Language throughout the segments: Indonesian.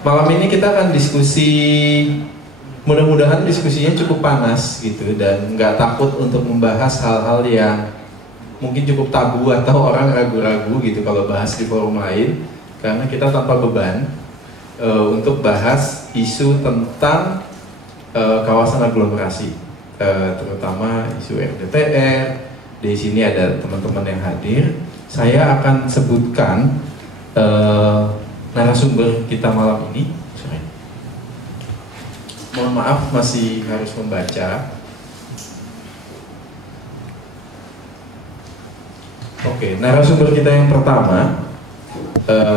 Malam ini kita akan diskusi, mudah-mudahan diskusinya cukup panas gitu, dan nggak takut untuk membahas hal-hal yang mungkin cukup tabu atau orang ragu-ragu gitu kalau bahas di forum lain, karena kita tanpa beban untuk bahas isu tentang kawasan aglomerasi, terutama isu RDTR. Di sini ada teman-teman yang hadir. Saya akan sebutkan narasumber kita malam ini. Mohon maaf masih harus membaca. Oke, narasumber kita yang pertama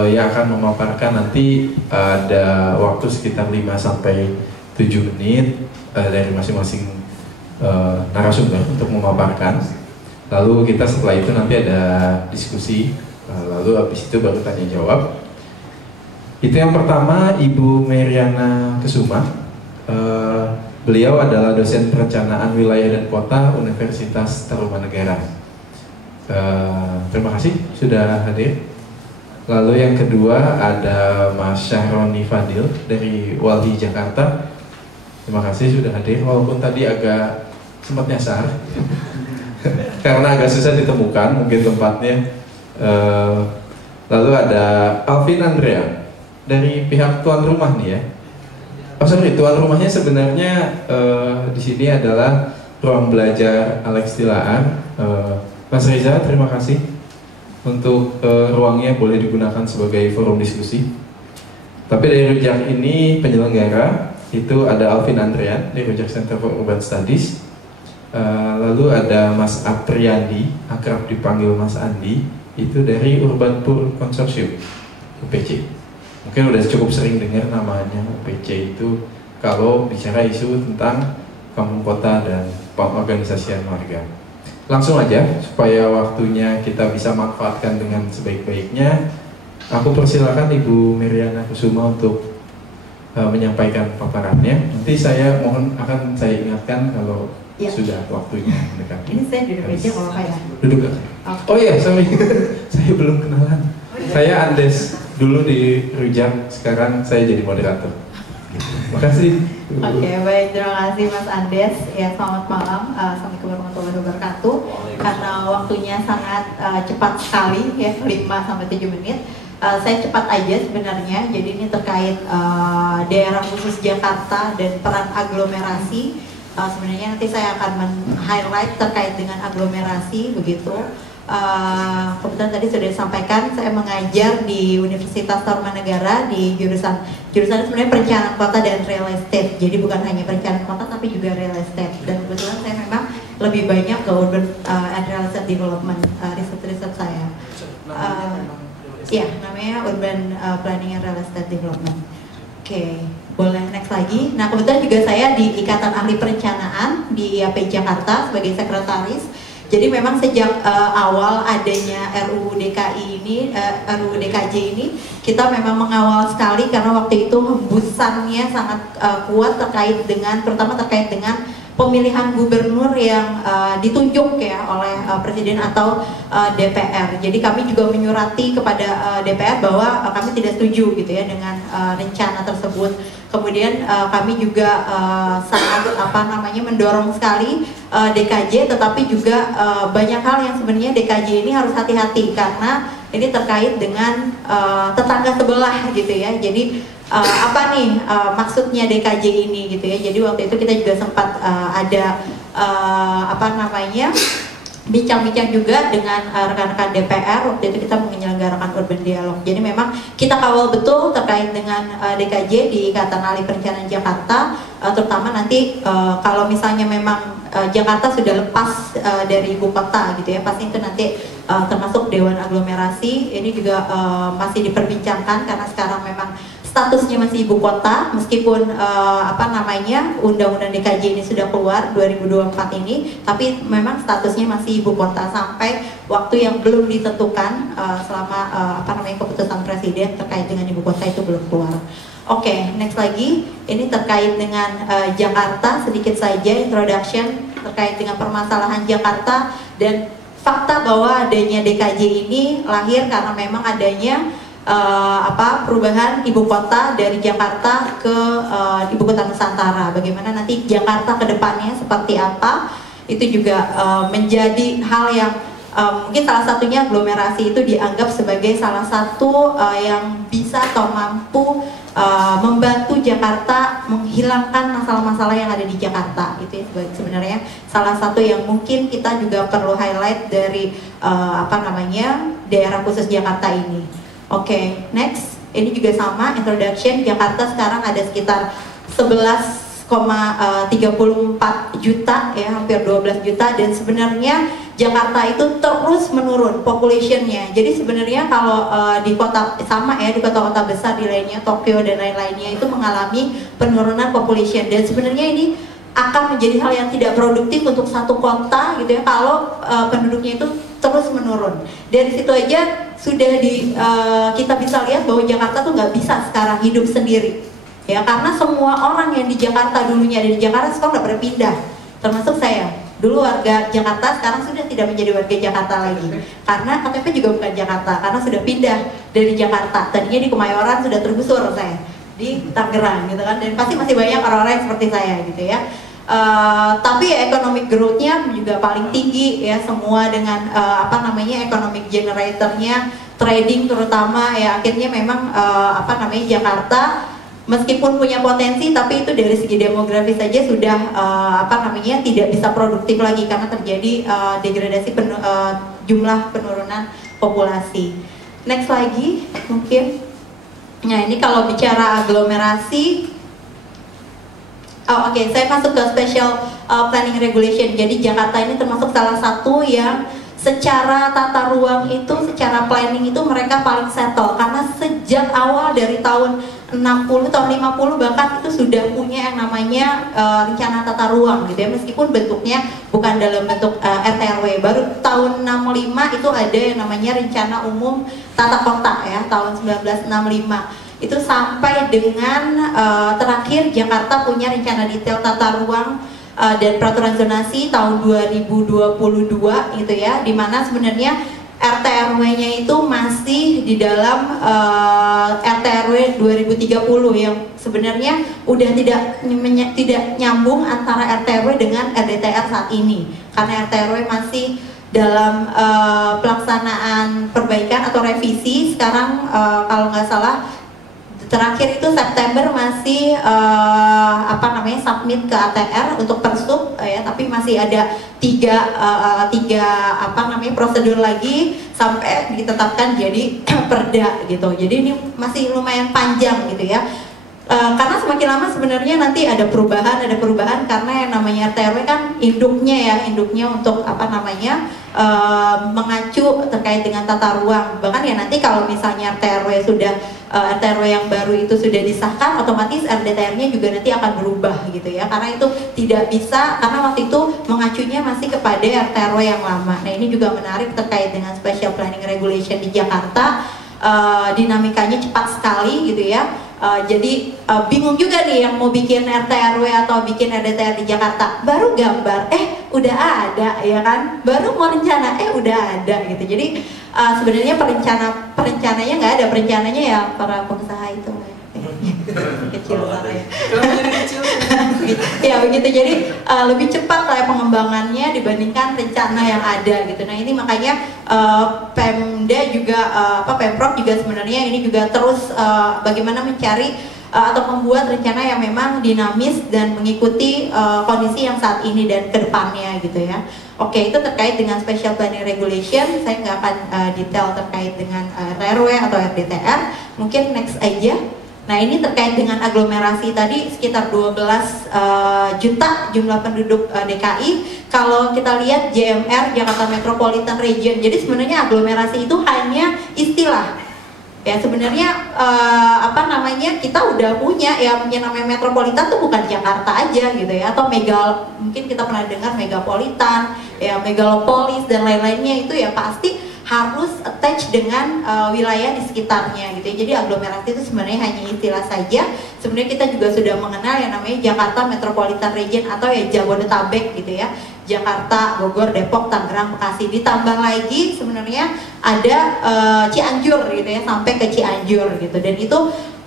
yang akan memaparkan nanti ada waktu sekitar 5-7 menit dari masing-masing narasumber untuk memaparkan. Lalu kita setelah itu nanti ada diskusi, lalu habis itu baru tanya jawab. Itu yang pertama, Ibu Meriana Kusuma. Beliau adalah dosen perencanaan wilayah dan kota Universitas Tarumanegara. Terima kasih sudah hadir. Lalu yang kedua ada Mas Syahroni Fadil dari Walhi Jakarta. Terima kasih sudah hadir, walaupun tadi agak sempat nyasar karena agak susah ditemukan mungkin tempatnya. Lalu ada Alvin Andrea dari pihak tuan rumah nih ya. Oh sorry, tuan rumahnya sebenarnya di sini adalah ruang belajar Alex Tilaan. Mas Reza, terima kasih untuk ruangnya boleh digunakan sebagai forum diskusi. Tapi dari Rujak ini penyelenggara itu ada Alvin Andrean dari Rujak Center for Urban Studies. Lalu ada Mas Apriandi, akrab dipanggil Mas Andi, itu dari Urban Poor Consortium, UPC. Mungkin udah cukup sering dengar namanya UPC itu kalau bicara isu tentang kampung kota dan pengorganisasian warga. Langsung aja supaya waktunya kita bisa manfaatkan dengan sebaik-baiknya. Aku persilakan Ibu Meriana Kusuma untuk menyampaikan paparannya. Nanti saya mohon akan saya ingatkan kalau ya, sudah waktunya mendekati. Ini saya duduk aja kalau kayak. Duduk aja. Oh iya, sorry. Saya belum kenalan. Saya Andes dulu di Rujak, sekarang saya jadi moderator. Makasih. Oke, baik, terima kasih Mas Andes. Ya, selamat malam. Assalamualaikum warahmatullahi wabarakatuh. Karena waktunya sangat cepat sekali ya, 5-7 menit. Saya cepat aja sebenarnya. Jadi ini terkait daerah khusus Jakarta dan peran aglomerasi. Sebenarnya nanti saya akan men-highlight terkait dengan aglomerasi begitu. Kebetulan tadi sudah disampaikan, saya mengajar di Universitas Tarumanegara di jurusan sebenarnya perencanaan kota dan real estate. Jadi bukan hanya perencanaan kota tapi juga real estate. Dan kebetulan saya memang lebih banyak ke urban and real estate development riset saya. Ya, namanya urban planning and real estate development. Oke, boleh next lagi. Nah, kebetulan juga saya di Ikatan Ahli Perencanaan di IAP Jakarta sebagai sekretaris. Jadi memang sejak awal adanya RUU DKJ ini, kita memang mengawal sekali karena waktu itu hembusannya sangat kuat terutama terkait dengan pemilihan gubernur yang ditunjuk ya oleh presiden atau DPR. Jadi kami juga menyurati kepada DPR bahwa kami tidak setuju gitu ya dengan rencana tersebut. Kemudian kami juga sangat mendorong sekali DKJ, tetapi juga banyak hal yang sebenarnya DKJ ini harus hati-hati karena ini terkait dengan tetangga sebelah gitu ya. Jadi apa nih maksudnya DKJ ini gitu ya. Jadi waktu itu kita juga sempat ada bincang-bincang juga dengan rekan-rekan DPR. Waktu itu kita menyelenggarakan urban dialog. Jadi memang kita kawal betul terkait dengan DKJ di Ikatan Ahli Perencanaan Jakarta, terutama nanti kalau misalnya memang Jakarta sudah lepas dari ibu kota gitu ya, pasti itu nanti termasuk Dewan Aglomerasi ini juga masih diperbincangkan karena sekarang memang statusnya masih ibu kota meskipun Undang-Undang DKJ ini sudah keluar 2024 ini, tapi memang statusnya masih ibu kota sampai waktu yang belum ditentukan selama keputusan presiden terkait dengan ibu kota itu belum keluar. Oke, next lagi, ini terkait dengan Jakarta, sedikit saja introduction terkait dengan permasalahan Jakarta dan fakta bahwa adanya DKJ ini lahir karena memang adanya perubahan ibu kota dari Jakarta ke ibu kota Nusantara. Bagaimana nanti Jakarta ke depannya seperti apa, itu juga menjadi hal yang mungkin salah satunya aglomerasi itu dianggap sebagai salah satu yang bisa atau mampu membantu Jakarta menghilangkan masalah-masalah yang ada di Jakarta. Itu ya sebenarnya salah satu yang mungkin kita juga perlu highlight dari daerah khusus Jakarta ini. Oke, next. Ini juga sama, introduction. Jakarta sekarang ada sekitar 11,34 juta, ya, hampir 12 juta, dan sebenarnya Jakarta itu terus menurun populationnya. Jadi sebenarnya kalau di kota sama ya, di kota-kota besar di lainnya, Tokyo dan lain-lainnya itu mengalami penurunan population, dan sebenarnya ini akan menjadi hal yang tidak produktif untuk satu kota gitu ya kalau penduduknya itu terus menurun. Dari situ aja sudah kita bisa lihat bahwa Jakarta tuh nggak bisa sekarang hidup sendiri, ya, karena semua orang yang di Jakarta dulunya ada di Jakarta sekarang udah berpindah, termasuk saya. Dulu warga Jakarta, sekarang sudah tidak menjadi warga Jakarta lagi, karena KTP juga bukan Jakarta, karena sudah pindah dari Jakarta. Tadinya di Kemayoran, sudah tergusur saya di Tangerang gitu kan, dan pasti masih banyak orang-orang yang seperti saya gitu ya. Tapi economic growth-nya juga paling tinggi ya, semua dengan economic generator-nya, trading terutama ya, akhirnya memang Jakarta meskipun punya potensi, tapi itu dari segi demografi saja sudah tidak bisa produktif lagi karena terjadi degradasi jumlah penurunan populasi. Next lagi mungkin. Nah, ini kalau bicara aglomerasi, saya masuk ke special planning regulation. Jadi Jakarta ini termasuk salah satu yang secara tata ruang itu, secara planning itu mereka paling settle, karena sejak awal dari tahun 60, tahun 50 bahkan itu sudah punya yang namanya rencana tata ruang gitu ya, meskipun bentuknya bukan dalam bentuk RT/RW. Baru tahun 65 itu ada yang namanya rencana umum tata kota ya, tahun 1965. Itu sampai dengan terakhir Jakarta punya rencana detail tata ruang dan peraturan zonasi tahun 2022 gitu ya, dimana sebenarnya RT/RW-nya itu masih di dalam RT/RW 2030 yang sebenarnya udah tidak nyambung antara RT/RW dengan RDTR saat ini, karena RT/RW masih dalam pelaksanaan perbaikan atau revisi. Sekarang kalau nggak salah terakhir itu September masih submit ke ATR untuk persub ya, tapi masih ada tiga prosedur lagi sampai ditetapkan jadi perda gitu. Jadi ini masih lumayan panjang gitu ya. Karena semakin lama sebenarnya nanti ada perubahan karena yang namanya RT/RW kan induknya untuk mengacu terkait dengan tata ruang. Bahkan ya nanti kalau misalnya RT/RW yang baru itu sudah disahkan, otomatis RDTR-nya juga nanti akan berubah gitu ya, karena itu tidak bisa, karena waktu itu mengacunya masih kepada RT/RW yang lama. Nah, ini juga menarik terkait dengan special planning regulation di Jakarta. Dinamikanya cepat sekali gitu ya. Jadi bingung juga nih yang mau bikin RT/RW atau bikin RDTR di Jakarta. Baru gambar, udah ada ya kan. Baru mau rencana, udah ada gitu. Jadi sebenarnya perencananya nggak ada, perencananya ya para pengusaha itu kecil banget ya begitu. Jadi lebih cepat lah pengembangannya dibandingkan rencana yang ada gitu. Nah, ini makanya Pemda juga Pemprov juga sebenarnya ini juga terus bagaimana mencari atau membuat rencana yang memang dinamis dan mengikuti kondisi yang saat ini dan kedepannya gitu ya. Oke, itu terkait dengan special planning regulation. Saya nggak akan detail terkait dengan RW atau RDTR. Mungkin next aja. Nah, ini terkait dengan aglomerasi tadi, sekitar 12 juta jumlah penduduk DKI. Kalau kita lihat JMR, Jakarta Metropolitan Region, jadi sebenarnya aglomerasi itu hanya istilah. Ya sebenarnya kita udah punya ya, yang namanya metropolitan tuh bukan Jakarta aja gitu ya, atau mungkin kita pernah dengar megapolitan, ya megalopolis dan lain-lainnya, itu ya pasti harus attach dengan wilayah di sekitarnya gitu ya. Jadi aglomerasi itu sebenarnya hanya istilah saja. Sebenarnya kita juga sudah mengenal yang namanya Jakarta Metropolitan Region atau ya Jabodetabek gitu ya. Jakarta, Bogor, Depok, Tangerang, Bekasi. Ditambah lagi sebenarnya ada Cianjur gitu ya, sampai ke Cianjur gitu. Dan itu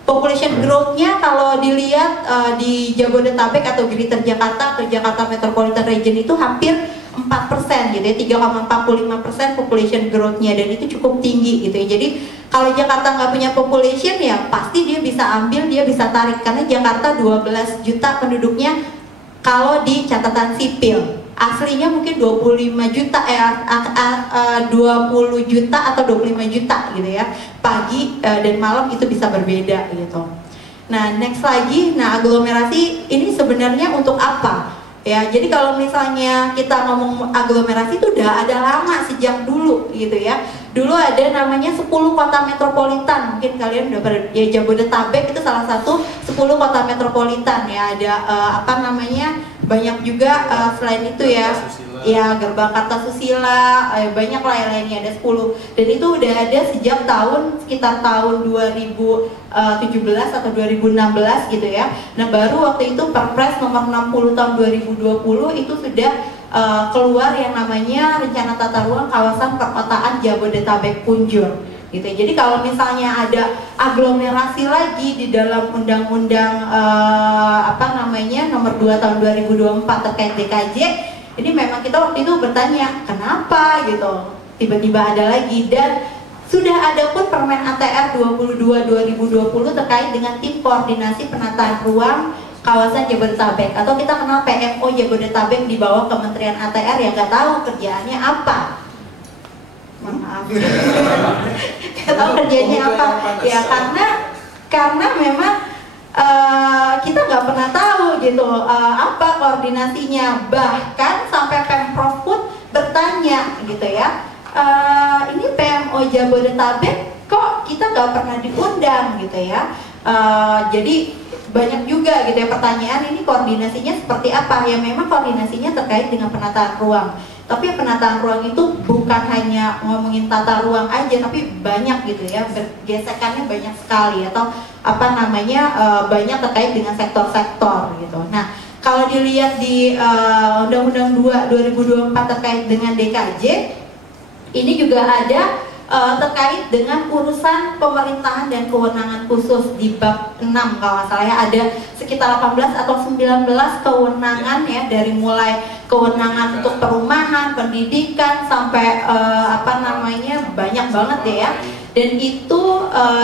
population growth-nya kalau dilihat di Jabodetabek atau Greater Jakarta atau Jakarta Metropolitan Region itu hampir 4% gitu ya, 3,45% population growth-nya, dan itu cukup tinggi gitu ya. Jadi kalau Jakarta nggak punya population ya pasti dia bisa ambil, dia bisa tarik, karena Jakarta 12 juta penduduknya kalau di catatan sipil. Aslinya mungkin 25 juta 20 juta atau 25 juta gitu ya. Pagi dan malam itu bisa berbeda gitu. Nah, next lagi, nah aglomerasi ini sebenarnya untuk apa? Ya, jadi kalau misalnya kita ngomong aglomerasi itu udah ada lama, sejak dulu gitu ya. Dulu ada namanya 10 kota metropolitan. Mungkin kalian udah pada ya, Jabodetabek itu salah satu 10 kota metropolitan ya. Ada apa namanya? Banyak juga selain itu ya. Ya, Gerbang Kartasusila, banyak lah yang lainnya, ada 10. Dan itu udah ada sejak sekitar tahun 2017 atau 2016 gitu ya. Nah, baru waktu itu Perpres nomor 60 tahun 2020 itu sudah keluar yang namanya Rencana Tata Ruang Kawasan Perkotaan Jabodetabek Punjur gitu. Jadi kalau misalnya ada aglomerasi lagi di dalam undang-undang apa namanya nomor 2 tahun 2024 terkait DKJ, ini memang kita waktu itu bertanya kenapa gitu, tiba-tiba ada lagi. Dan sudah ada pun Permen ATR 22 2020 terkait dengan Tim Koordinasi Penataan Ruang Kawasan Jabodetabek, atau kita kenal PMO Jabodetabek di bawah Kementerian ATR yang nggak tahu kerjaannya apa. Maaf, nggak tahu kerjanya apa ya, karena memang kita nggak pernah tahu gitu apa koordinasinya. Bahkan sampai Pemprov pun bertanya gitu ya, ini PMO Jabodetabek kok kita nggak pernah diundang gitu ya. Jadi banyak juga gitu ya pertanyaan, ini koordinasinya seperti apa. Ya memang koordinasinya terkait dengan penataan ruang, tapi penataan ruang itu bukan hanya ngomongin tata ruang aja, tapi banyak gitu ya, bergesekannya banyak sekali, atau apa namanya banyak terkait dengan sektor-sektor gitu. Nah, kalau dilihat di Undang-Undang 2 2024 terkait dengan DKJ, ini juga ada terkait dengan urusan pemerintahan dan kewenangan khusus di bab 6 kalau nggak salah ya, ada sekitar 18 atau 19 kewenangan ya, dari mulai kewenangan untuk perumahan, pendidikan, sampai apa namanya banyak banget deh ya. Dan itu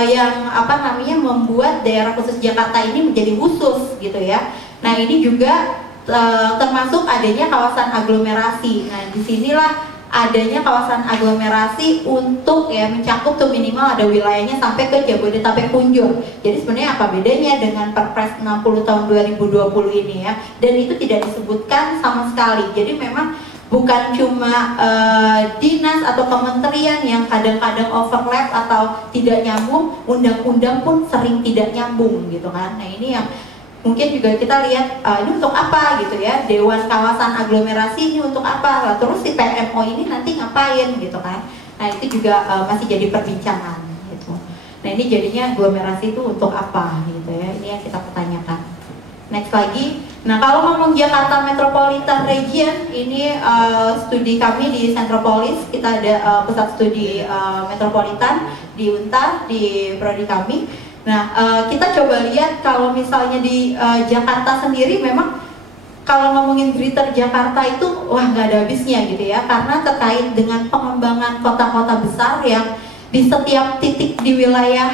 yang apa namanya membuat daerah khusus Jakarta ini menjadi khusus gitu ya. Nah, ini juga termasuk adanya kawasan aglomerasi. Nah, disinilah adanya kawasan aglomerasi untuk ya mencakup tuh minimal ada wilayahnya sampai ke Jabodetabek Punjur. Jadi sebenarnya apa bedanya dengan Perpres 60 tahun 2020 ini ya? Dan itu tidak disebutkan sama sekali. Jadi memang bukan cuma dinas atau kementerian yang kadang-kadang overlap atau tidak nyambung, undang-undang pun sering tidak nyambung gitu kan. Nah, ini yang mungkin juga kita lihat ini untuk apa gitu ya, Dewan Kawasan Aglomerasi ini untuk apa, lah terus si PMO ini nanti ngapain gitu kan. Nah, itu juga masih jadi perbincangan gitu. Nah, ini jadinya aglomerasi itu untuk apa gitu ya, ini yang kita pertanyakan. Next lagi, nah kalau ngomong Jakarta Metropolitan Region, ini studi kami di Centropolis, kita ada pusat studi metropolitan di UNTAR, di prodi kami. Nah, kita coba lihat kalau misalnya di Jakarta sendiri, memang kalau ngomongin Greater Jakarta itu wah nggak ada habisnya gitu ya, karena terkait dengan pengembangan kota-kota besar yang di setiap titik di wilayah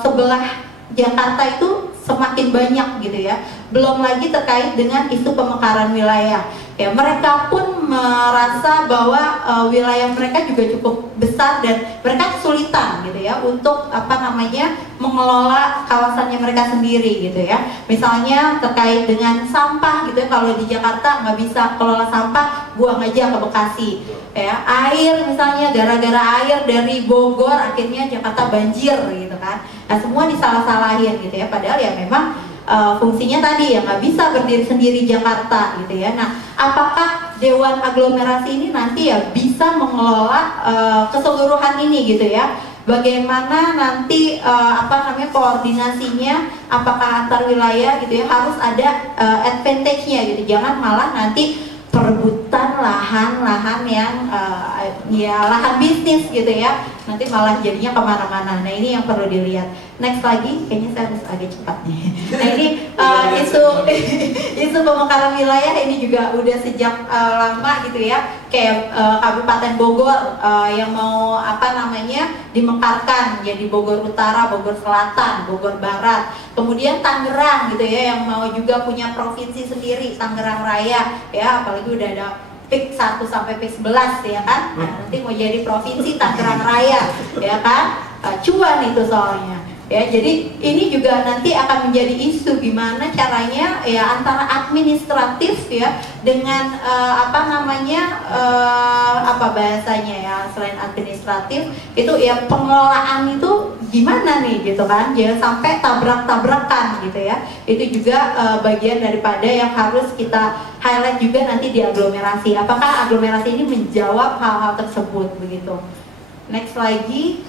sebelah Jakarta itu semakin banyak gitu ya. Belum lagi terkait dengan isu pemekaran wilayah. Ya, mereka pun merasa bahwa wilayah mereka juga cukup besar dan mereka kesulitan gitu ya untuk apa namanya mengelola kawasannya mereka sendiri gitu ya. Misalnya terkait dengan sampah gitu ya, kalau di Jakarta nggak bisa kelola sampah, buang aja ke Bekasi. Ya, air misalnya gara-gara air dari Bogor akhirnya Jakarta banjir gitu kan. Nah, semua disalah-salahin gitu ya, padahal ya memang fungsinya tadi ya nggak bisa berdiri sendiri Jakarta gitu ya. Nah, apakah Dewan Aglomerasi ini nanti ya bisa mengelola keseluruhan ini gitu ya? Bagaimana nanti apa namanya koordinasinya? Apakah antar wilayah gitu ya harus ada advantage-nya gitu? Jangan malah nanti perebutan lahan-lahan yang ya lahan bisnis gitu ya, nanti malah jadinya kemana-mana. Nah ini yang perlu dilihat. Next lagi, kayaknya saya harus agak cepat nih. Nah ini isu pemekaran wilayah ini juga udah sejak lama gitu ya, kayak Kabupaten Bogor yang mau dimekarkan jadi Bogor Utara, Bogor Selatan, Bogor Barat. Kemudian Tangerang gitu ya yang mau juga punya provinsi sendiri, Tangerang Raya ya, apalagi udah ada PIK 1 sampai PIK 11 ya kan. Nah, nanti mau jadi provinsi Tangerang Raya ya kan. Cuan itu soalnya. Ya, jadi ini juga nanti akan menjadi isu gimana caranya ya antara administratif ya dengan apa bahasanya ya, selain administratif itu ya pengelolaan itu gimana nih gitu kan, jangan sampai tabrak-tabrakan gitu ya. Itu juga bagian daripada yang harus kita highlight juga nanti di aglomerasi. Apakah aglomerasi ini menjawab hal-hal tersebut begitu. Next lagi.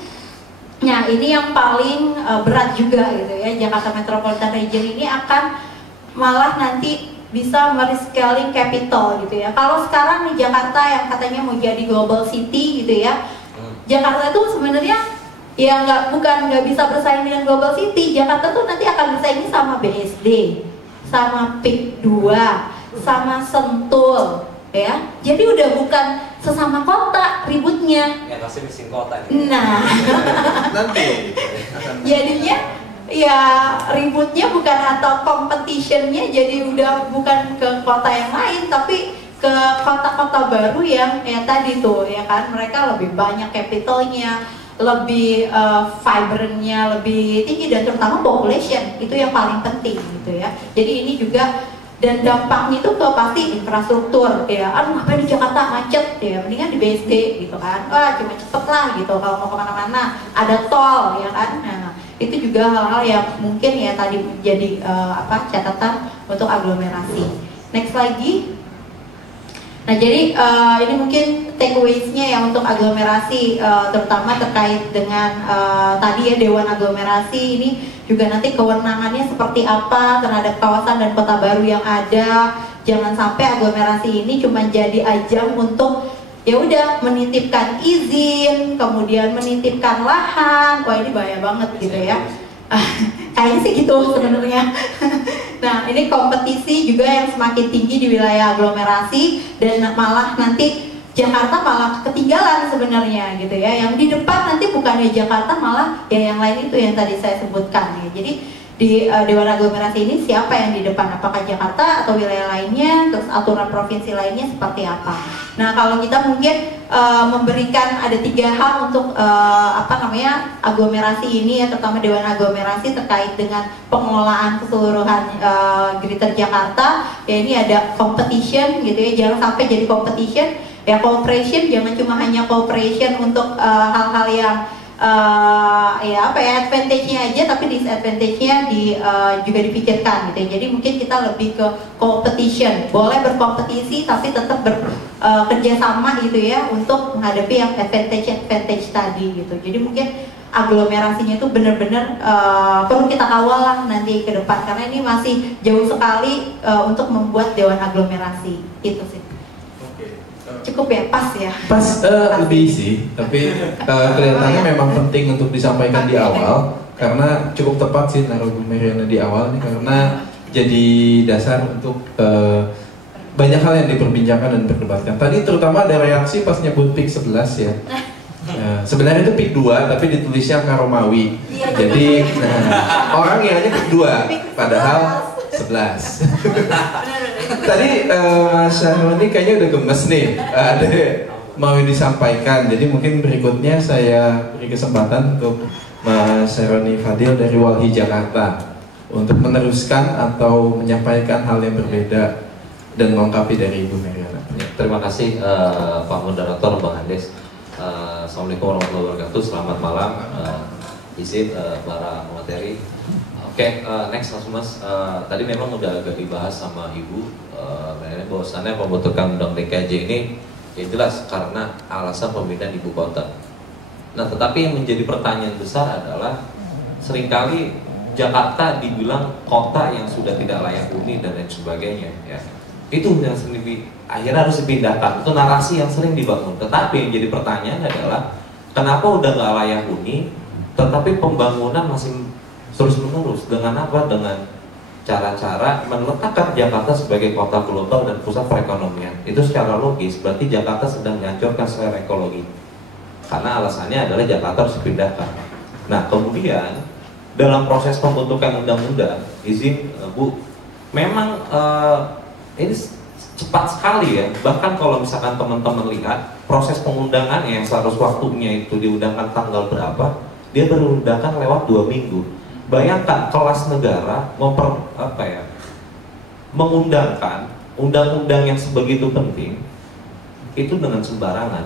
Nah ini yang paling berat juga gitu ya, Jakarta Metropolitan Region ini akan malah nanti bisa merescaling capital gitu ya. Kalau sekarang di Jakarta yang katanya mau jadi global city gitu ya, Jakarta itu sebenarnya ya nggak bisa bersaing dengan global city. Jakarta tuh nanti akan bersaing sama BSD, sama PIK 2, sama Sentul ya. Jadi udah bukan sesama kota ributnya. Ya pasti mesin kota nih. Nah, nanti jadinya ya ributnya bukan atau competitionnya jadi udah bukan ke kota yang lain tapi ke kota-kota baru yang ya tadi tuh ya kan, mereka lebih banyak capitalnya, lebih vibrantnya lebih tinggi, dan terutama population itu yang paling penting gitu ya. Jadi ini juga, dan dampaknya itu ke pasti infrastruktur ya. Ngapain di Jakarta macet ya, mendingan di BSD gitu kan. Cuma cepet lah gitu kalau mau kemana-mana, ada tol ya kan. Nah itu juga hal-hal yang mungkin ya tadi menjadi catatan untuk aglomerasi. Next lagi. Nah jadi ini mungkin takeaways-nya ya untuk aglomerasi, terutama terkait dengan tadi ya Dewan Aglomerasi ini juga nanti kewenangannya seperti apa terhadap kawasan dan kota baru yang ada. Jangan sampai aglomerasi ini cuma jadi ajang untuk ya udah menitipkan izin, kemudian menitipkan lahan. Wah ini bahaya banget gitu ya. Kayaknya sih gitu sebenarnya. Nah ini kompetisi juga yang semakin tinggi di wilayah aglomerasi, dan malah nanti Jakarta malah ketinggalan sebenarnya gitu ya. Yang di depan nanti bukannya Jakarta, malah ya yang lain itu yang tadi saya sebutkan ya. Jadi di Dewan Aglomerasi ini siapa yang di depan? Apakah Jakarta atau wilayah lainnya? Terus aturan provinsi lainnya seperti apa? Nah kalau kita mungkin memberikan ada 3 hal untuk aglomerasi ini ya, terutama Dewan Aglomerasi terkait dengan pengelolaan keseluruhan Greater Jakarta. Ya ini ada competition gitu ya, jangan sampai jadi competition. Ya cooperation, jangan cuma hanya cooperation untuk hal-hal yang advantage-nya aja, tapi disadvantage-nya juga dipikirkan gitu. Jadi mungkin kita lebih ke competition, boleh berkompetisi tapi tetap bekerja sama gitu ya untuk menghadapi yang advantage tadi gitu. Jadi mungkin aglomerasinya itu benar-benar perlu kita kawal lah nanti ke depan, karena ini masih jauh sekali untuk membuat Dewan Aglomerasi itu sih. Cukup ya, pas ya? Pas lebih sih, tapi kelihatannya memang penting untuk disampaikan di awal, karena cukup tepat sih naruh Bu Meriana di awal nih, karena jadi dasar untuk banyak hal yang diperbincangkan dan diperdebatkan. Tadi terutama ada reaksi pas nyebut PIK 11 ya. Sebenarnya itu PIK 2 tapi ditulisnya Karomawi. Jadi orang yang hanya PIK 2 padahal 11. Tadi Mas Syahroni kayaknya udah gemes nih, ada mau disampaikan. Jadi mungkin berikutnya saya beri kesempatan untuk Mas Syahroni Fadil dari Walhi Jakarta untuk meneruskan atau menyampaikan hal yang berbeda dan melengkapi dari Ibu Meriana. Terima kasih Pak Moderator, Bang Andes. Assalamualaikum warahmatullahi wabarakatuh. Selamat malam. Izin para materi. Oke, next Mas. Tadi memang udah agak dibahas sama Ibu bahwasannya pembentukan Undang DKJ ini ya jelas karena alasan pemindahan ibu kota. Nah, tetapi yang menjadi pertanyaan besar adalah seringkali Jakarta dibilang kota yang sudah tidak layak huni dan lain sebagainya ya. Itu yang akhirnya harus dipindahkan. Itu narasi yang sering dibangun. Tetapi yang jadi pertanyaan adalah kenapa udah nggak layak huni, tetapi pembangunan masih terus menerus. Dengan apa? Dengan cara-cara meletakkan Jakarta sebagai kota global dan pusat perekonomian. Itu secara logis berarti Jakarta sedang dihancurkan secara ekologi. Karena alasannya adalah Jakarta harus dipindahkan. Nah kemudian dalam proses pembentukan undang-undang, izin Bu, memang ini cepat sekali ya. Bahkan kalau misalkan teman-teman lihat proses pengundangan yang seharusnya waktunya itu diundangkan tanggal berapa, dia baru undangkan lewat 2 minggu. Bayangkan kelas negara mengundangkan undang-undang yang sebegitu penting itu dengan sembarangan.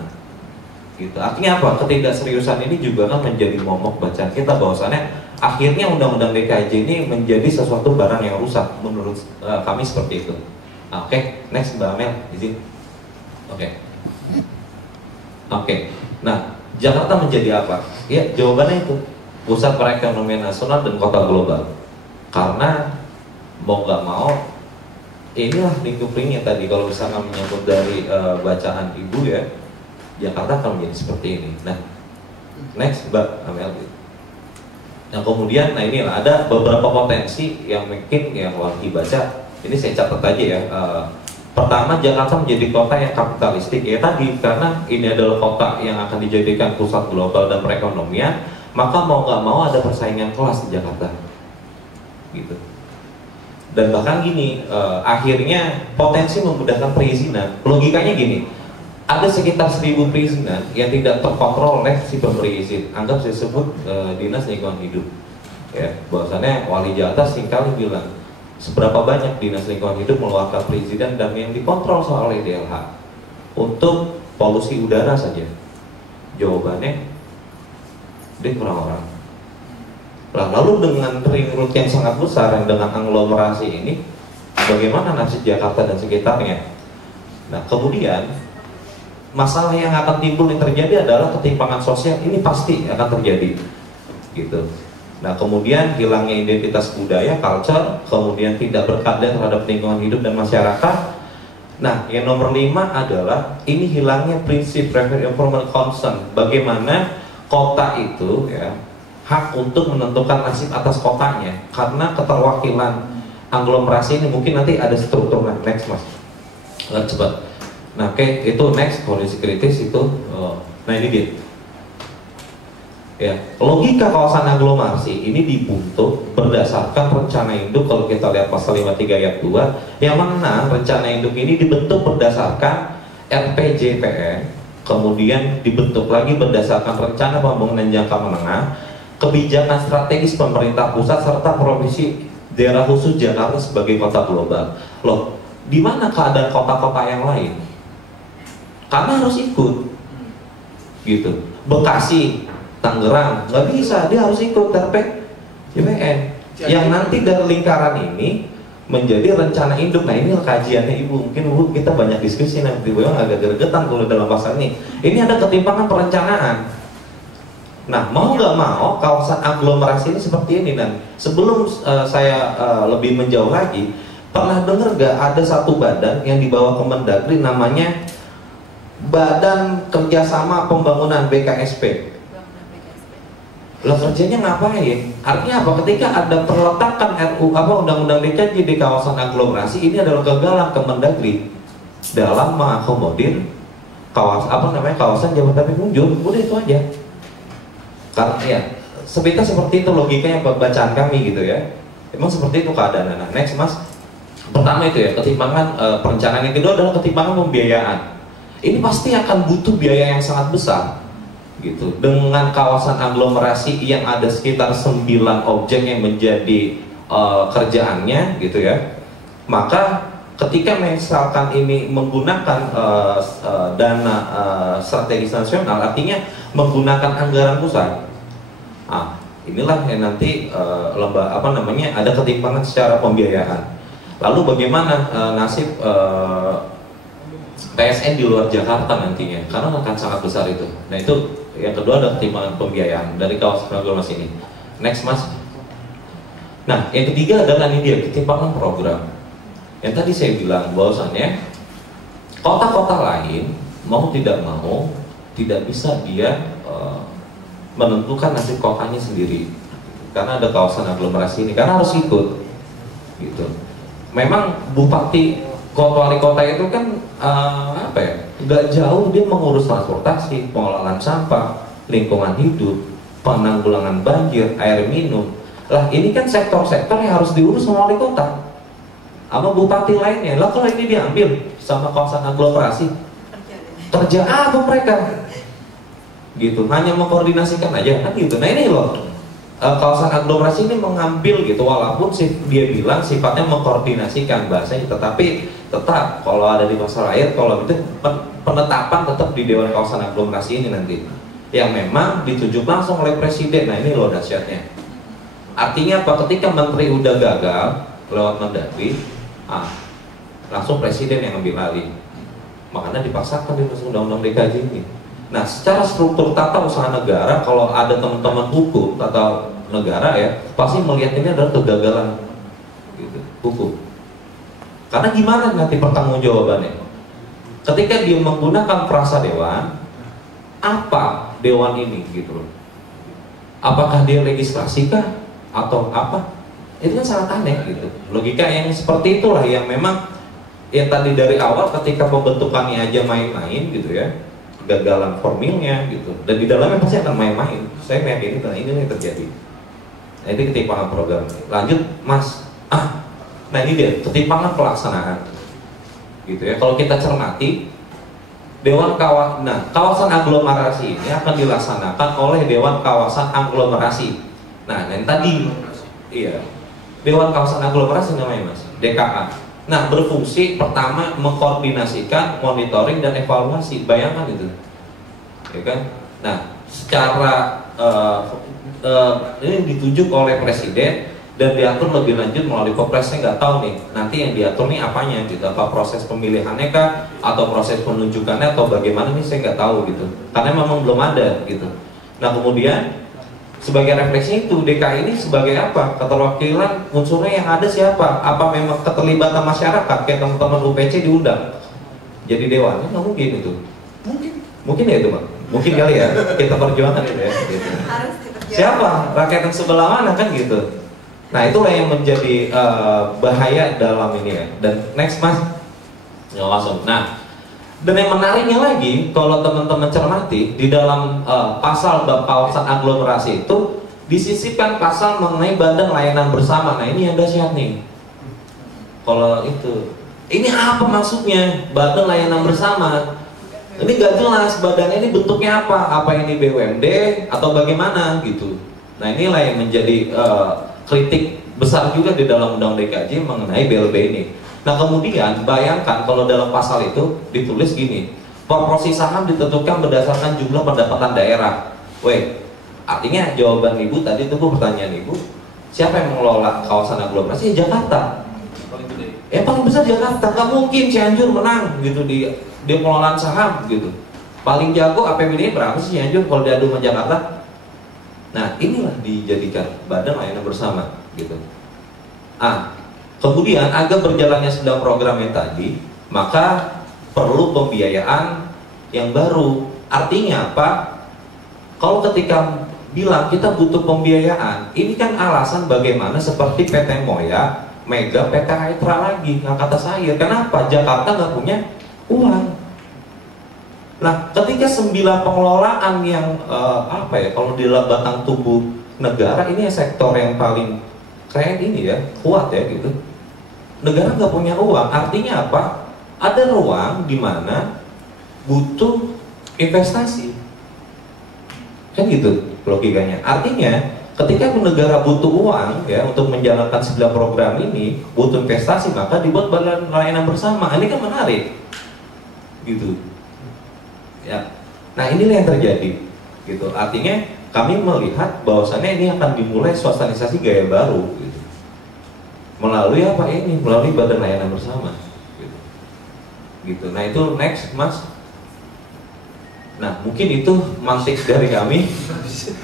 Gitu. Artinya apa? Ketidakseriusan ini juga kan menjadi momok bacaan kita bahwasannya akhirnya undang-undang DKJ ini menjadi sesuatu barang yang rusak menurut kami seperti itu. Oke, next Mbak Amel, izin. Oke. Nah, Jakarta menjadi apa? Ya, jawabannya itu pusat perekonomian nasional dan kota global. Karena mau nggak mau, inilah lingkup ringnya tadi. Kalau misalnya menyebut dari bacaan Ibu ya, Jakarta akan menjadi seperti ini. Nah, next Mbak Amel. Nah kemudian, nah inilah ada beberapa potensi yang mungkin yang lagi baca. Ini saya catat aja ya. Pertama, Jakarta menjadi kota yang kapitalistik ya tadi, karena ini adalah kota yang akan dijadikan pusat global dan perekonomian, maka mau nggak mau ada persaingan kelas di Jakarta, gitu. Dan bahkan gini, akhirnya potensi memudahkan perizinan. Logikanya gini, ada sekitar 1000 perizinan yang tidak terkontrol oleh si pemberi izin. Anggap saya sebut dinas lingkungan hidup. Ya, bahwasannya Wali Jakarta seringkali bilang seberapa banyak dinas lingkungan hidup mengeluarkan perizinan dan yang dikontrol oleh DLH untuk polusi udara saja. Jawabannya, dia kurang orang. Nah, lalu dengan ring road yang sangat besar yang dengan aglomerasi ini, bagaimana nasib Jakarta dan sekitarnya? Nah, kemudian masalah yang akan timbul yang terjadi adalah ketimpangan sosial. Ini pasti akan terjadi, gitu. Nah kemudian hilangnya identitas budaya, culture, kemudian tidak berkeadilan terhadap lingkungan hidup dan masyarakat. Nah yang nomor 5 adalah ini hilangnya prinsip reform concern. Bagaimana kota itu ya hak untuk menentukan nasib atas kotanya, karena keterwakilan aglomerasi ini mungkin nanti ada struktur. Next mas, cepat. Nah oke, itu next kondisi kritis itu. Nah ini dia. Ya, logika kawasan aglomerasi ini dibentuk berdasarkan rencana induk. Kalau kita lihat pasal 53 ayat 2, yang mana rencana induk ini dibentuk berdasarkan RPJPN, kemudian dibentuk lagi berdasarkan rencana pembangunan jangka menengah, kebijakan strategis pemerintah pusat serta provinsi daerah khusus Jakarta sebagai kota global. Loh, di mana keadaan kota-kota yang lain? Karena harus ikut, gitu. Bekasi, Tangerang, nggak bisa, dia harus ikut RPJPN yang nanti dari lingkaran ini menjadi rencana induk. Nah ini kajiannya Ibu, mungkin Bu kita banyak diskusi nanti, Bu yang agak gregetan kalau dalam pasal ini. Ini ada ketimpangan perencanaan. Nah mau nggak mau kawasan aglomerasi ini seperti ini. Dan sebelum saya lebih menjauh lagi, pernah dengar nggak ada satu badan yang dibawa Kemendagri namanya Badan Kerjasama Pembangunan BKSP? Lah kerjanya ngapain? Artinya apa? Ketika ada perletakan undang-undang DKJ di kawasan aglomerasi, ini adalah kegagalan Kemendagri dalam mengakomodir kawasan Jabodetabek Unjur. Udah itu aja. Karena ya seperti itu logikanya bacaan kami gitu ya. Emang seperti itu keadaan. Nah, next mas. Pertama itu ya ketimpangan perencanaan. Yang kedua adalah ketimpangan pembiayaan. Ini pasti akan butuh biaya yang sangat besar. Gitu. Dengan kawasan aglomerasi yang ada sekitar 9 objek yang menjadi kerjaannya gitu ya, maka ketika misalkan ini menggunakan dana strategis nasional, artinya menggunakan anggaran pusat, inilah yang nanti ada ketimpangan secara pembiayaan. Lalu bagaimana nasib PSN di luar Jakarta nantinya, karena akan sangat besar itu. Nah itu yang kedua ada ketimpangan pembiayaan dari kawasan aglomerasi ini. Next mas. Nah yang ketiga adalah ini dia ketimpangan program. Yang tadi saya bilang bahwasannya kota-kota lain mau tidak mau tidak bisa dia menentukan nasib kotanya sendiri, karena ada kawasan aglomerasi ini, karena harus ikut gitu. Memang bupati, wali kota itu kan apa ya, nggak jauh dia mengurus transportasi, pengelolaan sampah, lingkungan hidup, penanggulangan banjir, air minum. Lah ini kan sektor-sektor yang harus diurus sama wali kota sama bupati lainnya. Lah kalau ini diambil sama kawasan aglomerasi, kerja apa mereka? Gitu, hanya mengkoordinasikan aja kan gitu. Nah ini loh, kawasan aglomerasi ini mengambil gitu, walaupun dia bilang sifatnya mengkoordinasikan bahasanya, tetapi tetap kalau ada di masalah air, kalau itu penetapan tetap di Dewan Kawasan Aglomerasi ini nanti, yang memang ditunjuk langsung oleh presiden. Nah ini loh dahsyatnya. Artinya apa? Ketika menteri udah gagal lewat Mendagri, langsung presiden yang ambil alih. Makanya dipaksakan di undang-undang DKJ ini. Nah, secara struktur tata usaha negara, kalau ada teman-teman hukum tata negara ya, pasti melihat ini adalah kegagalan gitu, hukum. Karena gimana nanti pertanggungjawabannya? Ketika dia menggunakan frasa dewan, apa dewan ini gitu loh? Apakah dia legislasi kah atau apa? Itu kan sangat aneh gitu. Logika yang seperti itulah yang memang yang tadi dari awal ketika pembentukannya aja main-main gitu ya, kegagalan formilnya gitu, dan di dalamnya pasti akan main-main. Saya meyakini karena ini yang terjadi. Nah ini ketimpangan program. Lanjut Mas, nah ini dia ketimpangan pelaksanaan gitu ya. Kalau kita cermati kawasan aglomerasi ini akan dilaksanakan oleh Dewan Kawasan Aglomerasi. Nah yang tadi iya, Dewan Kawasan Aglomerasi namanya Mas, DKA. Nah, berfungsi pertama mengkoordinasikan, monitoring dan evaluasi. Bayangkan itu, ya kan? Nah, secara ini ditunjuk oleh presiden dan diatur lebih lanjut melalui Kepres. Saya nggak tahu nih, nanti yang diatur nih apanya gitu? Apa proses pemilihannya kah? Atau proses penunjukannya atau bagaimana nih? Saya nggak tahu gitu. Karena memang belum ada gitu. Nah, kemudian sebagai refleksi itu, DKI ini sebagai apa? Keterwakilan unsurnya yang ada siapa? Apa memang keterlibatan masyarakat? Kayak teman-teman UPC diundang jadi dewan? Nggak mungkin itu. Mungkin ya itu Pak? Mungkin kali ya, kita perjuangan itu ya gitu. Siapa? Rakyat yang sebelah mana kan gitu. Nah itulah yang menjadi bahaya dalam ini ya. Dan next Mas, ya langsung. Nah, dan yang menariknya lagi, kalau teman-teman cermati di dalam pasal bab kawasan aglomerasi itu disisipkan pasal mengenai badan layanan bersama. Nah ini yang dahsyat nih. Kalau itu, ini apa maksudnya badan layanan bersama? Ini gak jelas badannya ini bentuknya apa? Apa ini BUMD atau bagaimana gitu? Nah inilah yang menjadi kritik besar juga di dalam Undang DKJ mengenai BLB ini. Nah kemudian bayangkan kalau dalam pasal itu ditulis gini, proporsi saham ditentukan berdasarkan jumlah pendapatan daerah. Artinya jawaban Ibu tadi itu pertanyaan Ibu, siapa yang mengelola kawasan aglomerasi? Jakarta. Paling besar Jakarta. Gak mungkin Cianjur menang gitu di pengelolaan saham gitu. Paling jago APBD berapa sih Cianjur kalau diadu sama Jakarta? Nah inilah dijadikan badan layanan bersama gitu. Kemudian agar berjalannya sedang program yang tadi, maka perlu pembiayaan yang baru. Artinya apa? Kalau ketika bilang kita butuh pembiayaan, ini kan alasan bagaimana seperti PT Moya, Mega, PT Hydra lagi ngangkat atas air. Kenapa? Jakarta nggak punya uang. Nah, ketika 9 pengelolaan yang kalau di dalam batang tubuh negara ini sektor yang paling keren ini ya, kuat ya gitu. Negara nggak punya uang, artinya apa? Ada ruang di mana butuh investasi, kan gitu logikanya. Artinya ketika negara butuh uang ya untuk menjalankan 9 program ini, butuh investasi, maka dibuat badan layanan bersama. Ini kan menarik, gitu. Ya, nah inilah yang terjadi, gitu. Artinya kami melihat bahwasannya ini akan dimulai swastanisasi gaya baru. Gitu. Melalui apa ini? Melalui badan layanan bersama gitu. Nah itu next Mas. Nah mungkin itu mantik dari kami.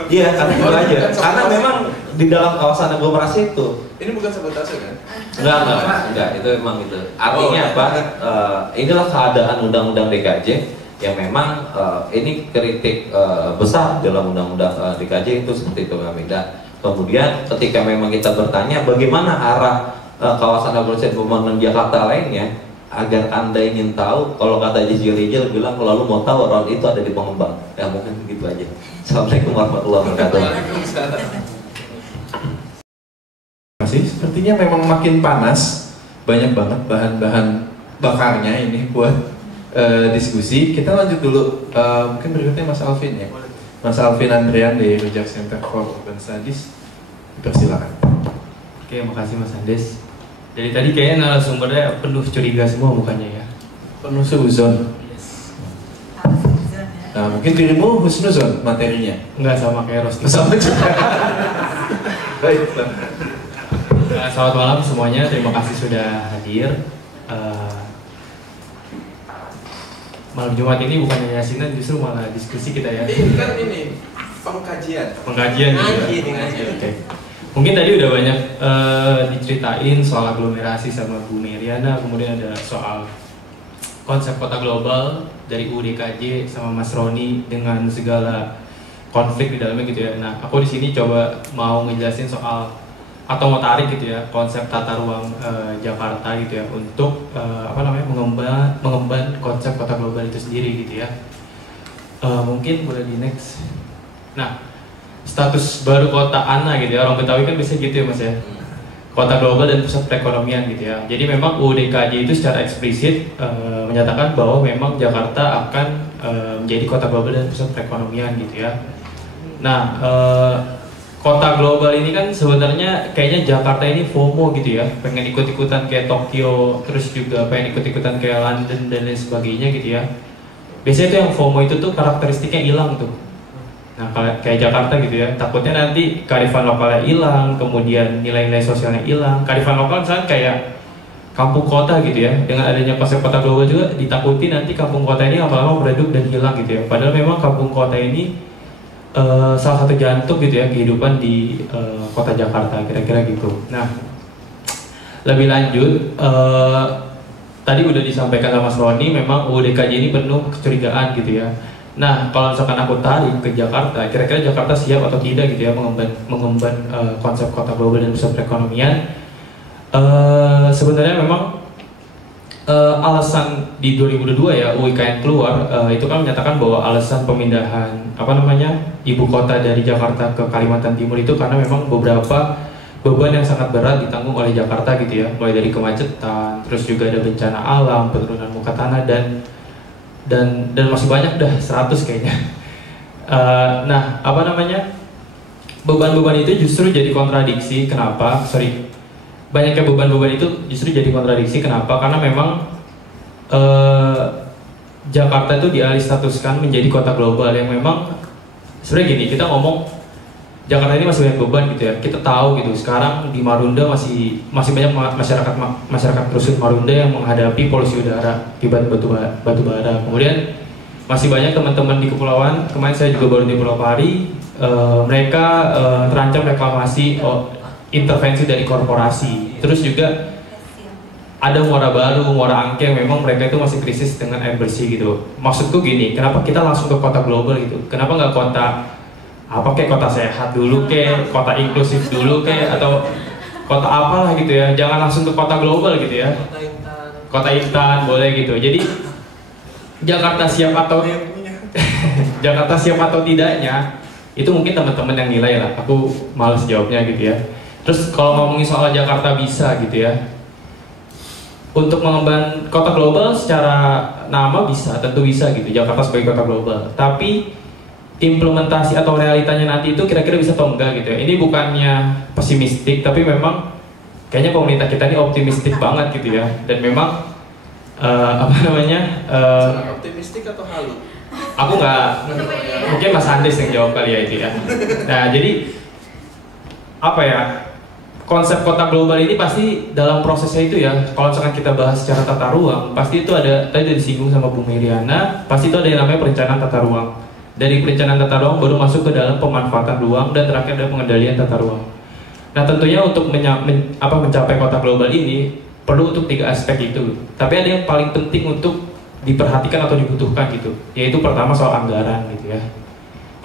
Iya karena itu aja. Karena memang di dalam kawasan aglomerasi itu Ini bukan sabotase kan? Enggak, itu emang itu. Artinya apa? Inilah keadaan undang-undang DKJ yang memang ini kritik besar dalam undang-undang DKJ itu seperti itu kami. Dan kemudian ketika memang kita bertanya bagaimana arah kawasan aglomerasi pembangunan Jakarta lainnya, agar Anda ingin tahu, kalau kata Jiji Rijal bilang lalu mau tahu orang itu ada di pengembang. Ya mungkin begitu aja. Assalamualaikum warahmatullahi wabarakatuh. Sepertinya memang makin panas, banyak banget bahan-bahan bakarnya ini buat diskusi. Kita lanjut dulu, mungkin berikutnya Mas Alvin ya. Mas Alvin Andrian dari Rujak Center for Urban Studies, dipersilakan. Oke, makasih Mas Andes. Dari tadi kayaknya narasumbernya penuh curiga semua mukanya ya. Penuh seuzon. Yes. Nah, mungkin dirimu husnuzon materinya. Enggak sama kayak Rosti. Sama juga. Baik. Selamat malam semuanya, terima kasih sudah hadir. Malam Jumat ini bukannya yasinan, justru malah diskusi kita ya. Ini kan ini pengkajian. Pengkajian gitu ya. Oke. Mungkin tadi udah banyak diceritain soal aglomerasi sama Bu Meriana, kemudian ada soal konsep kota global dari UDKJ sama Mas Roni dengan segala konflik di dalamnya gitu ya. Nah, aku di sini coba mau ngejelasin soal atau mau tarik gitu ya konsep tata ruang Jakarta gitu ya untuk mengemban konsep kota global itu sendiri gitu ya. Mungkin boleh di next. Nah, status baru kota ANA gitu ya, orang Betawi kan bisa gitu ya Mas ya, kota global dan pusat perekonomian gitu ya. Jadi memang UDKJ itu secara eksplisit menyatakan bahwa memang Jakarta akan menjadi kota global dan pusat perekonomian gitu ya. Nah, kota global ini kan sebenarnya kayaknya Jakarta ini FOMO gitu ya, pengen ikut-ikutan kayak Tokyo, terus juga pengen ikut-ikutan kayak London dan lain sebagainya gitu ya. Biasanya tuh yang FOMO itu tuh karakteristiknya hilang tuh. Nah kayak Jakarta gitu ya, takutnya nanti kearifan lokalnya hilang, kemudian nilai-nilai sosialnya hilang. Kearifan lokal misalnya kayak kampung kota gitu ya, dengan adanya konsep kota global juga ditakuti nanti kampung kota ini lama-lama meredup dan hilang gitu ya. Padahal memang kampung kota ini salah satu jantung gitu ya kehidupan di kota Jakarta, kira-kira gitu. Nah, lebih lanjut tadi udah disampaikan sama Mas Roni, memang UDKJ ini penuh kecurigaan gitu ya. Nah, kalau misalkan aku tarik ke Jakarta, kira-kira Jakarta siap atau tidak gitu ya mengemban konsep kota global dan pusat perekonomian. Sebenarnya memang alasan di 2002 ya UIKN keluar itu kan menyatakan bahwa alasan pemindahan ibu kota dari Jakarta ke Kalimantan Timur itu karena memang beberapa beban yang sangat berat ditanggung oleh Jakarta gitu ya, mulai dari kemacetan, terus juga ada bencana alam, penurunan muka tanah dan masih banyak dah 100 kayaknya. Nah, beban-beban itu justru jadi kontradiksi. Kenapa? Banyaknya beban-beban itu justru jadi kontradiksi. Kenapa? Karena memang Jakarta itu dialih statuskan menjadi kota global yang memang sebenarnya gini, kita ngomong Jakarta ini masih banyak beban gitu ya. Kita tahu gitu, sekarang di Marunda masih banyak masyarakat rusun Marunda yang menghadapi polusi udara akibat batu bara. Kemudian masih banyak teman-teman di kepulauan. Kemarin saya juga baru di Pulau Pari, mereka terancam reklamasi intervensi dari korporasi. Terus juga ada Muara Baru, Muara Angke, memang mereka itu masih krisis dengan air bersih gitu. Maksudku gini, kenapa kita langsung ke kota global gitu? Kenapa nggak kayak kota sehat dulu, kayak kota inklusif dulu, kayak atau kota apalah gitu ya? Jangan langsung ke kota global gitu ya. Kota Intan boleh gitu. Jadi Jakarta siap atau Jakarta siap atau tidaknya itu mungkin teman-teman yang nilai lah. Aku males jawabnya gitu ya. Terus kalau ngomongin soal Jakarta bisa gitu ya, untuk mengemban kota global secara nama bisa, tentu bisa gitu, Jakarta sebagai kota global. Tapi implementasi atau realitanya nanti itu kira-kira bisa atau enggak gitu ya. Ini bukannya pesimistik, tapi memang kayaknya pemerintah kita ini optimistik banget gitu ya. Dan memang optimistik atau halu? Aku nggak, mungkin Mas Andes yang jawab kali ya itu ya. Nah jadi konsep kota global ini pasti dalam prosesnya itu ya, kalau misalkan kita bahas secara tata ruang, pasti itu ada, tadi udah disinggung sama Bu Meriana, pasti itu ada yang namanya perencanaan tata ruang. Dari perencanaan tata ruang baru masuk ke dalam pemanfaatan ruang dan terakhir ada pengendalian tata ruang. Nah tentunya untuk mencapai kota global ini perlu untuk 3 aspek itu. Tapi ada yang paling penting untuk diperhatikan atau dibutuhkan gitu, yaitu pertama soal anggaran gitu ya.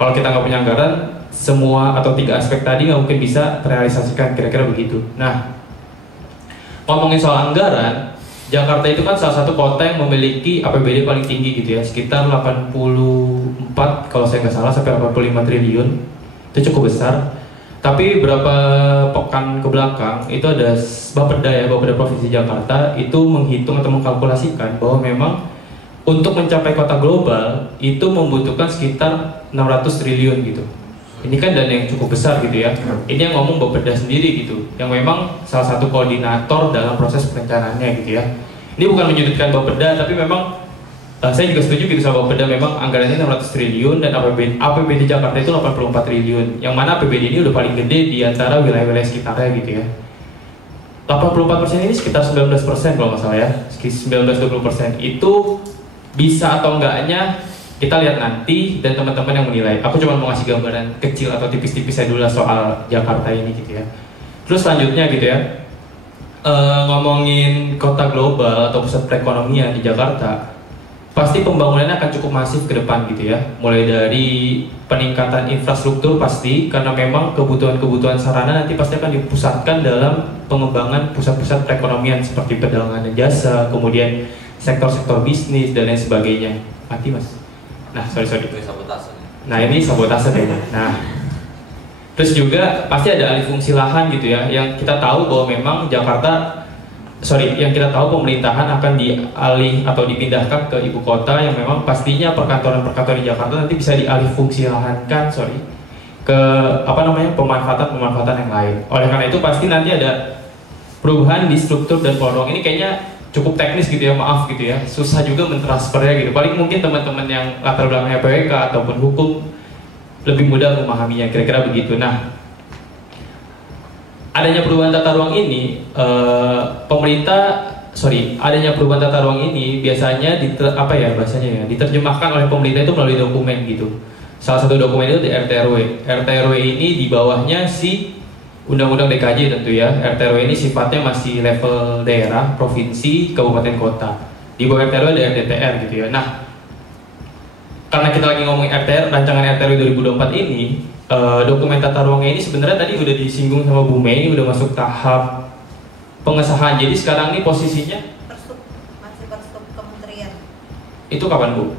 Kalau kita nggak punya anggaran, semua atau 3 aspek tadi nggak mungkin bisa terrealisasikan, kira-kira begitu. Nah, ngomongin soal anggaran, Jakarta itu kan salah satu kota yang memiliki APBD paling tinggi gitu ya, sekitar 84 kalau saya nggak salah sampai 85 triliun. Itu cukup besar. Tapi beberapa pekan ke belakang itu ada Bapeda ya, Bapeda Provinsi Jakarta itu menghitung atau mengkalkulasikan bahwa memang untuk mencapai kota global itu membutuhkan sekitar 600 triliun gitu. Ini kan dana yang cukup besar gitu ya. Ini yang ngomong Bapeda sendiri gitu, yang memang salah satu koordinator dalam proses perencanaannya gitu ya. Ini bukan menyudutkan Bapeda, tapi memang saya juga setuju gitu sama Bapeda, memang anggarannya 600 triliun dan APBD Jakarta itu 84 triliun. Yang mana APBD ini udah paling gede di antara wilayah-wilayah sekitarnya gitu ya. 84% ini sekitar 19% kalau nggak salah ya, 19-20%. Itu bisa atau enggaknya kita lihat nanti dan teman-teman yang menilai. Aku cuma mau ngasih gambaran kecil atau tipis-tipisnya dulu soal Jakarta ini gitu ya. Terus selanjutnya gitu ya, ngomongin kota global atau pusat perekonomian di Jakarta, pasti pembangunannya akan cukup masif ke depan gitu ya. Mulai dari peningkatan infrastruktur pasti, karena memang kebutuhan-kebutuhan sarana nanti pasti akan dipusatkan dalam pengembangan pusat-pusat perekonomian seperti perdagangan dan jasa, kemudian sektor-sektor bisnis dan lain sebagainya. Mati mas. Nah sorry. Nah ini sabotase kayaknya. Nah terus juga pasti ada alih fungsi lahan gitu ya, yang kita tahu bahwa memang yang kita tahu pemerintahan akan dialih atau dipindahkan ke ibu kota, yang memang pastinya perkantoran-perkantoran di Jakarta nanti bisa dialih fungsi lahankan ke pemanfaatan yang lain. Oleh karena itu pasti nanti ada perubahan di struktur dan polong. Ini kayaknya cukup teknis gitu ya, maaf gitu ya, susah juga mentransfernya gitu. Paling mungkin teman-teman yang latar belakangnya PWK ataupun hukum lebih mudah memahaminya, kira-kira begitu. Nah, adanya perubahan tata ruang ini, adanya perubahan tata ruang ini biasanya diterjemahkan oleh pemerintah itu melalui dokumen gitu. Salah satu dokumen itu di RT/RW. RT/RW ini di bawahnya si Undang-Undang DKJ tentu ya. RT/RW ini sifatnya masih level daerah, provinsi, kabupaten, kota. Di bawah RT/RW ada RDTR gitu ya. Nah, karena kita lagi ngomongin rancangan RT/RW 2024 ini, dokumen tata ruangnya ini sebenarnya tadi udah disinggung sama Bu Mei, udah masuk tahap pengesahan. Jadi sekarang ini posisinya masih persub kementerian. Itu kapan Bu?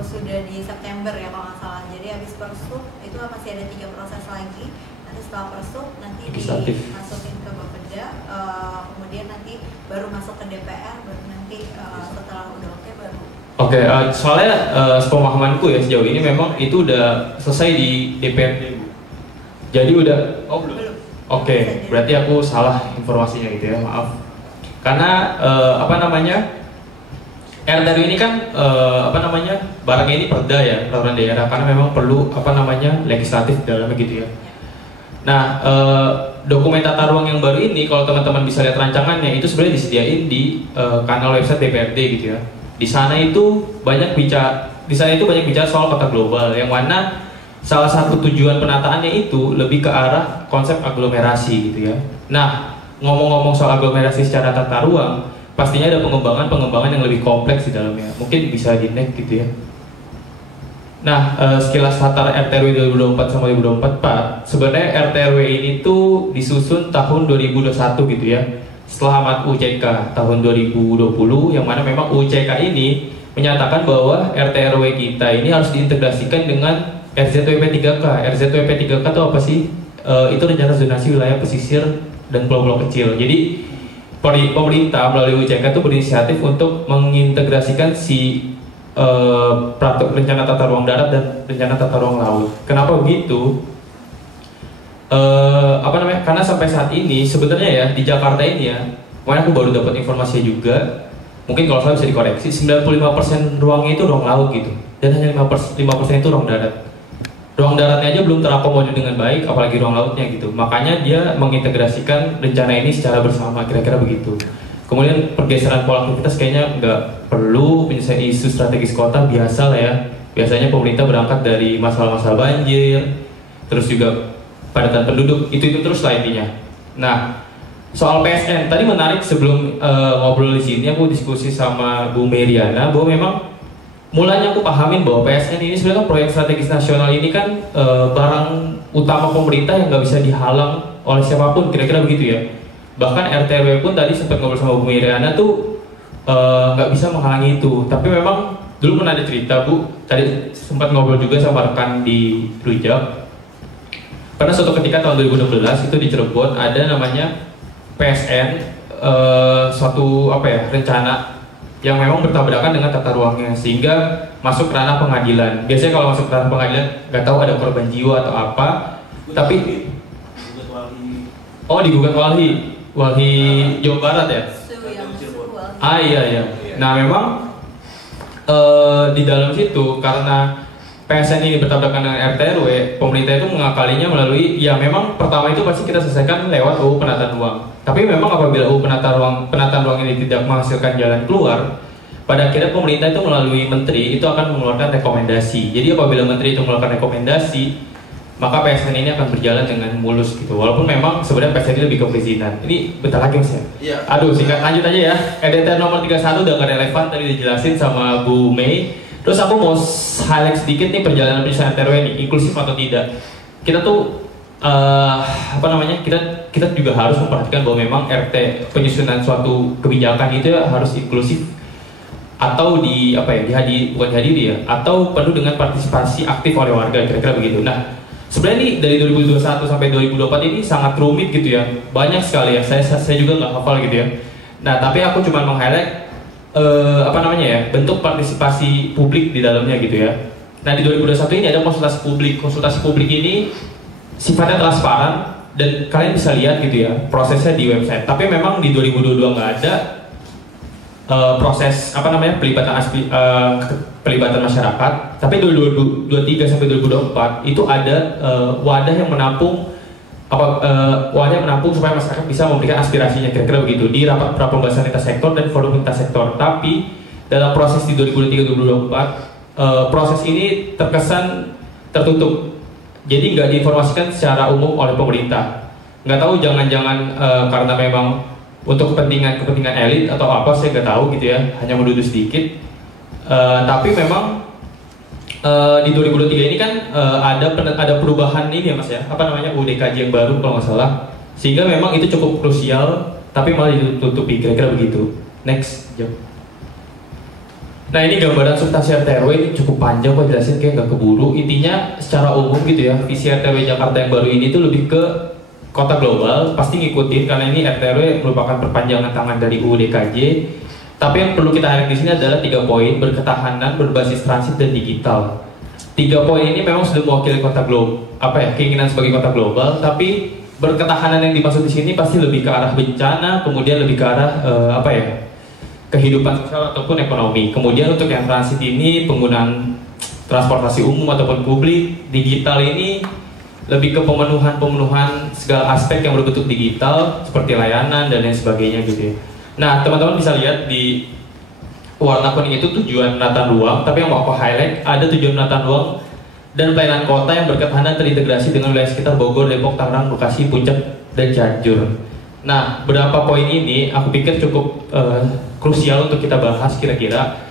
Sudah di September ya kalau nggak salah. Jadi habis persub itu masih ada 3 proses lagi. Nanti setelah persub nanti dimasukin ke Bapeda, kemudian nanti baru masuk ke DPR, baru nanti setelah udah oke baru. Oke, soalnya sepemahamanku ya sejauh ini memang itu udah selesai di DPRD Bu. Jadi udah, belum. Oke, berarti aku salah informasinya gitu ya, maaf. Karena RT/RW ini kan barangnya ini perda ya, peraturan daerah, karena memang perlu legislatif di dalamnya gitu ya. Nah, dokumen tata ruang yang baru ini kalau teman-teman bisa lihat rancangannya itu sebenarnya disediain di kanal website DPRD gitu ya. Di sana itu banyak bicara soal kota global, yang mana salah satu tujuan penataannya itu lebih ke arah konsep aglomerasi gitu ya. Nah, ngomong-ngomong soal aglomerasi secara tata ruang, pastinya ada pengembangan yang lebih kompleks di dalamnya. Mungkin bisa di-next gitu ya. Nah, sekilas latar RT/RW 2024 sama 2024, sebenarnya RT/RW ini tuh disusun tahun 2021 gitu ya. Setelah amat UCK tahun 2020, yang mana memang UCK ini menyatakan bahwa RT/RW kita ini harus diintegrasikan dengan RZWP 3K. RZWP 3K itu apa sih? Itu rencana zonasi wilayah pesisir dan pulau-pulau kecil. Jadi pemerintah melalui UCK itu berinisiatif untuk mengintegrasikan si rencana tata ruang darat dan rencana tata ruang laut. Kenapa begitu? Karena sampai saat ini sebenarnya ya di Jakarta ini ya, makanya aku baru dapat informasi juga, mungkin kalau salah bisa dikoreksi, 95% ruangnya itu ruang laut gitu, dan hanya 5% itu ruang darat. Ruang daratnya aja belum terakomodir dengan baik, apalagi ruang lautnya gitu. Makanya dia mengintegrasikan rencana ini secara bersama, kira-kira begitu. Kemudian pergeseran pola aktivitas kayaknya nggak perlu, misalnya isu strategis kota biasa lah ya. Biasanya pemerintah berangkat dari masalah-masalah banjir, terus juga padatan penduduk, itu terus lah intinya. Nah, soal PSN tadi menarik, sebelum ngobrol di sini aku diskusi sama Bu Meriana bahwa memang mulanya aku pahamin bahwa PSN ini sebenarnya proyek strategis nasional ini kan barang utama pemerintah yang nggak bisa dihalang oleh siapapun, kira-kira begitu ya. Bahkan RT/RW pun tadi sempat ngobrol sama Bu Meriana tuh nggak bisa menghalangi itu. Tapi memang dulu pernah ada cerita, Bu, tadi sempat ngobrol juga sama rekan di Rujak. Pada suatu ketika tahun 2016 itu di Cirebon ada namanya PSN, suatu rencana yang memang bertabrakan dengan tata ruangnya sehingga masuk ranah pengadilan. Biasanya kalau masuk ranah pengadilan nggak tahu ada korban jiwa atau apa, tapi digugat Walhi Jawa Barat ya. Iya. Nah memang di dalam situ karena PSN ini bertabrakan dengan RT/RW, pemerintah itu mengakalinya melalui, ya memang pertama itu pasti kita selesaikan lewat UU penataan ruang. Tapi memang apabila UU penataan ruang ini tidak menghasilkan jalan keluar, pada akhirnya pemerintah itu melalui menteri itu akan mengeluarkan rekomendasi. Jadi apabila menteri itu mengeluarkan rekomendasi, maka PSN ini akan berjalan dengan mulus gitu. Walaupun memang sebenarnya PSN ini lebih ke perizinan. Ini bentar lagi Mas ya? Iya. Aduh, singkat lanjut aja ya. EDT nomor 31 udah nggak relevan, tadi dijelasin sama Bu Mei. Terus aku mau highlight sedikit nih perjalanan penyusunan RT/RW ini, inklusif atau tidak. Kita tuh kita juga harus memperhatikan bahwa memang RT penyusunan suatu kebijakan itu harus inklusif atau bukan dihadiri ya, atau penuh dengan partisipasi aktif oleh warga, kira-kira begitu. Nah, sebenarnya ini dari 2021 sampai 2024 ini sangat rumit gitu ya, banyak sekali ya. Saya juga nggak hafal gitu ya. Nah, tapi aku cuma meng-highlight bentuk partisipasi publik di dalamnya gitu ya. Nah di 2021 ini ada konsultasi publik. Konsultasi publik ini sifatnya transparan dan kalian bisa lihat gitu ya prosesnya di website. Tapi memang di 2022 nggak ada proses pelibatan masyarakat. Tapi 2023 sampai 2024 itu ada wadah yang menampung supaya masyarakat bisa memberikan aspirasinya, kira-kira begitu di rapat prapembahasan lintas sektor dan forum lintas sektor. Tapi dalam proses di 2023-2024 proses ini terkesan tertutup, jadi nggak diinformasikan secara umum oleh pemerintah. Nggak tahu, jangan-jangan karena memang untuk kepentingan elit atau apa, saya nggak tahu gitu ya, hanya menuduh sedikit. Tapi memang di 2023 ini kan ada perubahan ini ya Mas ya, UDKJ yang baru kalau nggak salah, sehingga memang itu cukup krusial tapi malah ditutupi, kira-kira begitu. Next, jam. Nah ini gambaran substansi RT/RW ini cukup panjang, kok jelasin kayak nggak keburu. Intinya secara umum gitu ya, visi RT/RW Jakarta yang baru ini tuh lebih ke kota global, pasti ngikutin karena ini RT/RW merupakan perpanjangan tangan dari UDKJ. Tapi yang perlu kita highlight di sini adalah 3 poin: berketahanan, berbasis transit, dan digital. 3 poin ini memang sudah mewakili kota keinginan sebagai kota global. Tapi berketahanan yang dimaksud di sini pasti lebih ke arah bencana, kemudian lebih ke arah kehidupan sosial ataupun ekonomi. Kemudian untuk yang transit ini penggunaan transportasi umum ataupun publik. Digital ini lebih ke pemenuhan segala aspek yang berbentuk digital seperti layanan dan lain sebagainya gitu ya. Nah, teman-teman bisa lihat di warna kuning itu tujuan penataan ruang, tapi yang mau aku highlight ada tujuan penataan ruang dan pelayanan kota yang berketahanan terintegrasi dengan wilayah sekitar Bogor, Depok, Tangerang, Bekasi, Puncak, dan Cianjur. Nah, beberapa poin ini aku pikir cukup krusial untuk kita bahas, kira-kira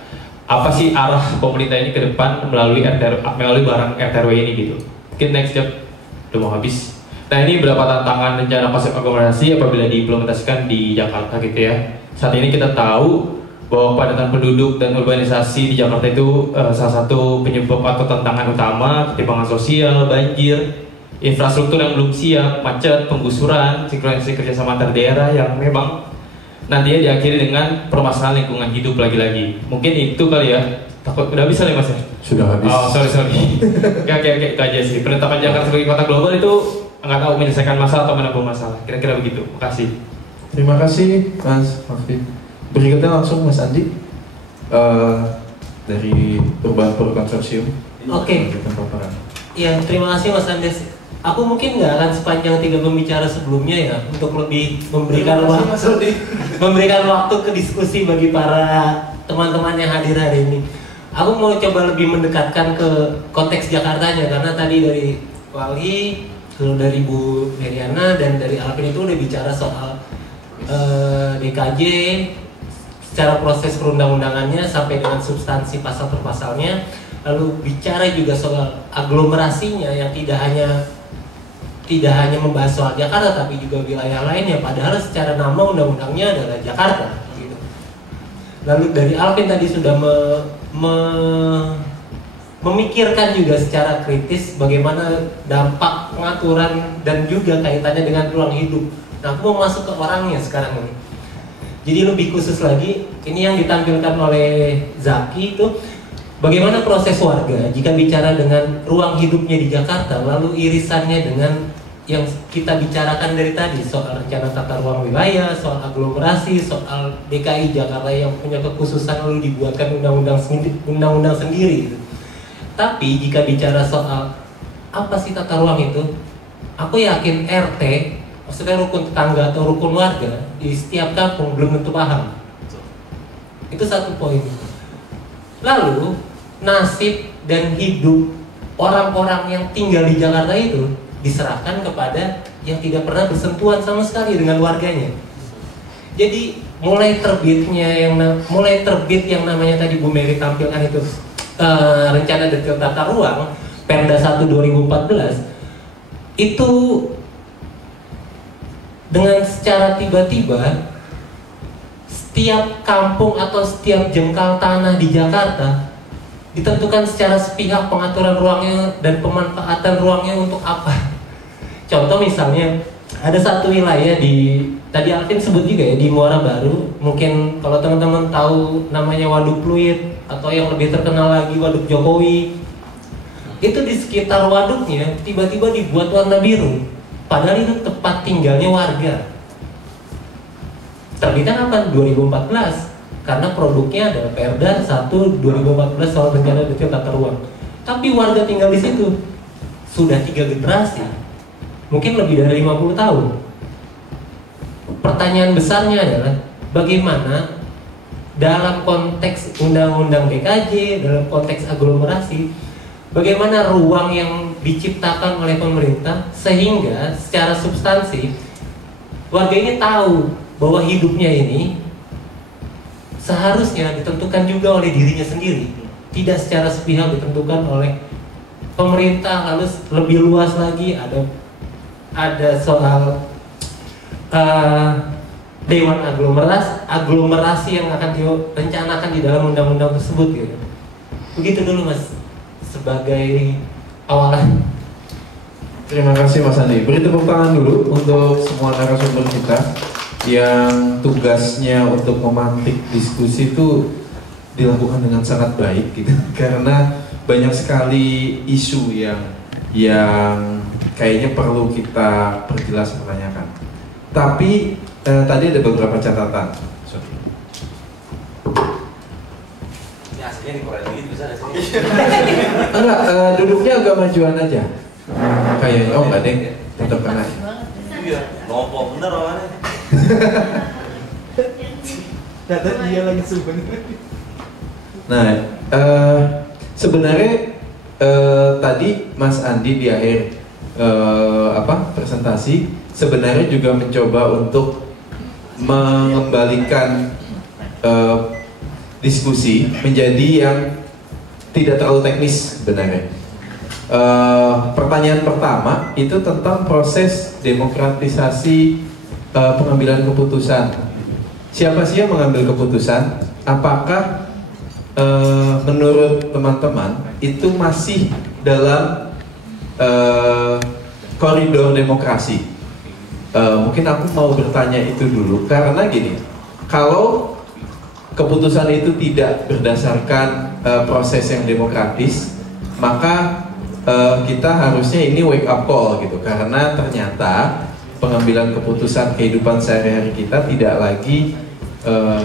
apa sih arah pemerintah ini ke depan melalui barang RT/RW ini gitu. Mungkin next step, udah mau habis. Nah ini beberapa tantangan rencana konsep aglomerasi apabila diimplementasikan di Jakarta gitu ya. Saat ini kita tahu bahwa padatkan penduduk dan urbanisasi di Jakarta itu salah satu penyebab atau tantangan utama, ketimpangan sosial, banjir, infrastruktur yang belum siap, macet, penggusuran, sinkronisasi kerjasama antar daerah yang memang nantinya diakhiri dengan permasalahan lingkungan hidup lagi-lagi. Mungkin itu kali ya. Takut udah bisa nih Mas ya? Sudah habis. Oh sorry. Oke, itu aja sih. Penetapan Jakarta sebagai kota global itu nggak tahu menyelesaikan masalah atau menanggung masalah, kira-kira begitu. Makasih. Terima kasih Mas Hafid. Berikutnya langsung Mas Andi dari Urban Pro Konsorsium. Oke. Ya, terima kasih Mas Andes. Aku mungkin nggak akan sepanjang 3 pembicara sebelumnya ya, untuk lebih memberikan waktu ke diskusi bagi para teman-teman yang hadir hari ini. Aku mau coba lebih mendekatkan ke konteks Jakartanya, karena tadi dari Walhi Kalau dari Bu Meriana dan dari Alvin itu udah bicara soal DKJ secara proses perundang-undangannya sampai dengan substansi pasal per pasalnya, lalu bicara juga soal aglomerasinya yang tidak hanya membahas soal Jakarta tapi juga wilayah lainnya, padahal secara nama undang-undangnya adalah Jakarta gitu. Lalu dari Alvin tadi sudah memikirkan juga secara kritis bagaimana dampak pengaturan dan juga kaitannya dengan ruang hidup. Nah, aku mau masuk ke orangnya sekarang ini. Jadi lebih khusus lagi, ini yang ditampilkan oleh Zaki itu bagaimana proses warga jika bicara dengan ruang hidupnya di Jakarta, lalu irisannya dengan yang kita bicarakan dari tadi soal rencana tata ruang wilayah, soal aglomerasi, soal DKI Jakarta yang punya kekhususan lalu dibuatkan undang-undang sendiri. Tapi jika bicara soal apa sih tata ruang itu, aku yakin RT, maksudnya rukun tetangga atau rukun warga di setiap kampung belum tentu paham. Itu satu poin. Lalu nasib dan hidup orang-orang yang tinggal di Jakarta itu diserahkan kepada yang tidak pernah bersentuhan sama sekali dengan warganya. Jadi mulai terbit yang namanya tadi Bu Mary tampilkan itu rencana detail tata ruang Perda 1 2014 itu dengan secara tiba-tiba setiap kampung atau setiap jengkal tanah di Jakarta ditentukan secara sepihak pengaturan ruangnya dan pemanfaatan ruangnya untuk apa. Contoh misalnya ada satu wilayah di tadi Alvin sebut juga ya di Muara Baru, mungkin kalau teman-teman tahu namanya Waduk Pluit atau yang lebih terkenal lagi Waduk Jokowi. Itu di sekitar waduknya tiba-tiba dibuat warna biru, padahal itu tempat tinggalnya warga. Terbitnya kapan? 2014. Karena produknya adalah Perda 1 2014 soal rencana detail tata ruang. Tapi warga tinggal di situ sudah 3 generasi, mungkin lebih dari 50 tahun. Pertanyaan besarnya adalah bagaimana dalam konteks undang-undang DKJ, dalam konteks aglomerasi, bagaimana ruang yang diciptakan oleh pemerintah sehingga secara substansi warga ini tahu bahwa hidupnya ini seharusnya ditentukan juga oleh dirinya sendiri, tidak secara sepihak ditentukan oleh pemerintah. Lalu lebih luas lagi ada soal dewan aglomerasi yang akan direncanakan di dalam undang-undang tersebut gitu. Begitu dulu Mas sebagai awalan. Terima kasih Mas Andi. Beri tepuk tangan dulu untuk semua narasumber kita yang tugasnya untuk memantik diskusi itu dilakukan dengan sangat baik gitu. Karena banyak sekali isu yang kayaknya perlu kita perjelas pertanyakan. Tapi tadi ada beberapa catatan. Sorry. Ini aslinya dikoreksi gitu bisa nggak sih? Enggak, duduknya agak majuan aja. Kayaknya, oh enggak deh, tetap kena. Iya, ngompol bener orangnya. Data dia lagi sebenarnya. Nah, sebenarnya tadi Mas Andi di akhir presentasi sebenarnya juga mencoba untuk mengembalikan diskusi menjadi yang tidak terlalu teknis sebenarnya. Pertanyaan pertama itu tentang proses demokratisasi pengambilan keputusan. Siapa sih yang mengambil keputusan? Apakah menurut teman-teman itu masih dalam koridor demokrasi? Mungkin aku mau bertanya itu dulu karena gini, kalau keputusan itu tidak berdasarkan proses yang demokratis, maka kita harusnya ini wake up call gitu, karena ternyata pengambilan keputusan kehidupan sehari-hari kita tidak lagi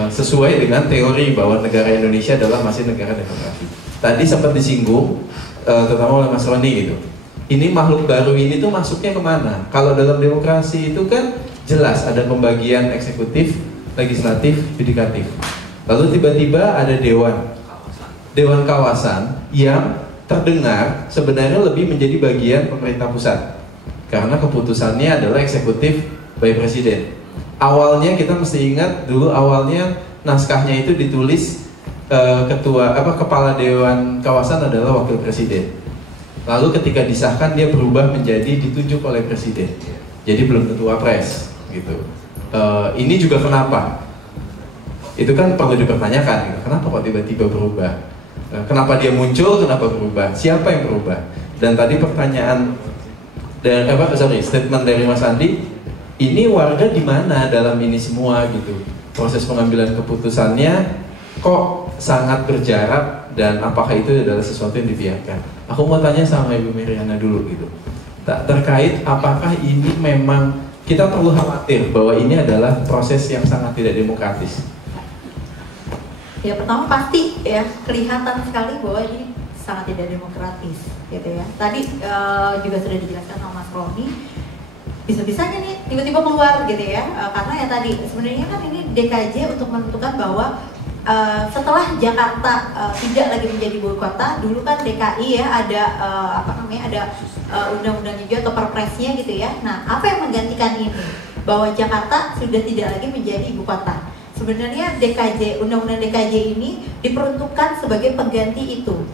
sesuai dengan teori bahwa negara Indonesia adalah masih negara demokrasi. Tadi sempat disinggung, terutama oleh Mas Roni gitu. Ini makhluk baru ini tuh masuknya kemana? Kalau dalam demokrasi itu kan jelas ada pembagian eksekutif, legislatif, yudikatif. Lalu tiba-tiba ada dewan kawasan yang terdengar sebenarnya lebih menjadi bagian pemerintah pusat. karena keputusannya adalah eksekutif by presiden. Awalnya kita mesti ingat dulu, awalnya naskahnya itu ditulis kepala dewan kawasan adalah wakil presiden. Lalu ketika disahkan dia berubah menjadi ditunjuk oleh presiden. Jadi belum tentu wapres gitu. Ini juga kenapa? Itu kan perlu dipertanyakan gitu. Kenapa kok tiba-tiba berubah? Kenapa dia muncul? Kenapa berubah? Siapa yang berubah? Dan tadi pertanyaan dari statement dari Mas Andi, ini warga di mana dalam ini semua gitu? Proses pengambilan keputusannya kok sangat berjarak, dan apakah itu adalah sesuatu yang dibiarkan? Aku mau tanya sama Ibu Meriana dulu gitu. Terkait apakah ini memang kita perlu khawatir bahwa ini adalah proses yang sangat tidak demokratis? Ya pertama pasti ya kelihatan sekali bahwa ini sangat tidak demokratis gitu ya. Tadi juga sudah dijelaskan sama Mas Roni, bisa-bisanya nih tiba-tiba keluar gitu ya, karena ya tadi sebenarnya kan ini DKJ untuk menentukan bahwa setelah Jakarta tidak lagi menjadi ibu kota, dulu kan DKI ya ada ada undang-undangnya juga atau perpresnya gitu ya. Nah, apa yang menggantikan ini? Bahwa Jakarta sudah tidak lagi menjadi ibu kota. Sebenarnya DKJ, undang-undang DKJ ini diperuntukkan sebagai pengganti itu.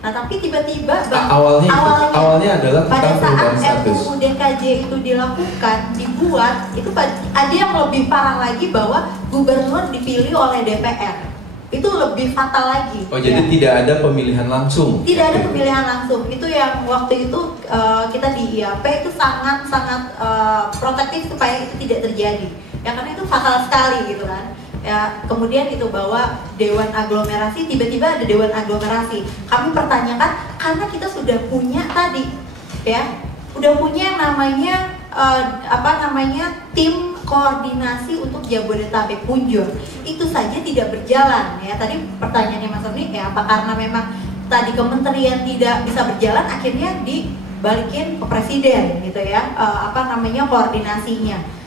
Nah, tapi tiba-tiba awalnya adalah pada saat status. RUU DKJ itu dilakukan, dibuat, itu ada yang lebih parah lagi bahwa gubernur dipilih oleh DPR. Itu lebih fatal lagi. Oh, jadi tidak ada pemilihan langsung? Tidak ada pemilihan langsung. Itu yang waktu itu kita di IAP itu sangat-sangat protektif supaya itu tidak terjadi. Ya karena itu fatal sekali gitu kan. Ya, kemudian itu bahwa dewan aglomerasi, tiba-tiba ada dewan aglomerasi. Kami pertanyakan karena kita sudah punya tadi ya, udah punya yang namanya tim koordinasi untuk Jabodetabek Punjur. Itu saja tidak berjalan ya. Tadi pertanyaannya Mas Roni ya, apa karena memang tadi kementerian tidak bisa berjalan akhirnya dibalikin ke presiden gitu ya, koordinasinya.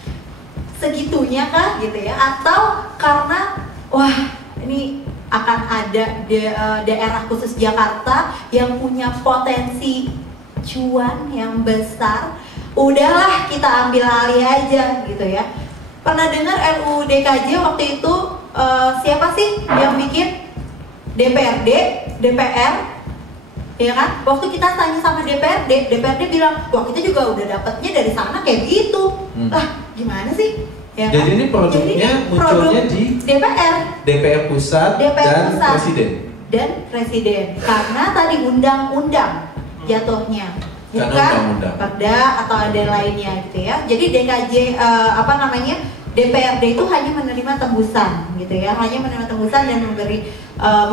Segitunya kah gitu ya, atau karena wah ini akan ada daerah khusus Jakarta yang punya potensi cuan yang besar, udahlah kita ambil alih aja gitu ya. Pernah dengar RUU DKJ waktu itu siapa sih yang bikin? DPRD, DPR, ya kan? Waktu kita tanya sama DPRD bilang, wah kita juga udah dapatnya dari sana kayak gitu. Lah gimana sih? Ya kan? Jadi ini munculnya di DPR pusat dan presiden. Karena tadi undang-undang jatuhnya, bukan perda atau ada lainnya gitu ya. Jadi DKJ DPRD itu hanya menerima tembusan gitu ya, hanya menerima tembusan dan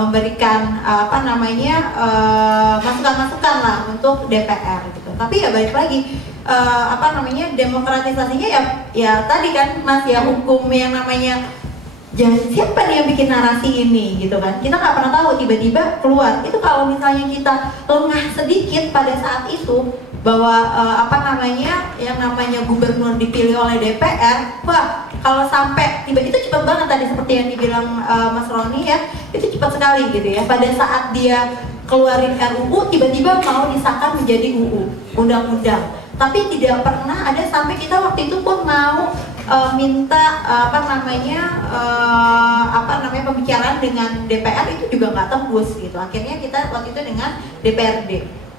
memberikan masukan-masukan lah untuk DPR gitu. Tapi ya balik lagi demokratisasinya ya tadi kan Mas ya, hukum yang namanya siapa nih yang bikin narasi ini gitu kan, kita nggak pernah tahu, tiba-tiba keluar. Itu kalau misalnya kita lengah sedikit pada saat itu bahwa yang namanya gubernur dipilih oleh DPR, wah kalau sampai itu cepat banget tadi seperti yang dibilang Mas Roni ya, itu cepat sekali gitu ya. Pada saat dia keluarin RUU tiba-tiba mau disahkan menjadi UU, undang-undang. Tapi tidak pernah ada sampai kita waktu itu pun mau minta pembicaraan dengan DPR, itu juga nggak tembus gitu. Akhirnya kita waktu itu dengan DPRD.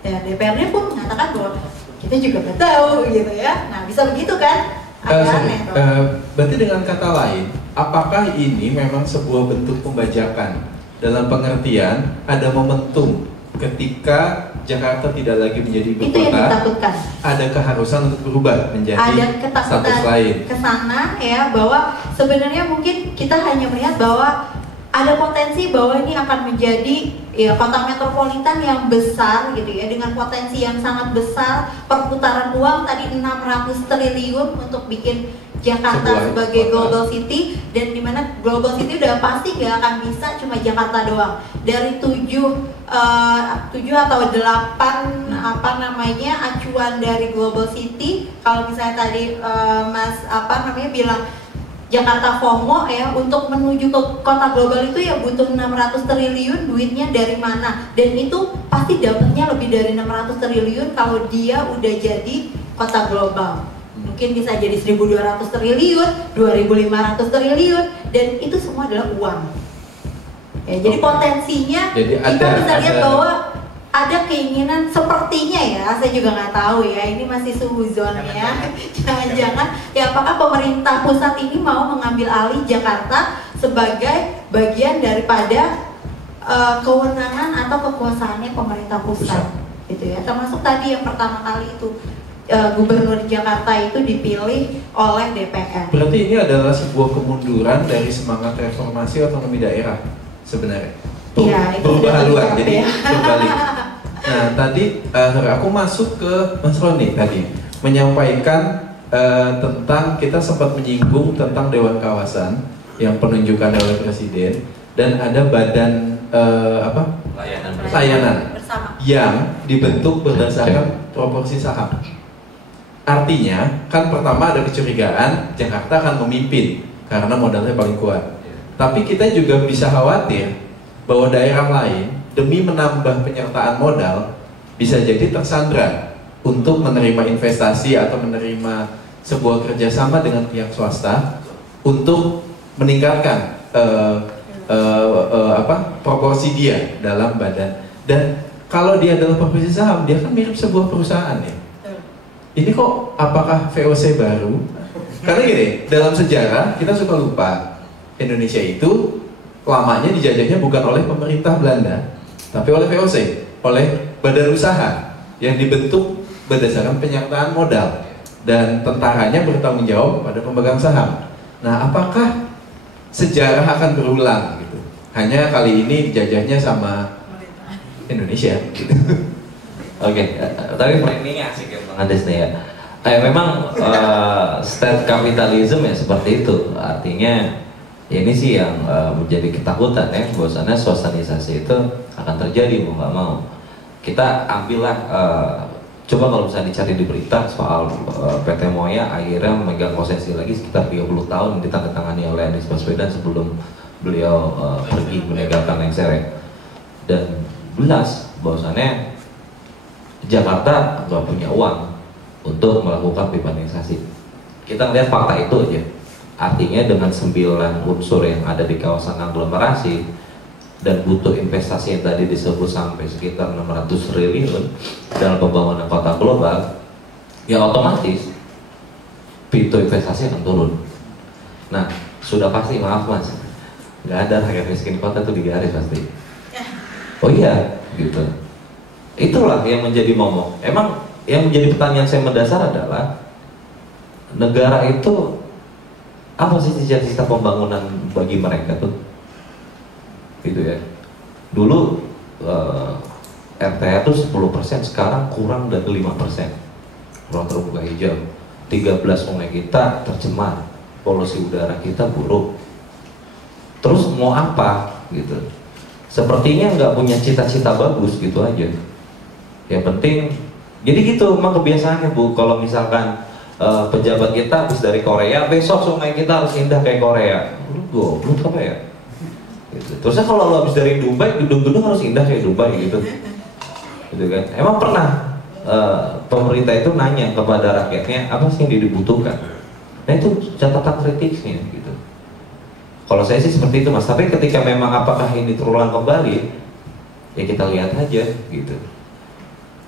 Ya, DPRD pun mengatakan bahwa kita juga nggak tahu gitu ya. Nah bisa begitu kan? Berarti dengan kata lain, apakah ini memang sebuah bentuk pembajakan dalam pengertian ada momentum ketika Jakarta tidak lagi menjadi ibu kota? Itu yang ditakutkan. Ada keharusan untuk berubah menjadi status lain. Kesana ya, bahwa sebenarnya mungkin kita hanya melihat bahwa ada potensi bahwa ini akan menjadi ya kota metropolitan yang besar gitu ya, dengan potensi yang sangat besar, perputaran uang tadi 600 triliun untuk bikin Jakarta sebagai global city, dan dimana global city udah pasti nggak akan bisa cuma Jakarta doang. Dari 7 atau 8 acuan dari global city, kalau misalnya tadi Mas bilang Jakarta FOMO ya, untuk menuju ke kota global itu ya butuh 600 triliun, duitnya dari mana? Dan itu pasti dapatnya lebih dari 600 triliun kalau dia udah jadi kota global. Mungkin bisa jadi 1.200 triliun, 2.500 triliun, dan itu semua adalah uang. Ya, jadi potensinya kita bisa lihat bahwa ada keinginan sepertinya ya, saya juga nggak tahu ya, ini masih suzonnya. Jangan-jangan ya apakah pemerintah pusat ini mau mengambil alih Jakarta sebagai bagian daripada kewenangan atau kekuasaannya pemerintah pusat, gitu ya. Termasuk tadi yang pertama kali itu gubernur Jakarta itu dipilih oleh DPR. Berarti ini adalah sebuah kemunduran dari semangat reformasi otonomi daerah sebenarnya. Iya, itu berubah haluan, jadi ya. berbalik. Nah, tadi aku masuk ke Mas Roni tadi menyampaikan tentang kita sempat menyinggung tentang Dewan Kawasan yang penunjukan oleh Presiden dan ada badan layanan bersama yang dibentuk berdasarkan proporsi saham. Artinya, kan pertama ada kecurigaan Jakarta akan memimpin karena modalnya paling kuat. Tapi kita juga bisa khawatir bahwa daerah lain demi menambah penyertaan modal bisa jadi tersandra untuk menerima investasi atau menerima sebuah kerjasama dengan pihak swasta untuk meningkatkan proporsi dia dalam badan. Dan kalau dia adalah proporsi saham, dia kan mirip sebuah perusahaan ya. Ini kok apakah VOC baru? Karena gini, dalam sejarah kita suka lupa Indonesia itu lamanya dijajahnya bukan oleh pemerintah Belanda, tapi oleh VOC, oleh badan usaha yang dibentuk berdasarkan penyertaan modal dan tentaranya bertanggung jawab pada pemegang saham. Nah, apakah sejarah akan berulang gitu? Hanya kali ini dijajahnya sama Indonesia gitu. Oke, tapi framingnya asik ya Bang Andes nih ya. Memang state kapitalisme ya seperti itu. Artinya ya ini sih yang menjadi ketakutan ya, bahwasannya sosialisasi itu akan terjadi mau nggak mau. Kita ambillah coba kalau misalnya dicari di berita soal PT Moya akhirnya memegang posisi lagi sekitar 30 tahun ditandatangani oleh Anies Baswedan sebelum beliau pergi meninggalkan Lengser. Dan jelas bahwasannya Jakarta nggak punya uang untuk melakukan privatisasi. Kita lihat fakta itu aja. Artinya dengan 9 unsur yang ada di kawasan aglomerasi dan butuh investasi yang tadi disebut sampai sekitar 600 triliun dalam pembangunan kota global, ya otomatis pintu investasi akan turun. Nah, sudah pasti, maaf mas, nggak ada rakyat miskin kota itu di garis pasti. Oh iya, gitu. Itulah yang menjadi momok. Emang yang menjadi pertanyaan saya mendasar adalah negara itu apa sih cita-cita pembangunan bagi mereka tuh? Gitu ya. Dulu RTA itu 10%, sekarang kurang dari 5%. Ruang terbuka hijau. 13 sungai kita tercemar, polusi udara kita buruk. Terus mau apa gitu? Sepertinya nggak punya cita-cita bagus gitu aja. Yang penting, jadi gitu memang kebiasaannya Bu. Kalau misalkan pejabat kita habis dari Korea, besok sungai kita harus indah kayak Korea. Lu apa ya? Gitu. Terusnya kalau lo habis dari Dubai, gedung-gedung harus indah kayak Dubai gitu. Gitu kan? Emang pernah pemerintah itu nanya kepada rakyatnya apa sih yang dibutuhkan? Nah itu catatan kritisnya gitu. Kalau saya sih seperti itu mas. Tapi ketika memang apakah ini terulang kembali, ya kita lihat aja gitu.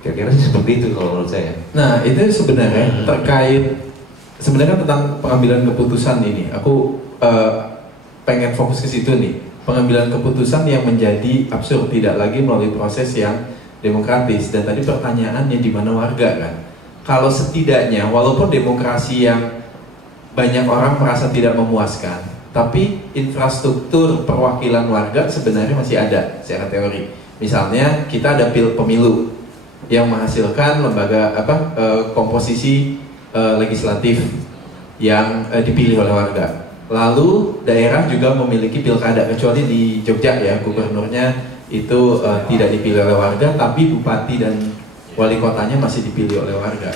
Kira-kira seperti itu kalau menurut saya. Nah itu sebenarnya terkait sebenarnya tentang pengambilan keputusan ini. Aku pengen fokus ke situ nih. Pengambilan keputusan yang menjadi absurd, tidak lagi melalui proses yang demokratis. Dan tadi pertanyaannya di mana warga kan? Kalau setidaknya walaupun demokrasi yang banyak orang merasa tidak memuaskan, tapi infrastruktur perwakilan warga sebenarnya masih ada secara teori. Misalnya kita ada pemilu yang menghasilkan lembaga komposisi legislatif yang dipilih oleh warga. Lalu daerah juga memiliki pilkada, kecuali di Jogja ya, gubernurnya itu tidak dipilih oleh warga, tapi bupati dan wali kotanya masih dipilih oleh warga.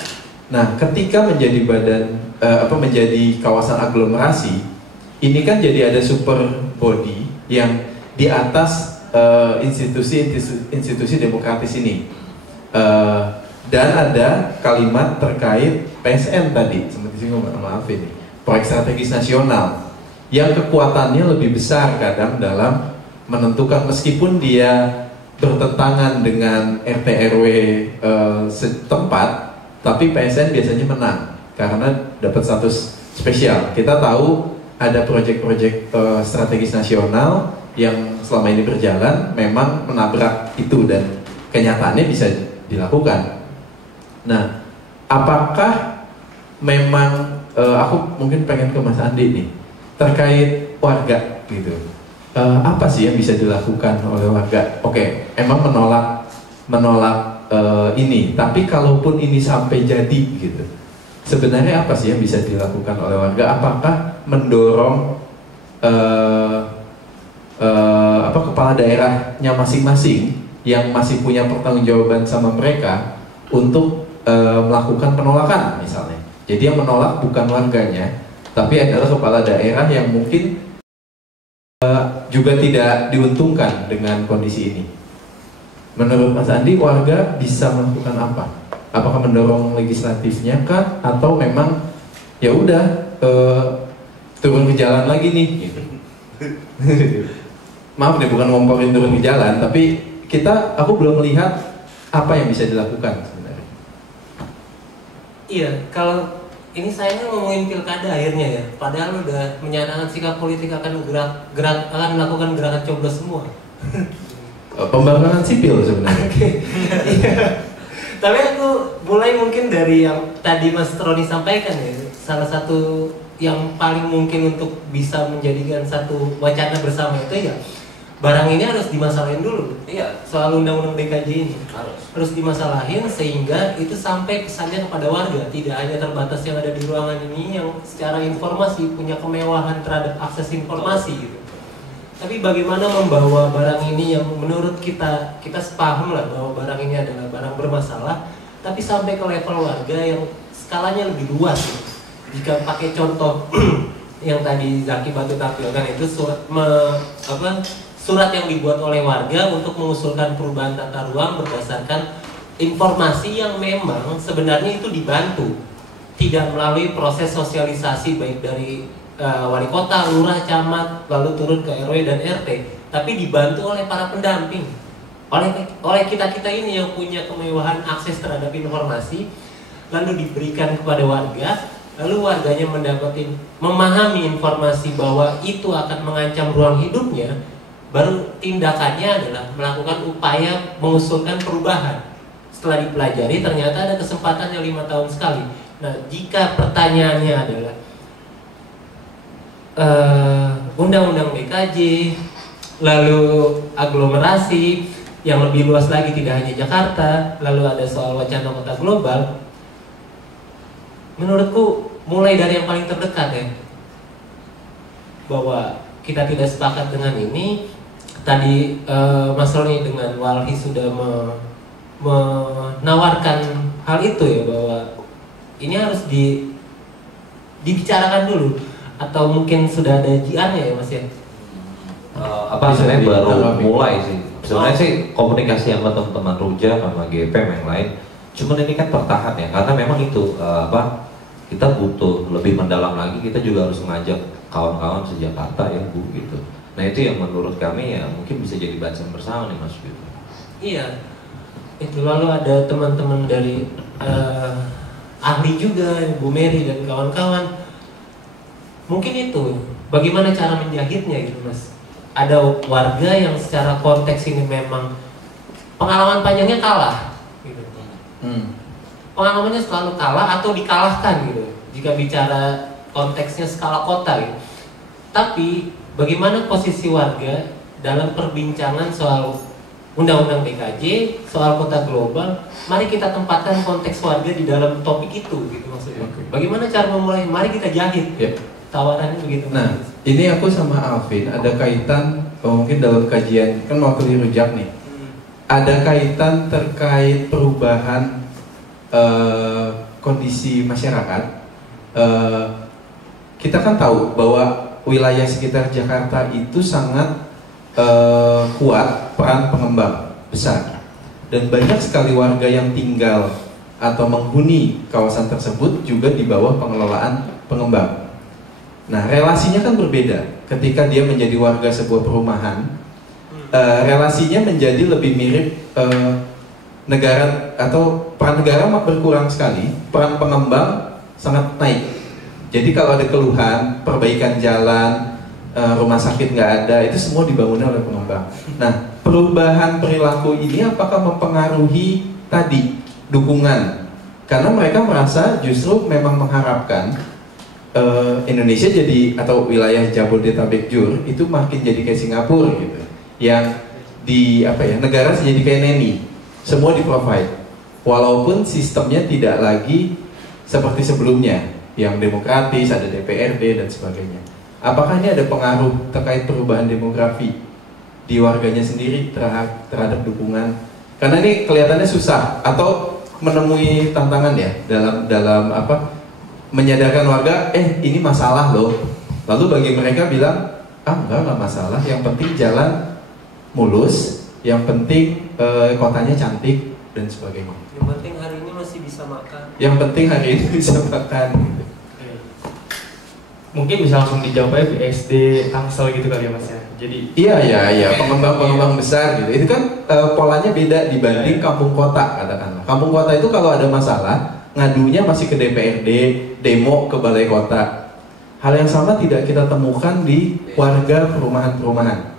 Nah, ketika menjadi menjadi kawasan aglomerasi, ini kan jadi ada super body yang di atas institusi demokratis ini. Dan ada kalimat terkait PSN tadi, seperti disinggung maaf ini, proyek strategis nasional yang kekuatannya lebih besar kadang dalam menentukan, meskipun dia bertentangan dengan RT RW setempat, tapi PSN biasanya menang karena dapat status spesial. Kita tahu ada proyek-proyek strategis nasional yang selama ini berjalan memang menabrak itu dan kenyataannya bisa dilakukan. Nah, apakah memang aku mungkin pengen ke Mas Andi nih terkait warga gitu. Apa sih yang bisa dilakukan oleh warga? Oke, emang menolak ini, tapi kalaupun ini sampai jadi gitu, sebenarnya apa sih yang bisa dilakukan oleh warga? Apakah mendorong kepala daerahnya masing-masing yang masih punya pertanggungjawaban sama mereka untuk melakukan penolakan misalnya. Jadi yang menolak bukan warganya, tapi adalah kepala daerah yang mungkin juga tidak diuntungkan dengan kondisi ini. Menurut Mas Andi, warga bisa melakukan apa? Apakah mendorong legislatifnya kah, atau memang ya udah turun ke jalan lagi nih? Gitu. Maaf nih, bukan ngomporin turun ke jalan, tapi aku belum melihat apa yang bisa dilakukan sebenarnya. Iya, kalau ini sayangnya ngomongin pilkada akhirnya ya, padahal udah menyatakan sikap politik akan akan melakukan gerakan coblos semua. Pembangunan sipil sebenarnya. Iya. Tapi aku mulai mungkin dari yang tadi Mas Roni sampaikan ya, salah satu yang paling mungkin untuk bisa menjadikan satu wacana bersama itu ya, barang ini harus dimasalahin dulu. Iya, soal undang-undang DKJ ini harus dimasalahin sehingga itu sampai pesannya kepada warga, tidak hanya terbatas yang ada di ruangan ini yang secara informasi punya kemewahan terhadap akses informasi gitu. Tapi bagaimana membawa barang ini yang menurut kita sepaham lah bahwa barang ini adalah barang bermasalah, tapi sampai ke level warga yang skalanya lebih luas gitu. Jika pakai contoh yang tadi Zaki Batu tampilkan itu surat yang dibuat oleh warga untuk mengusulkan perubahan tata ruang berdasarkan informasi yang memang sebenarnya itu dibantu, tidak melalui proses sosialisasi baik dari wali kota, lurah, camat, lalu turun ke RW dan RT, tapi dibantu oleh para pendamping, oleh kita ini yang punya kemewahan akses terhadap informasi, lalu diberikan kepada warga, lalu warganya memahami informasi bahwa itu akan mengancam ruang hidupnya. Baru tindakannya adalah melakukan upaya mengusulkan perubahan. Setelah dipelajari ternyata ada kesempatannya 5 tahun sekali. Nah, jika pertanyaannya adalah undang-undang DKJ, lalu aglomerasi yang lebih luas lagi tidak hanya Jakarta, lalu ada soal wacana kota global, menurutku mulai dari yang paling terdekat ya, bahwa kita tidak sepakat dengan ini. Tadi Mas Roni dengan Walhi sudah menawarkan hal itu ya, bahwa ini harus dibicarakan dulu, atau mungkin sudah ada jiannya ya Mas ya? Sebenarnya baru mulai sih. Sebenarnya sih komunikasi sama teman-teman Ruja sama GPM yang lain. Cuman ini kan bertahan ya, karena memang itu kita butuh lebih mendalam lagi. Kita juga harus mengajak kawan-kawan se-Jakarta ya Bu gitu. Nah itu yang menurut kami ya mungkin bisa jadi bacaan bersama nih Mas gitu. Iya, itu lalu ada teman-teman dari ahli juga, Bu Mary dan kawan-kawan. Mungkin itu bagaimana cara menjahitnya gitu Mas. Ada warga yang secara konteks ini memang pengalaman panjangnya kalah gitu. Pengalamannya selalu kalah atau dikalahkan gitu, jika bicara konteksnya skala kota gitu. Tapi bagaimana posisi warga dalam perbincangan soal undang-undang DKJ, soal kota global? Mari kita tempatkan konteks warga di dalam topik itu gitu maksudnya. Bagaimana cara memulai? Mari kita jahit. Tawarannya begitu. Nah, ini aku sama Alvin ada kaitan, mungkin dalam kajian kan waktu di Rujak nih, ada kaitan terkait perubahan kondisi masyarakat. Kita kan tahu bahwa wilayah sekitar Jakarta itu sangat kuat peran pengembang besar, dan banyak sekali warga yang tinggal atau menghuni kawasan tersebut juga di bawah pengelolaan pengembang. Nah, relasinya kan berbeda. Ketika dia menjadi warga sebuah perumahan, relasinya menjadi lebih mirip negara, atau peran negara berkurang sekali, peran pengembang sangat naik. Jadi kalau ada keluhan, perbaikan jalan, rumah sakit nggak ada, itu semua dibangun oleh pengembang. Nah, perubahan perilaku ini apakah mempengaruhi tadi dukungan? Karena mereka merasa justru memang mengharapkan Indonesia jadi, atau wilayah Jabodetabek Jur itu makin jadi kayak Singapura gitu, yang di negara jadi kayak neni, semua di provide, walaupun sistemnya tidak lagi seperti sebelumnya yang demokratis, ada DPRD dan sebagainya. Apakah ini ada pengaruh terkait perubahan demografi di warganya sendiri terhadap dukungan? Karena ini kelihatannya susah atau menemui tantangan ya dalam menyadarkan warga, ini masalah loh. Lalu bagi mereka bilang, enggak masalah, yang penting jalan mulus, yang penting kotanya cantik dan sebagainya. Yang penting hari ini masih bisa makan. Yang penting hari ini bisa makan. Gitu. Mungkin bisa langsung dijawab aja BSD Tangsel gitu kali ya Mas ya. Jadi iya, pengembang besar gitu. Itu kan polanya beda dibanding kampung kota katakanlah. Kampung kota itu kalau ada masalah, ngadunya masih ke DPRD, demo ke balai kota. Hal yang sama tidak kita temukan di warga perumahan-perumahan.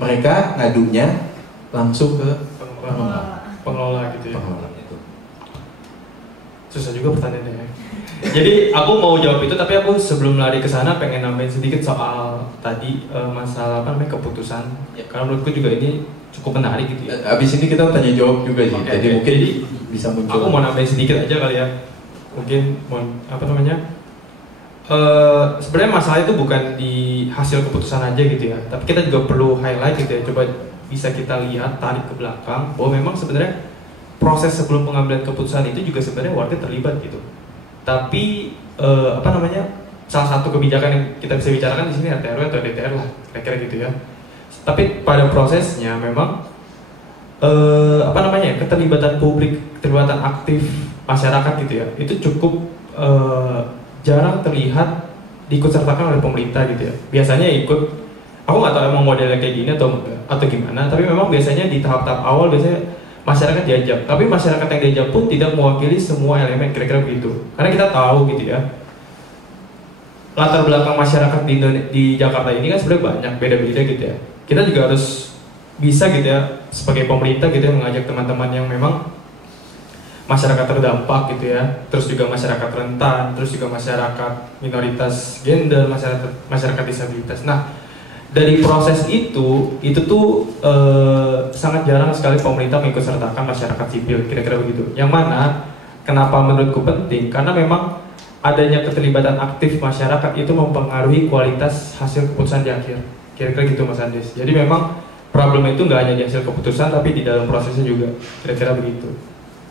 Mereka ngadunya langsung ke pengelola gitu ya. Pengelola itu. Susah juga pertanyaannya. Jadi aku mau jawab itu, tapi aku sebelum lari ke sana pengen nambahin sedikit soal tadi masalah keputusan. Ya, karena menurutku juga ini cukup menarik gitu ya. Abis ini kita tanya jawab juga sih. Okay, jadi mungkin bisa muncul. Aku mau nambahin sedikit aja kali ya. Mungkin mau sebenarnya masalah itu bukan di hasil keputusan aja gitu ya. Tapi kita juga perlu highlight gitu ya. Coba bisa kita lihat, tarik ke belakang bahwa memang sebenarnya proses sebelum pengambilan keputusan itu juga sebenarnya warga terlibat gitu. Tapi salah satu kebijakan yang kita bisa bicarakan di sini RT/RW atau DTR lah, kira-kira gitu ya. Tapi pada prosesnya memang keterlibatan publik, keterlibatan aktif masyarakat gitu ya, itu cukup jarang terlihat diikutsertakan oleh pemerintah gitu ya. Biasanya ikut, aku nggak tahu emang modelnya kayak gini atau gimana, tapi memang biasanya di tahap-tahap awal biasanya masyarakat diajak, tapi masyarakat yang diajak pun tidak mewakili semua elemen, kira-kira begitu. Karena kita tahu gitu ya, latar belakang masyarakat di Jakarta ini kan sebenarnya banyak, beda-beda gitu ya. Kita juga harus bisa gitu ya, sebagai pemerintah gitu ya, mengajak teman-teman yang memang masyarakat terdampak gitu ya, terus juga masyarakat rentan, terus juga masyarakat minoritas gender, masyarakat disabilitas. Nah, dari proses itu tuh sangat jarang sekali pemerintah mengikutsertakan masyarakat sipil, kira-kira begitu. Yang mana kenapa menurutku penting? Karena memang adanya keterlibatan aktif masyarakat itu mempengaruhi kualitas hasil keputusan di akhir, kira-kira gitu Mas Andes. Jadi memang problem itu nggak hanya di hasil keputusan, tapi di dalam prosesnya juga, kira-kira begitu.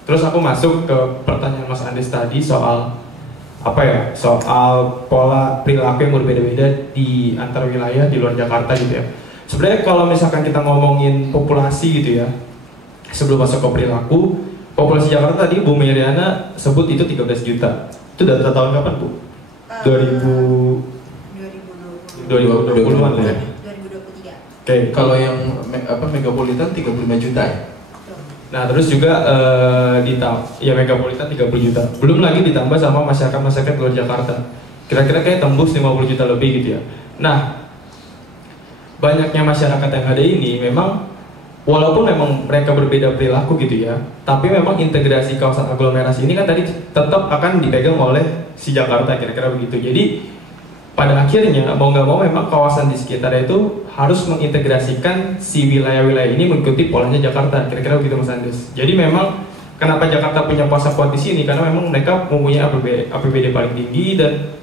Terus aku masuk ke pertanyaan Mas Andes tadi soal soal pola perilaku yang berbeda-beda di antar wilayah di luar Jakarta gitu ya. Sebenarnya kalau misalkan kita ngomongin populasi gitu ya, sebelum masuk ke perilaku, populasi Jakarta tadi Bu Meriana sebut itu 13 juta. Itu data tahun kapan Bu? 2020-an ya? 2023. Oke, kalau yang megapolitan 35 juta ya? Nah terus juga megapolitan 30 juta. Belum lagi ditambah sama masyarakat luar Jakarta. Kira-kira kayak tembus 50 juta lebih gitu ya. Nah, banyaknya masyarakat yang ada ini memang walaupun memang mereka berbeda perilaku gitu ya, tapi memang integrasi kawasan aglomerasi ini kan tadi tetap akan dipegang oleh si Jakarta, kira-kira begitu. Jadi pada akhirnya mau nggak mau memang kawasan di sekitar itu harus mengintegrasikan si wilayah-wilayah ini mengikuti polanya Jakarta, kira-kira begitu Mas Andes. Jadi memang kenapa Jakarta punya kuasa kuat di sini, karena memang mereka mempunyai APBD paling tinggi, dan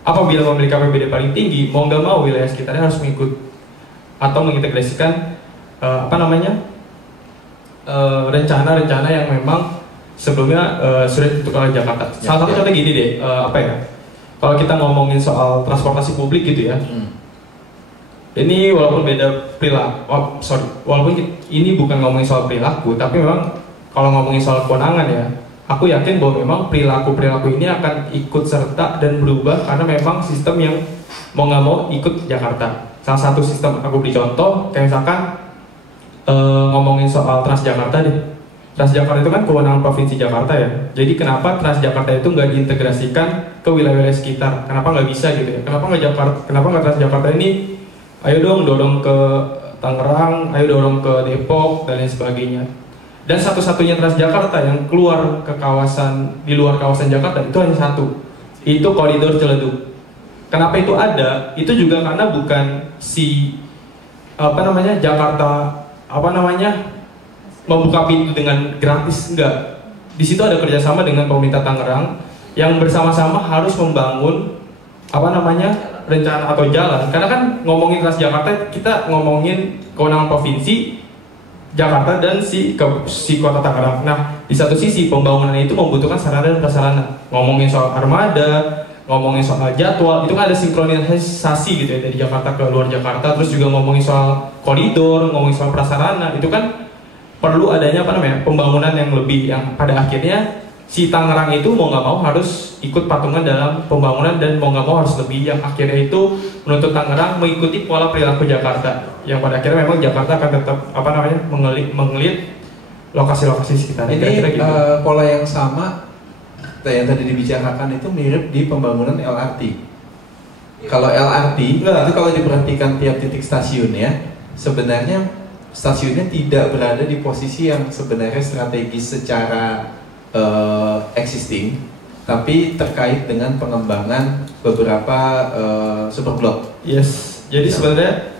apabila memiliki APBD paling tinggi, mau nggak mau wilayah sekitarnya harus mengikut atau mengintegrasikan rencana-rencana yang memang sebelumnya sudah ditentukan oleh Jakarta. Salah satu contoh gini deh, kalau kita ngomongin soal transportasi publik gitu ya, ini walaupun beda perilaku, walaupun ini bukan ngomongin soal perilaku, tapi memang kalau ngomongin soal kewenangan ya, aku yakin bahwa memang perilaku ini akan ikut serta dan berubah karena memang sistem yang mau nggak mau ikut Jakarta. Salah satu sistem, aku beri contoh, kayak misalkan ngomongin soal Transjakarta deh. Transjakarta itu kan kewenangan Provinsi Jakarta ya. Jadi kenapa Transjakarta itu nggak diintegrasikan ke wilayah-wilayah sekitar? Kenapa nggak bisa gitu ya? Kenapa nggak Transjakarta ini, ayo dong dorong ke Tangerang, ayo dorong ke Depok dan lain sebagainya. Dan satu-satunya Transjakarta yang keluar ke kawasan, di luar kawasan Jakarta itu hanya satu, itu koridor Ciledug. Kenapa itu ada? Itu juga karena bukan si Jakarta membuka pintu dengan gratis, enggak. Di situ ada kerjasama dengan pemerintah Tangerang yang bersama-sama harus membangun rencana atau jalan. Karena kan ngomongin Transjakarta, kita ngomongin kewenangan provinsi Jakarta dan si kota Tangerang. Nah, di satu sisi pembangunan itu membutuhkan sarana dan prasarana. Ngomongin soal armada, ngomongin soal jadwal, itu kan ada sinkronisasi gitu ya dari Jakarta ke luar Jakarta. Terus juga ngomongin soal koridor, ngomongin soal prasarana, itu kan perlu adanya pembangunan yang lebih, yang pada akhirnya si Tangerang itu mau nggak mau harus ikut patungan dalam pembangunan dan mau nggak mau harus lebih, yang akhirnya itu menuntut Tangerang mengikuti pola perilaku Jakarta, yang pada akhirnya memang Jakarta akan tetap mengelit lokasi-lokasi sekitar. Ini gitu. Pola yang sama yang tadi dibicarakan itu mirip di pembangunan LRT. Kalau LRT itu kalau diperhatikan tiap titik stasiunnya, sebenarnya stasiunnya tidak berada di posisi yang sebenarnya strategis secara existing, tapi terkait dengan pengembangan beberapa superblok. Yes, jadi sebenarnya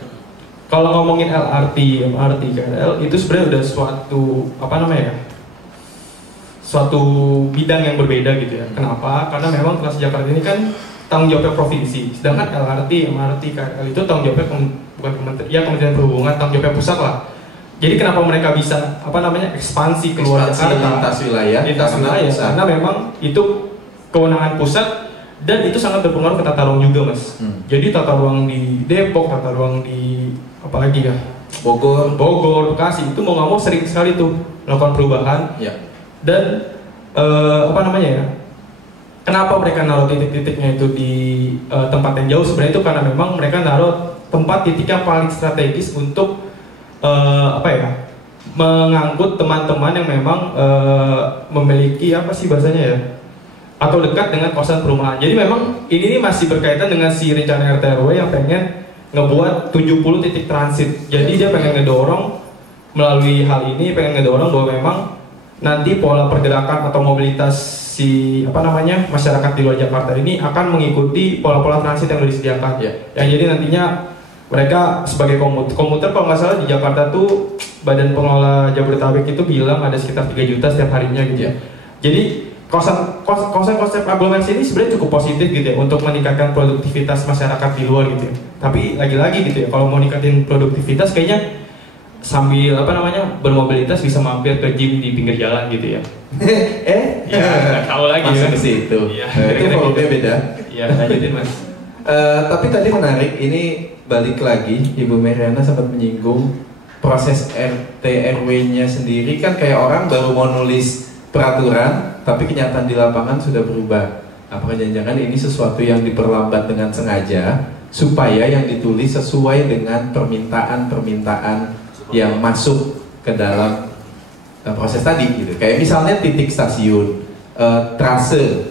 kalau ngomongin LRT, MRT, KRL itu sebenarnya udah suatu bidang yang berbeda gitu ya. Kenapa? Karena memang Transjakarta ini kan tanggung jawabnya provinsi, sedangkan LRT, MRT, KRL itu tanggung jawabnya Kementerian Perhubungan, tanggung jawabnya pusat lah. Jadi kenapa mereka bisa ekspansi keluar Jakarta, lintas wilayah karena memang itu kewenangan pusat dan itu sangat berpengaruh ke tata ruang juga, Mas. Jadi tata ruang di Depok, tata ruang di Bogor, Bekasi itu mau nggak mau sering sekali tuh melakukan perubahan. Ya. Dan kenapa mereka naruh titik-titiknya itu di tempat yang jauh? Sebenarnya itu karena memang mereka naruh tempat titik yang paling strategis untuk mengangkut teman-teman yang memang memiliki atau dekat dengan kawasan perumahan. Jadi memang ini masih berkaitan dengan si rencana RT RW yang pengen ngebuat 70 titik transit. Jadi dia pengen ngedorong melalui hal ini, pengen ngedorong bahwa memang nanti pola pergerakan atau mobilitas masyarakat di luar Jakarta ini akan mengikuti pola-pola transit yang sudah disediakan. Yang jadi nantinya mereka sebagai komuter kalau nggak salah di Jakarta tuh Badan Pengelola Jabodetabek itu bilang ada sekitar 3 juta setiap harinya gitu ya. Jadi konsep aglomerasi ini sebenarnya cukup positif gitu ya untuk meningkatkan produktivitas masyarakat di luar gitu ya. Tapi lagi-lagi gitu ya, kalau mau ningkatin produktivitas kayaknya sambil bermobilitas bisa mampir ke gym di pinggir jalan gitu ya. Ya tahu lagi masuk ke situ. Itu volumenya beda. Ya lanjutin Mas. Tapi tadi menarik, ini balik lagi, Ibu Meriana sempat menyinggung proses RT RW-nya sendiri kan kayak orang baru mau nulis peraturan, tapi kenyataan di lapangan sudah berubah. Apakah jangan-jangan ini sesuatu yang diperlambat dengan sengaja supaya yang ditulis sesuai dengan permintaan-permintaan yang masuk ke dalam proses tadi gitu. Kayak misalnya titik stasiun, trase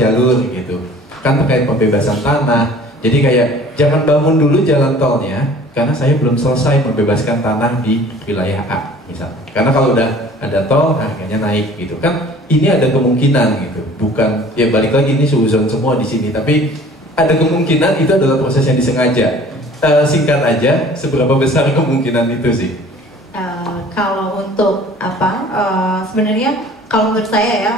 jalur gitu. Kan terkait pembebasan tanah. Jadi kayak jangan bangun dulu jalan tolnya karena saya belum selesai membebaskan tanah di wilayah A misalnya. Karena kalau udah ada tol harganya naik gitu. Kan ini ada kemungkinan gitu. Bukan ya balik lagi ini suzon semua di sini, tapi ada kemungkinan itu adalah proses yang disengaja. Singkat aja, seberapa besar kemungkinan itu sih? Kalau untuk sebenarnya kalau menurut saya ya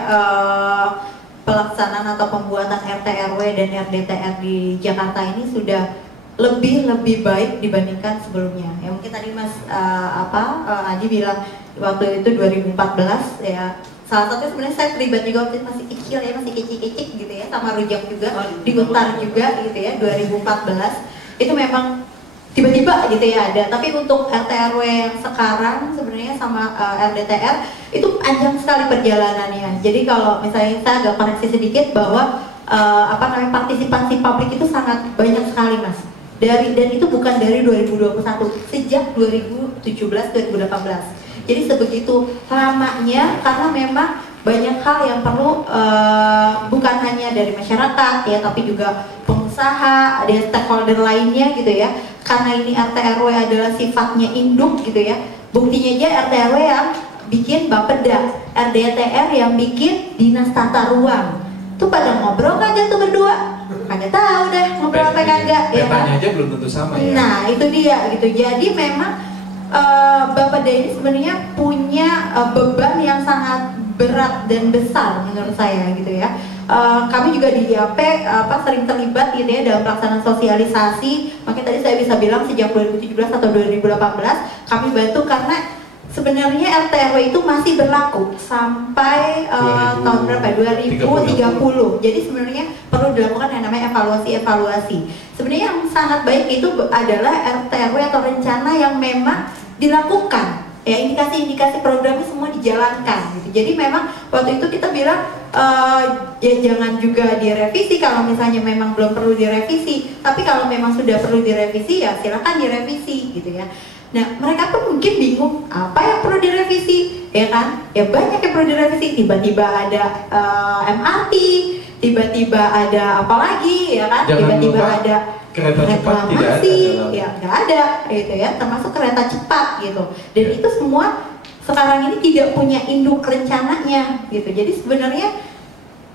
pelaksanaan atau pembuatan RT RW dan RDTR di Jakarta ini sudah lebih baik dibandingkan sebelumnya. Ya mungkin tadi Mas Adi bilang waktu itu 2014 ya. Salah satunya sebenarnya saya terlibat juga waktu itu masih kecil ya, masih kecil-kecil gitu ya, sama Rujak juga, di Untar juga gitu ya, 2014. Itu memang tiba-tiba gitu ya ada. Tapi untuk RT/RW yang sekarang sebenarnya sama RDTR itu panjang sekali perjalanannya. Jadi kalau misalnya saya agak koreksi sedikit bahwa partisipasi publik itu sangat banyak sekali Mas. Dan itu bukan dari 2021, sejak 2017-2018. Jadi sebegitu lamanya karena memang banyak hal yang perlu bukan hanya dari masyarakat ya, tapi juga pengusaha, ada stakeholder lainnya gitu ya. Karena ini RT/RW adalah sifatnya induk gitu ya. Buktinya aja RT/RW yang bikin Bapeda, RDTR yang bikin Dinas Tata Ruang. Tuh pada ngobrol kagak tuh berdua? Kagak tahu deh ngobrol apa kagak ya. Petanya aja belum tentu sama ya. Nah, itu dia gitu. Jadi memang Bapeda ini sebenarnya punya beban yang sangat berat dan besar menurut saya gitu ya. Kami juga di IAP sering terlibat gitu ya dalam pelaksanaan sosialisasi. Makanya tadi saya bisa bilang sejak 2017 atau 2018 kami bantu karena sebenarnya RT/RW itu masih berlaku sampai tahun berapa? 2030. Jadi sebenarnya perlu dilakukan yang namanya evaluasi. Sebenarnya yang sangat baik itu adalah RT/RW atau rencana yang memang dilakukan. Ya, indikasi-indikasi programnya semua dijalankan gitu. Jadi memang waktu itu kita bilang ya jangan juga direvisi kalau misalnya memang belum perlu direvisi, tapi kalau memang sudah perlu direvisi ya silakan direvisi gitu ya. Nah, mereka pun mungkin bingung apa yang perlu direvisi, ya kan? Ya banyak yang perlu direvisi. Tiba-tiba ada MRT, tiba-tiba ada apa lagi, ya kan? Tiba-tiba ada kereta cepat tidak ada, ya nggak ada, gitu ya. Termasuk kereta cepat gitu. Dan itu semua sekarang ini tidak punya induk rencananya, gitu. Jadi sebenarnya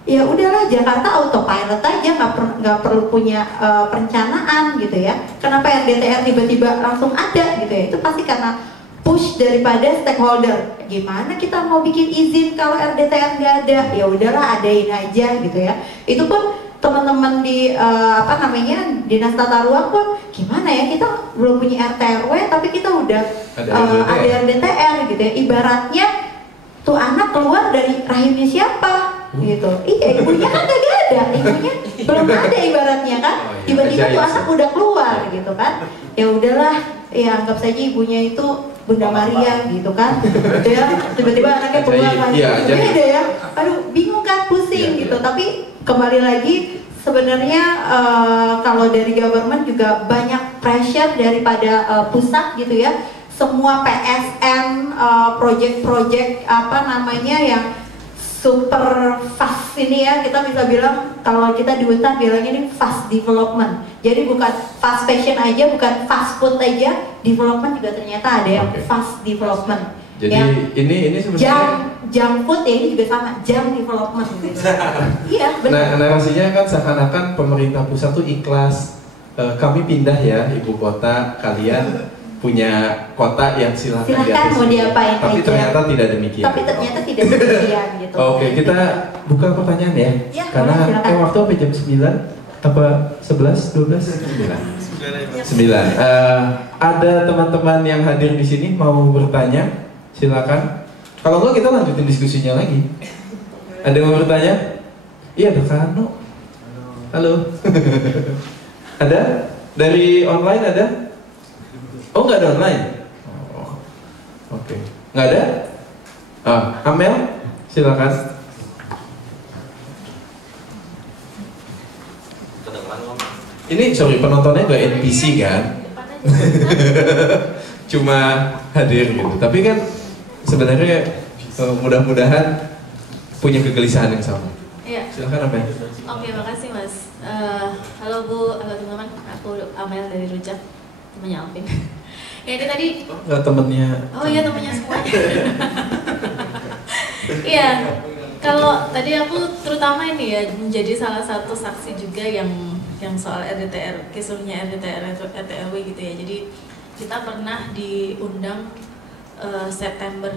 ya udahlah Jakarta autopilot aja, nggak perlu punya perencanaan gitu ya. Kenapa RDTR tiba-tiba langsung ada gitu ya? Itu pasti karena push daripada stakeholder. Gimana kita mau bikin izin kalau RDTR nggak ada? Ya udahlah adain aja gitu ya. Itu pun teman-teman di Dinas Tata Ruang pun gimana ya, kita belum punya RT/RW tapi kita udah ada RDTR gitu ya. Ibaratnya tuh anak keluar dari rahimnya siapa gitu. Iya, ibunya kan gak ada, ibunya belum ada ibaratnya kan. Tiba-tiba tuh anak udah keluar gitu kan. Ya udahlah, ya anggap saja ibunya itu Bunda Maria gitu kan. Ya, tiba-tiba anaknya keluar lagi. Beda ya. Aduh, bingung kan, pusing gitu. Tapi kembali lagi sebenarnya kalau dari government juga banyak pressure daripada pusat gitu ya. Semua PSN, project-project yang super fast ini ya, kita bisa bilang kalau kita di Untar bilangnya ini fast development. Jadi bukan fast fashion aja, bukan fast food aja, development juga ternyata ada yang fast development. Jadi ya, ini sebenarnya jam food ya, ini juga sama, jam development gitu. Iya benar. Nah, narasinya kan seakan-akan pemerintah pusat tuh ikhlas, kami pindah ya ibu kota, kalian punya kota yang silakan mau diapain tapi aja. Ternyata tidak demikian. Tapi ternyata tidak demikian gitu. Oke, kita buka pertanyaan ya. Ya karena waktu apa jam 9? Apa 11, 12? 9. Ada teman-teman yang hadir di sini mau bertanya? Silakan. Kalau enggak kita lanjutin diskusinya lagi. Ada yang mau bertanya? Iya, ada Kano. Halo. Ada? Dari online ada? Oh, nggak ada online? Oh, oke. Nggak ada? Amel, silakan. Ini sorry, penontonnya nggak NPC kan? Cuma hadir gitu. Tapi kan sebenarnya mudah-mudahan punya kegelisahan yang sama. Iya. Silakan Amel. Oke, makasih Mas. Halo Bu, halo teman-teman. Aku Amel dari Rujak, temannya Alvin. Ya ini tadi. Nggak temennya. Oh iya, temannya semuanya. Iya. Kalau tadi aku terutama ini ya menjadi salah satu saksi juga yang soal RDTR, kisruhnya RDTR atau RTRW gitu ya. Jadi kita pernah diundang September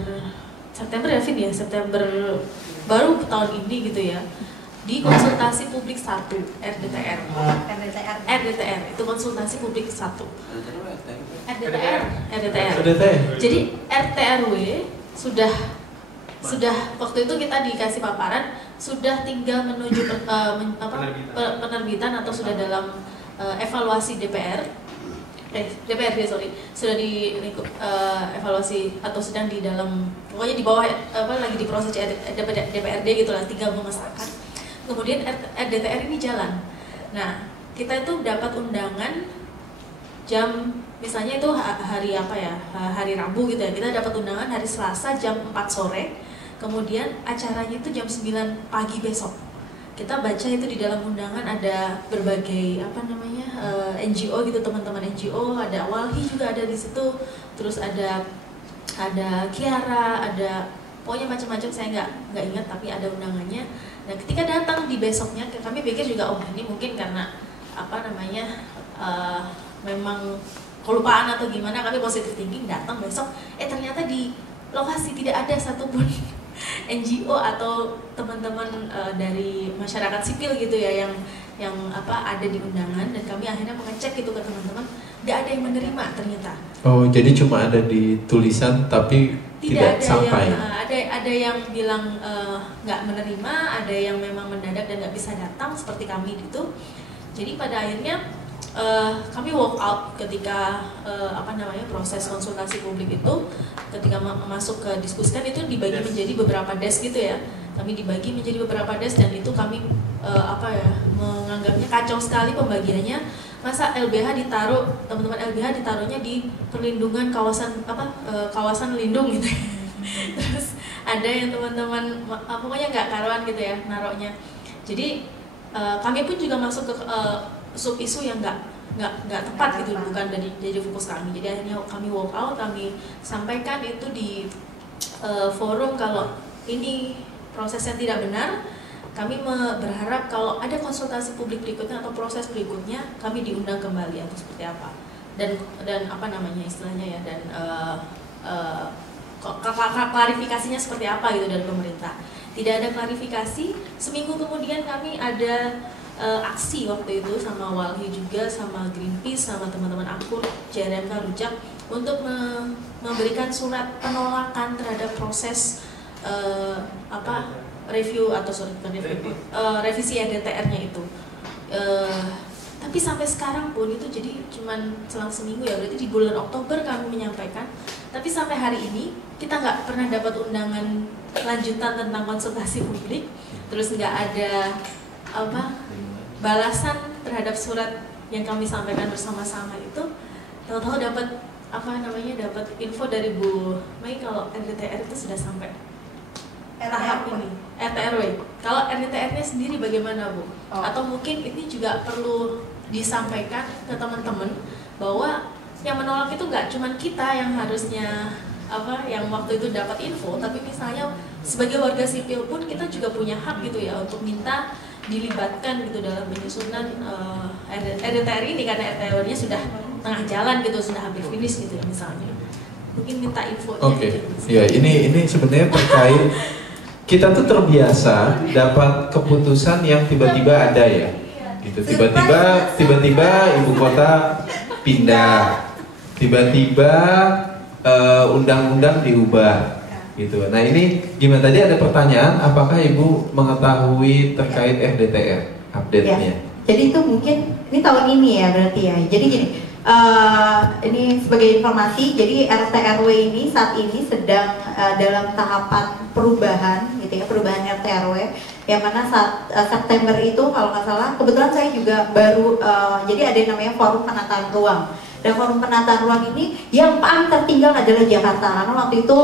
ya Vin ya, September baru tahun ini gitu ya, di konsultasi publik 1 RDTR. Itu konsultasi publik 1 RDTR. Jadi RTRW sudah waktu itu kita dikasih paparan, sudah tinggal menuju penerbitan atau sudah dalam evaluasi DPR. DPRD sudah di evaluasi atau sedang di dalam, pokoknya di bawah lagi di proses DPRD gitulah, tinggal mengesahkan. Kemudian RDTR ini jalan. Nah, kita itu dapat undangan jam, misalnya itu hari apa ya, hari Rabu gitu ya, kita dapat undangan hari Selasa jam 4 sore, kemudian acaranya itu jam 9 pagi besok. Kita baca itu di dalam undangan ada berbagai NGO gitu, teman-teman NGO, ada Walhi juga ada di situ, terus ada Kiara, ada pokoknya macam-macam, saya nggak ingat, tapi ada undangannya. Nah, ketika datang di besoknya, kami pikir juga, oh ini mungkin karena memang kelupaan atau gimana, kami positive thinking, datang besok, ternyata di lokasi tidak ada satupun NGO atau teman-teman dari masyarakat sipil gitu ya yang ada di undangan, dan kami akhirnya mengecek itu ke teman-teman, nggak ada yang menerima ternyata. Oh, jadi cuma ada di tulisan tapi tidak sampai. Ada yang bilang nggak menerima, ada yang memang mendadak dan nggak bisa datang seperti kami gitu. Jadi pada akhirnya kami walk out ketika proses konsultasi publik itu, ketika masuk ke diskusikan itu dibagi menjadi beberapa desk gitu ya. Kami dibagi menjadi beberapa desk, dan itu kami menganggapnya kacau sekali pembagiannya. Masa LBH ditaruh, teman-teman LBH ditaruhnya di perlindungan kawasan lindung gitu. Terus ada yang teman-teman pokoknya nggak karuan gitu ya naruhnya. Jadi kami pun juga masuk ke sub isu yang nggak tepat gitu, bukan dari fokus kami. Jadi akhirnya kami walk out, kami sampaikan itu di forum kalau ini prosesnya tidak benar. Kami berharap kalau ada konsultasi publik berikutnya atau proses berikutnya, kami diundang kembali atau seperti apa, dan istilahnya ya, dan klarifikasinya seperti apa gitu dari pemerintah. Tidak ada klarifikasi. Seminggu kemudian kami ada aksi waktu itu sama Walhi juga, sama Greenpeace, sama teman-teman Akur, JRMK Rujak, untuk memberikan surat penolakan terhadap proses review atau revisi RDTR-nya itu. Tapi sampai sekarang pun itu jadi cuman selang seminggu ya, berarti di bulan Oktober kami menyampaikan. Tapi sampai hari ini kita nggak pernah dapat undangan lanjutan tentang konsultasi publik, terus nggak ada balasan terhadap surat yang kami sampaikan bersama-sama itu. Tahu-tahu dapat dapat info dari Bu Mei kalau RDTR itu sudah sampai tahap ini, RTRW. Kalau RDTR-nya sendiri bagaimana, Bu? Atau mungkin ini juga perlu disampaikan ke teman-teman bahwa yang menolak itu nggak cuma kita yang harusnya yang waktu itu dapat info, tapi misalnya sebagai warga sipil pun kita juga punya hak gitu ya untuk minta dilibatkan gitu dalam penyusunan RDTR ini, karena RTRW-nya sudah tengah jalan gitu, sudah hampir finish gitu ya misalnya. Mungkin minta infonya. Oke. Ya, ini sebenarnya terkait kita tuh terbiasa dapat keputusan yang tiba-tiba ada ya. Gitu. Tiba-tiba ibu kota pindah. Tiba-tiba undang-undang diubah. Gitu. Nah, ini gimana, tadi ada pertanyaan, apakah Ibu mengetahui terkait RDTR update-nya? Ya. Jadi itu mungkin ini tahun ini ya berarti ya. Jadi gini, ini sebagai informasi, jadi RTRW ini saat ini sedang dalam tahapan perubahan gitu ya, perubahan RTRW, yang mana saat September itu kalau nggak salah, kebetulan saya juga baru jadi ada yang namanya forum penataan ruang. Dan forum penataan ruang ini yang paling tertinggal adalah Jakarta, karena waktu itu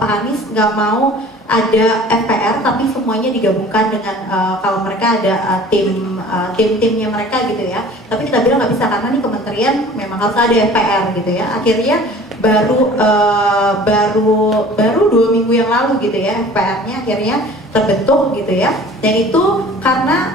Pak Anies nggak mau ada FPR, tapi semuanya digabungkan dengan kalau mereka ada tim-timnya mereka gitu ya. Tapi kita bilang nggak bisa karena nih kementerian memang harus ada FPR gitu ya. Akhirnya baru 2 minggu yang lalu gitu ya FPR-nya akhirnya terbentuk gitu ya. Dan itu karena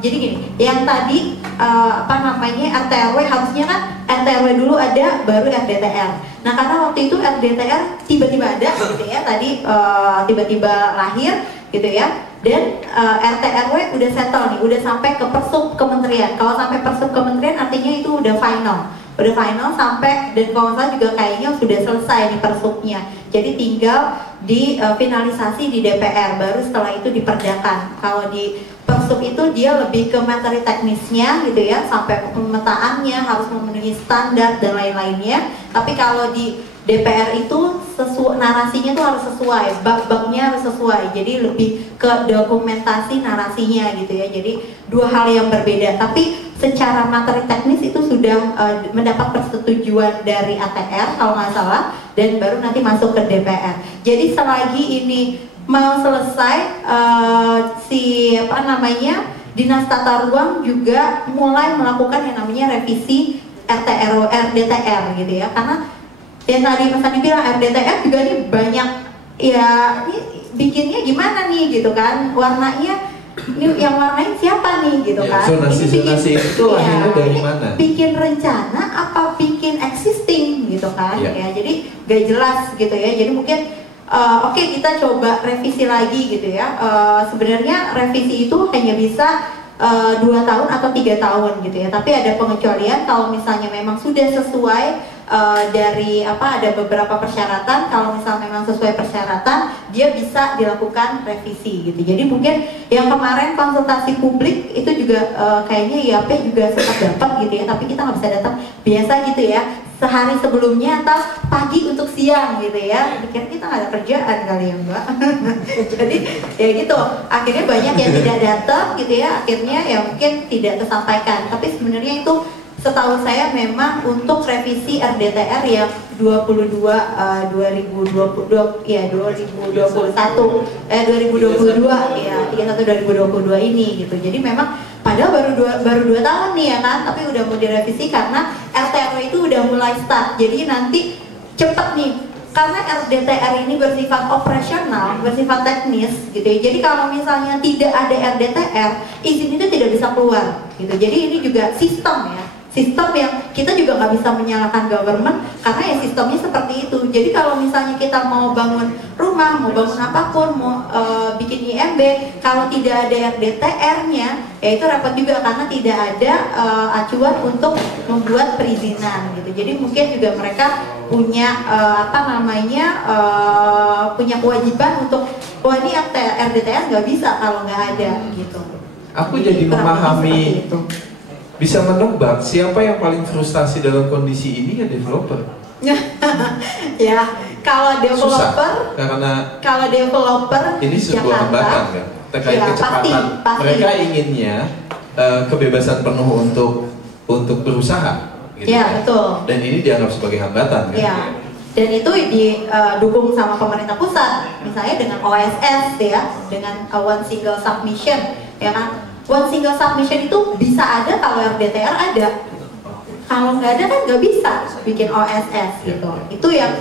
jadi gini, yang tadi RTRW harusnya kan RTRW dulu ada, baru RDTR. Nah karena waktu itu RDTR tiba-tiba ada gitu ya, tadi tiba-tiba lahir gitu ya. Dan RTRW udah settle nih, udah sampai ke persub kementerian. Kalau sampai persub kementerian artinya itu udah final sampai, dan kalau nggak salah juga kayaknya sudah selesai nih persubnya. Jadi tinggal di finalisasi di DPR, baru setelah itu diperdakan. Kalau di Persup itu dia lebih ke materi teknisnya gitu ya, sampai pemetaannya harus memenuhi standar dan lain-lainnya. Tapi kalau di DPR itu narasinya tuh harus sesuai, bab-babnya harus sesuai. Jadi lebih ke dokumentasi narasinya gitu ya. Jadi dua hal yang berbeda. Tapi secara materi teknis itu sudah mendapat persetujuan dari ATR kalau nggak salah, dan baru nanti masuk ke DPR. Jadi selagi ini mau selesai, Dinas Tata Ruang juga mulai melakukan yang namanya revisi RDTR gitu ya. Karena yang tadi Mas Andi bilang RDTR juga nih banyak ya, ini bikinnya gimana nih gitu kan, warnanya ini yang warnain siapa nih gitu kan. Zonasi itu akhirnya dari mana? Bikin rencana apa bikin existing gitu kan ya, jadi gak jelas gitu ya. Jadi mungkin oke, kita coba revisi lagi gitu ya. Sebenarnya revisi itu hanya bisa 2 tahun atau 3 tahun gitu ya. Tapi ada pengecualian kalau misalnya memang sudah sesuai dari ada beberapa persyaratan. Kalau misalnya memang sesuai persyaratan, dia bisa dilakukan revisi gitu. Jadi mungkin yang kemarin konsultasi publik itu juga kayaknya IAP juga sempat dapat gitu ya. Tapi kita nggak bisa datang biasa gitu ya, sehari sebelumnya atau pagi untuk siang gitu ya. Pikir kita nggak ada kerjaan kali ya Mbak. Jadi ya gitu, akhirnya banyak yang tidak datang gitu ya. Akhirnya ya mungkin tidak tersampaikan. Tapi sebenarnya itu setahu saya memang untuk revisi RDTR yang 2022 ya 2022 ya 31 2022 ini gitu. Jadi memang padahal baru 2 tahun nih ya kan, tapi udah mau direvisi karena RTRW itu udah mulai start. Jadi nanti cepet nih, karena RDTR ini bersifat operasional, bersifat teknis gitu ya. Jadi kalau misalnya tidak ada RDTR, izin itu tidak bisa keluar gitu. Jadi ini juga sistem ya, sistem yang kita juga nggak bisa menyalahkan government karena ya sistemnya seperti itu. Jadi kalau misalnya kita mau bangun rumah, mau bangun apapun, mau bikin IMB, kalau tidak ada RDTR-nya, ya itu repot juga karena tidak ada acuan untuk membuat perizinan gitu. Jadi mungkin juga mereka punya punya kewajiban untuk ini RDTR nggak bisa kalau nggak ada gitu. Aku jadi memahami, bisa menebak siapa yang paling frustasi dalam kondisi ini ya developer. Ya, kalau developer, karena developer ini sebuah hambatan kan terkait kecepatan. Pasti. Mereka inginnya kebebasan penuh untuk berusaha. Gitu ya, kan? Betul. Dan ini dianggap sebagai hambatan kan? Ya. Dan itu didukung sama pemerintah pusat, misalnya dengan OSS ya, dengan one single submission, ya kan? One single submission itu bisa ada kalau RDTR ada. Kalau nggak ada kan nggak bisa bikin OSS gitu. Itu yang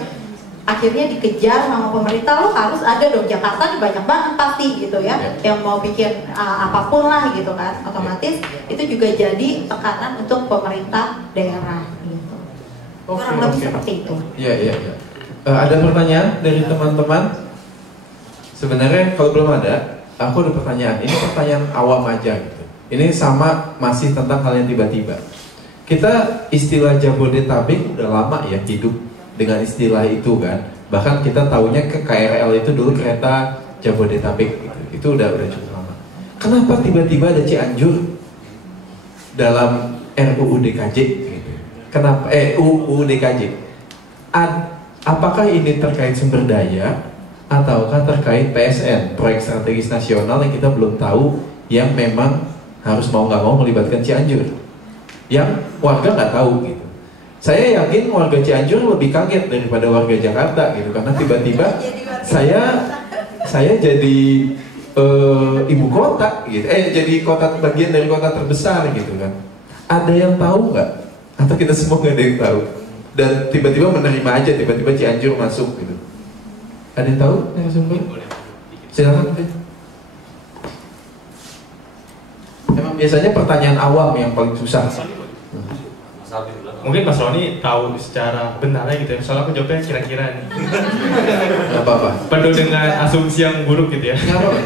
akhirnya dikejar sama pemerintah, lo harus ada dong. Jakarta banyak banget pasti gitu ya, yang mau bikin apapun lah gitu kan. Otomatis itu juga jadi tekanan untuk pemerintah daerah gitu. Kurang lebih seperti itu. Iya. Ada pertanyaan dari teman-teman? Sebenarnya kalau belum ada, aku ada pertanyaan. Ini pertanyaan awam aja gitu. Ini sama masih tentang hal yang tiba-tiba. Kita istilah Jabodetabek udah lama ya hidup dengan istilah itu kan. Bahkan kita taunya ke KRL itu dulu kereta Jabodetabek gitu. Itu udah cukup lama. Kenapa tiba-tiba ada Cianjur dalam RUU DKJ gitu? Kenapa UU DKJ? Apakah ini terkait sumber daya ataukah terkait PSN, proyek strategis nasional yang kita belum tahu, yang memang harus mau nggak mau melibatkan Cianjur, yang warga nggak tahu gitu. Saya yakin warga Cianjur lebih kaget daripada warga Jakarta gitu, karena tiba-tiba saya jadi ibu kota gitu, jadi bagian dari kota terbesar gitu kan. Ada yang tahu nggak? Atau kita semua nggak ada yang tahu? Dan tiba-tiba menerima aja, tiba-tiba Cianjur masuk gitu. Ada yang tahu narasumber? Silakan. Emang biasanya pertanyaan awam yang paling susah. Mungkin Mas Roni tahu secara benarnya gitu ya. Soalnya aku jawabnya kira-kira nih. Gak apa-apa. Penuh dengan asumsi yang buruk gitu ya.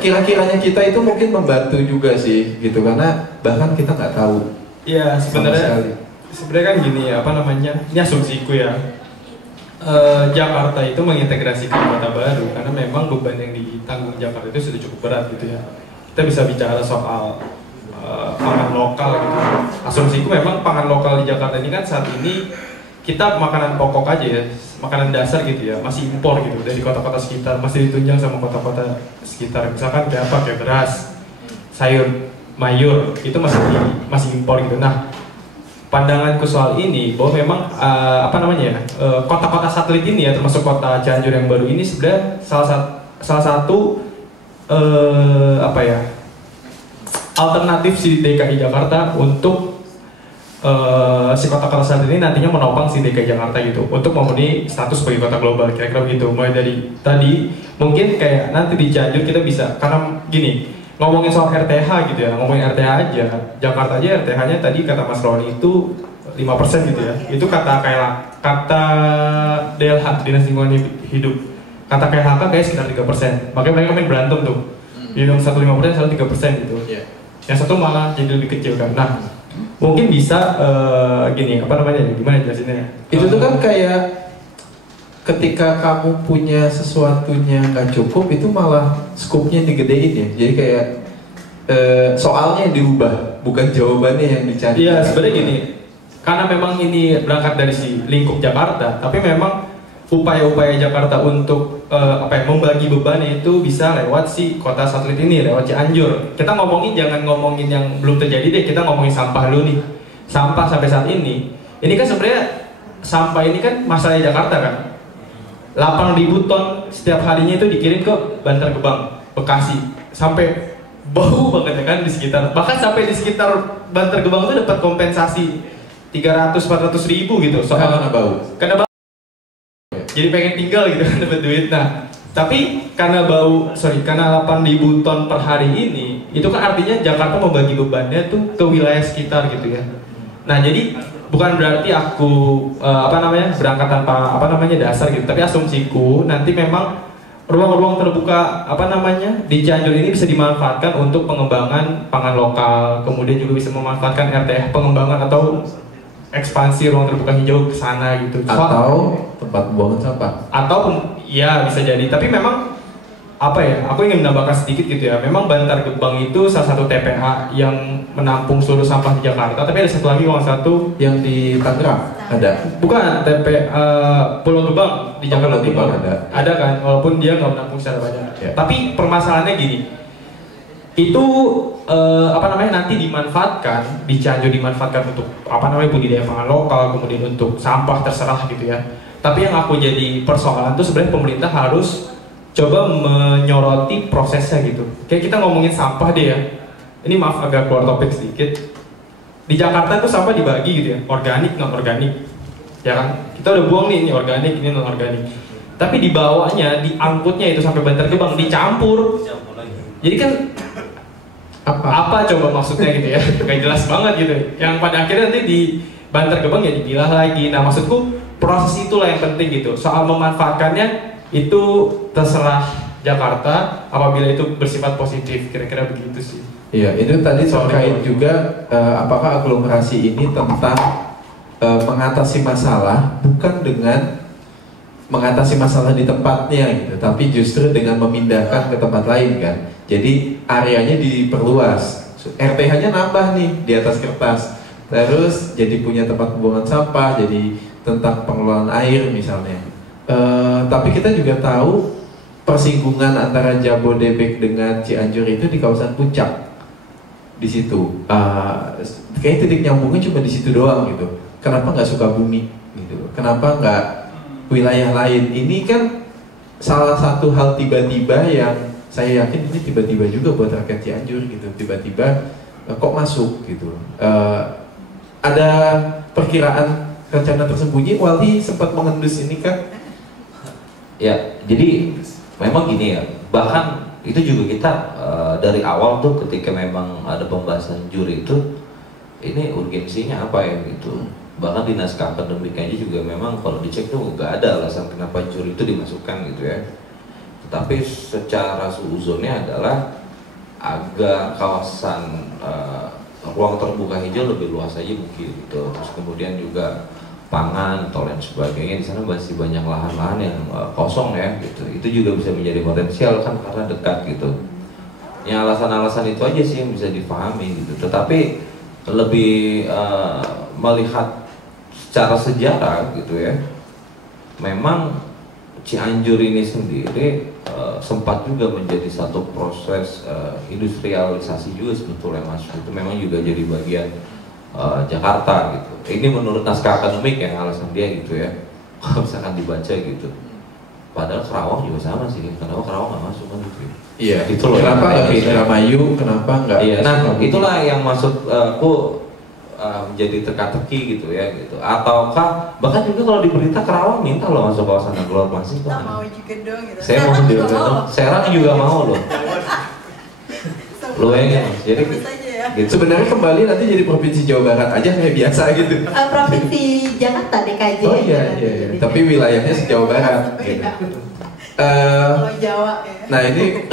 Kira-kiranya kita itu mungkin membantu juga sih gitu, karena bahkan kita nggak tahu. Iya, sebenarnya kan gini ya, ini asumsiku ya. Jakarta itu mengintegrasikan kota baru karena memang beban yang ditanggung Jakarta itu sudah cukup berat gitu ya. kita bisa bicara soal pangan lokal gitu. Asumsiku memang pangan lokal di Jakarta ini kan saat ini kita makanan pokok aja ya, makanan dasar gitu ya, masih impor gitu dari kota-kota sekitar, masih ditunjang sama kota-kota sekitar. Misalkan kayak apa, kayak beras, sayur mayur itu masih impor gitu. Nah, pandanganku soal ini bahwa memang kota-kota satelit ini ya, termasuk kota Cianjur yang baru ini sebenarnya salah satu alternatif si DKI Jakarta untuk si kota-kota satelit ini nantinya menopang si DKI Jakarta gitu untuk memenuhi status sebagai kota global, kira-kira begitu. Mulai dari tadi mungkin kayak nanti di Cianjur kita bisa, karena gini, ngomongin soal RTH gitu ya, ngomongin RTH aja, Jakarta aja RTH-nya tadi kata Mas Roni itu 5% gitu ya. Itu kata DLH, Dinas Lingkungan Hidup. Kata KLHK kayak sekitar 3%. Makanya mereka main berantem tuh. Yang satu 5%, satu 3% gitu. Yang satu malah jadi lebih kecil kan. Nah, mungkin bisa gimana jelasinnya? Itu tuh kan kayak ketika kamu punya sesuatunya nggak cukup, itu malah skupnya digedein ya. Jadi kayak soalnya diubah, bukan jawabannya yang dicari. Iya, sebenarnya gini, karena memang ini berangkat dari si lingkup Jakarta, tapi memang upaya-upaya Jakarta untuk membagi bebannya itu bisa lewat si kota satelit ini, lewat Cianjur. Kita jangan ngomongin yang belum terjadi deh, kita ngomongin sampah dulu nih. Sampah sampai saat ini kan sebenarnya sampah ini kan masalah Jakarta kan. 8.000 ton setiap harinya itu dikirim ke Bantar Gebang, Bekasi, sampai bau banget ya kan di sekitar. Bahkan sampai di sekitar Bantar Gebang itu dapat kompensasi 300-400 ribu gitu soal bau. Karena bau. Jadi pengen tinggal gitu kan, dapat duit. Nah, tapi karena 8.000 ton per hari ini, itu kan artinya Jakarta membagi bebannya tuh ke wilayah sekitar gitu ya. Nah, jadi bukan berarti aku berangkat tanpa dasar gitu, tapi asumsiku nanti memang ruang-ruang terbuka di Cianjur ini bisa dimanfaatkan untuk pengembangan pangan lokal, kemudian juga bisa memanfaatkan RTH pengembangan atau ekspansi ruang terbuka hijau ke sana gitu. Atau tempat pembuangan sampah. Atau ya bisa jadi, tapi memang aku ingin menambahkan sedikit gitu ya. Memang Bantar Gebang itu salah satu TPA yang menampung seluruh sampah di Jakarta, tapi ada satu lagi satu yang di Tangerang ada. Bukan, Pulau Gebang di Jakarta Timur ada kan, walaupun dia nggak menampung secara banyak. Ya. Tapi permasalahannya gini, itu nanti dimanfaatkan di Cianjur, dimanfaatkan untuk budidaya pangan lokal, kemudian untuk sampah terserah gitu ya. Tapi yang aku jadi persoalan tuh sebenarnya pemerintah harus coba menyoroti prosesnya gitu. Kayak kita ngomongin sampah deh ya. Ini maaf agak keluar topik sedikit. Di Jakarta tuh sampah dibagi gitu ya, organik, non organik. Ya kan? Kita udah buang nih, ini organik, ini non organik. Tapi dibawanya, diangkutnya itu sampai Bantar Gebang dicampur. Jadi kan apa coba maksudnya gitu ya? Kayak jelas banget gitu. Yang pada akhirnya nanti di Bantar Gebang ya dipilah lagi. Nah, maksudku proses itulah yang penting gitu. Soal memanfaatkannya itu terserah Jakarta apabila itu bersifat positif, kira-kira begitu sih. Iya, itu tadi terkait juga apakah aglomerasi ini tentang mengatasi masalah bukan dengan mengatasi masalah di tempatnya gitu, tapi justru dengan memindahkan ke tempat lain kan. Jadi areanya diperluas, RTH-nya nambah nih di atas kertas, terus jadi punya tempat pembuangan sampah, jadi tentang pengelolaan air misalnya. Tapi kita juga tahu persinggungan antara Jabodebek dengan Cianjur itu di kawasan puncak. Di situ, kayak titik nyambungnya cuma di situ doang gitu. Kenapa nggak Sukabumi gitu? Kenapa nggak wilayah lain? Ini kan salah satu hal tiba-tiba yang saya yakin ini tiba-tiba juga buat rakyat Cianjur gitu. Tiba-tiba kok masuk gitu. Ada perkiraan rencana tersembunyi? Walhi sempat mengendus ini kan? Ya, jadi memang gini ya. Bahkan itu juga kita dari awal tuh ketika memang ada pembahasan juri itu, ini urgensinya apa ya gitu. Bahkan di naskah akademik aja juga memang kalau dicek tuh nggak ada alasan kenapa juri itu dimasukkan gitu ya. Tetapi secara suuzonnya adalah agar kawasan ruang terbuka hijau lebih luas aja mungkin gitu. Terus kemudian juga pangan atau lain sebagainya, di sana masih banyak lahan-lahan yang kosong ya gitu. Itu juga bisa menjadi potensial kan karena dekat gitu. yang alasan-alasan itu aja sih yang bisa dipahami gitu. Tetapi lebih melihat secara sejarah gitu ya, memang Cianjur ini sendiri sempat juga menjadi satu proses industrialisasi juga sebetulnya Mas. Itu memang juga jadi bagian Jakarta gitu. Ini menurut naskah akademik yang alasan dia gitu ya. Kalau misalkan dibaca gitu. Padahal Kerawang juga sama sih. Kenapa Kerawang nggak masuk kan gitu? Iya. Itu loh. Kenapa nggak ke Indramayu? Kenapa nggak? Iya. Nah itulah yang maksud aku menjadi teka-teki gitu ya gitu. Ataukah bahkan juga kalau di berita Kerawang minta loh masuk kawasan aglomerasi. Kita mau juga dong gitu. Saya mau juga dong. Serang juga mau loh. Lo yang jadi gitu. Sebenarnya kembali nanti jadi provinsi Jawa Barat aja kayak biasa gitu. Provinsi Jakarta DKJ. Oh iya. Tapi wilayahnya se-Jawa Barat. Gitu. Pulau Jawa ya. Nah ini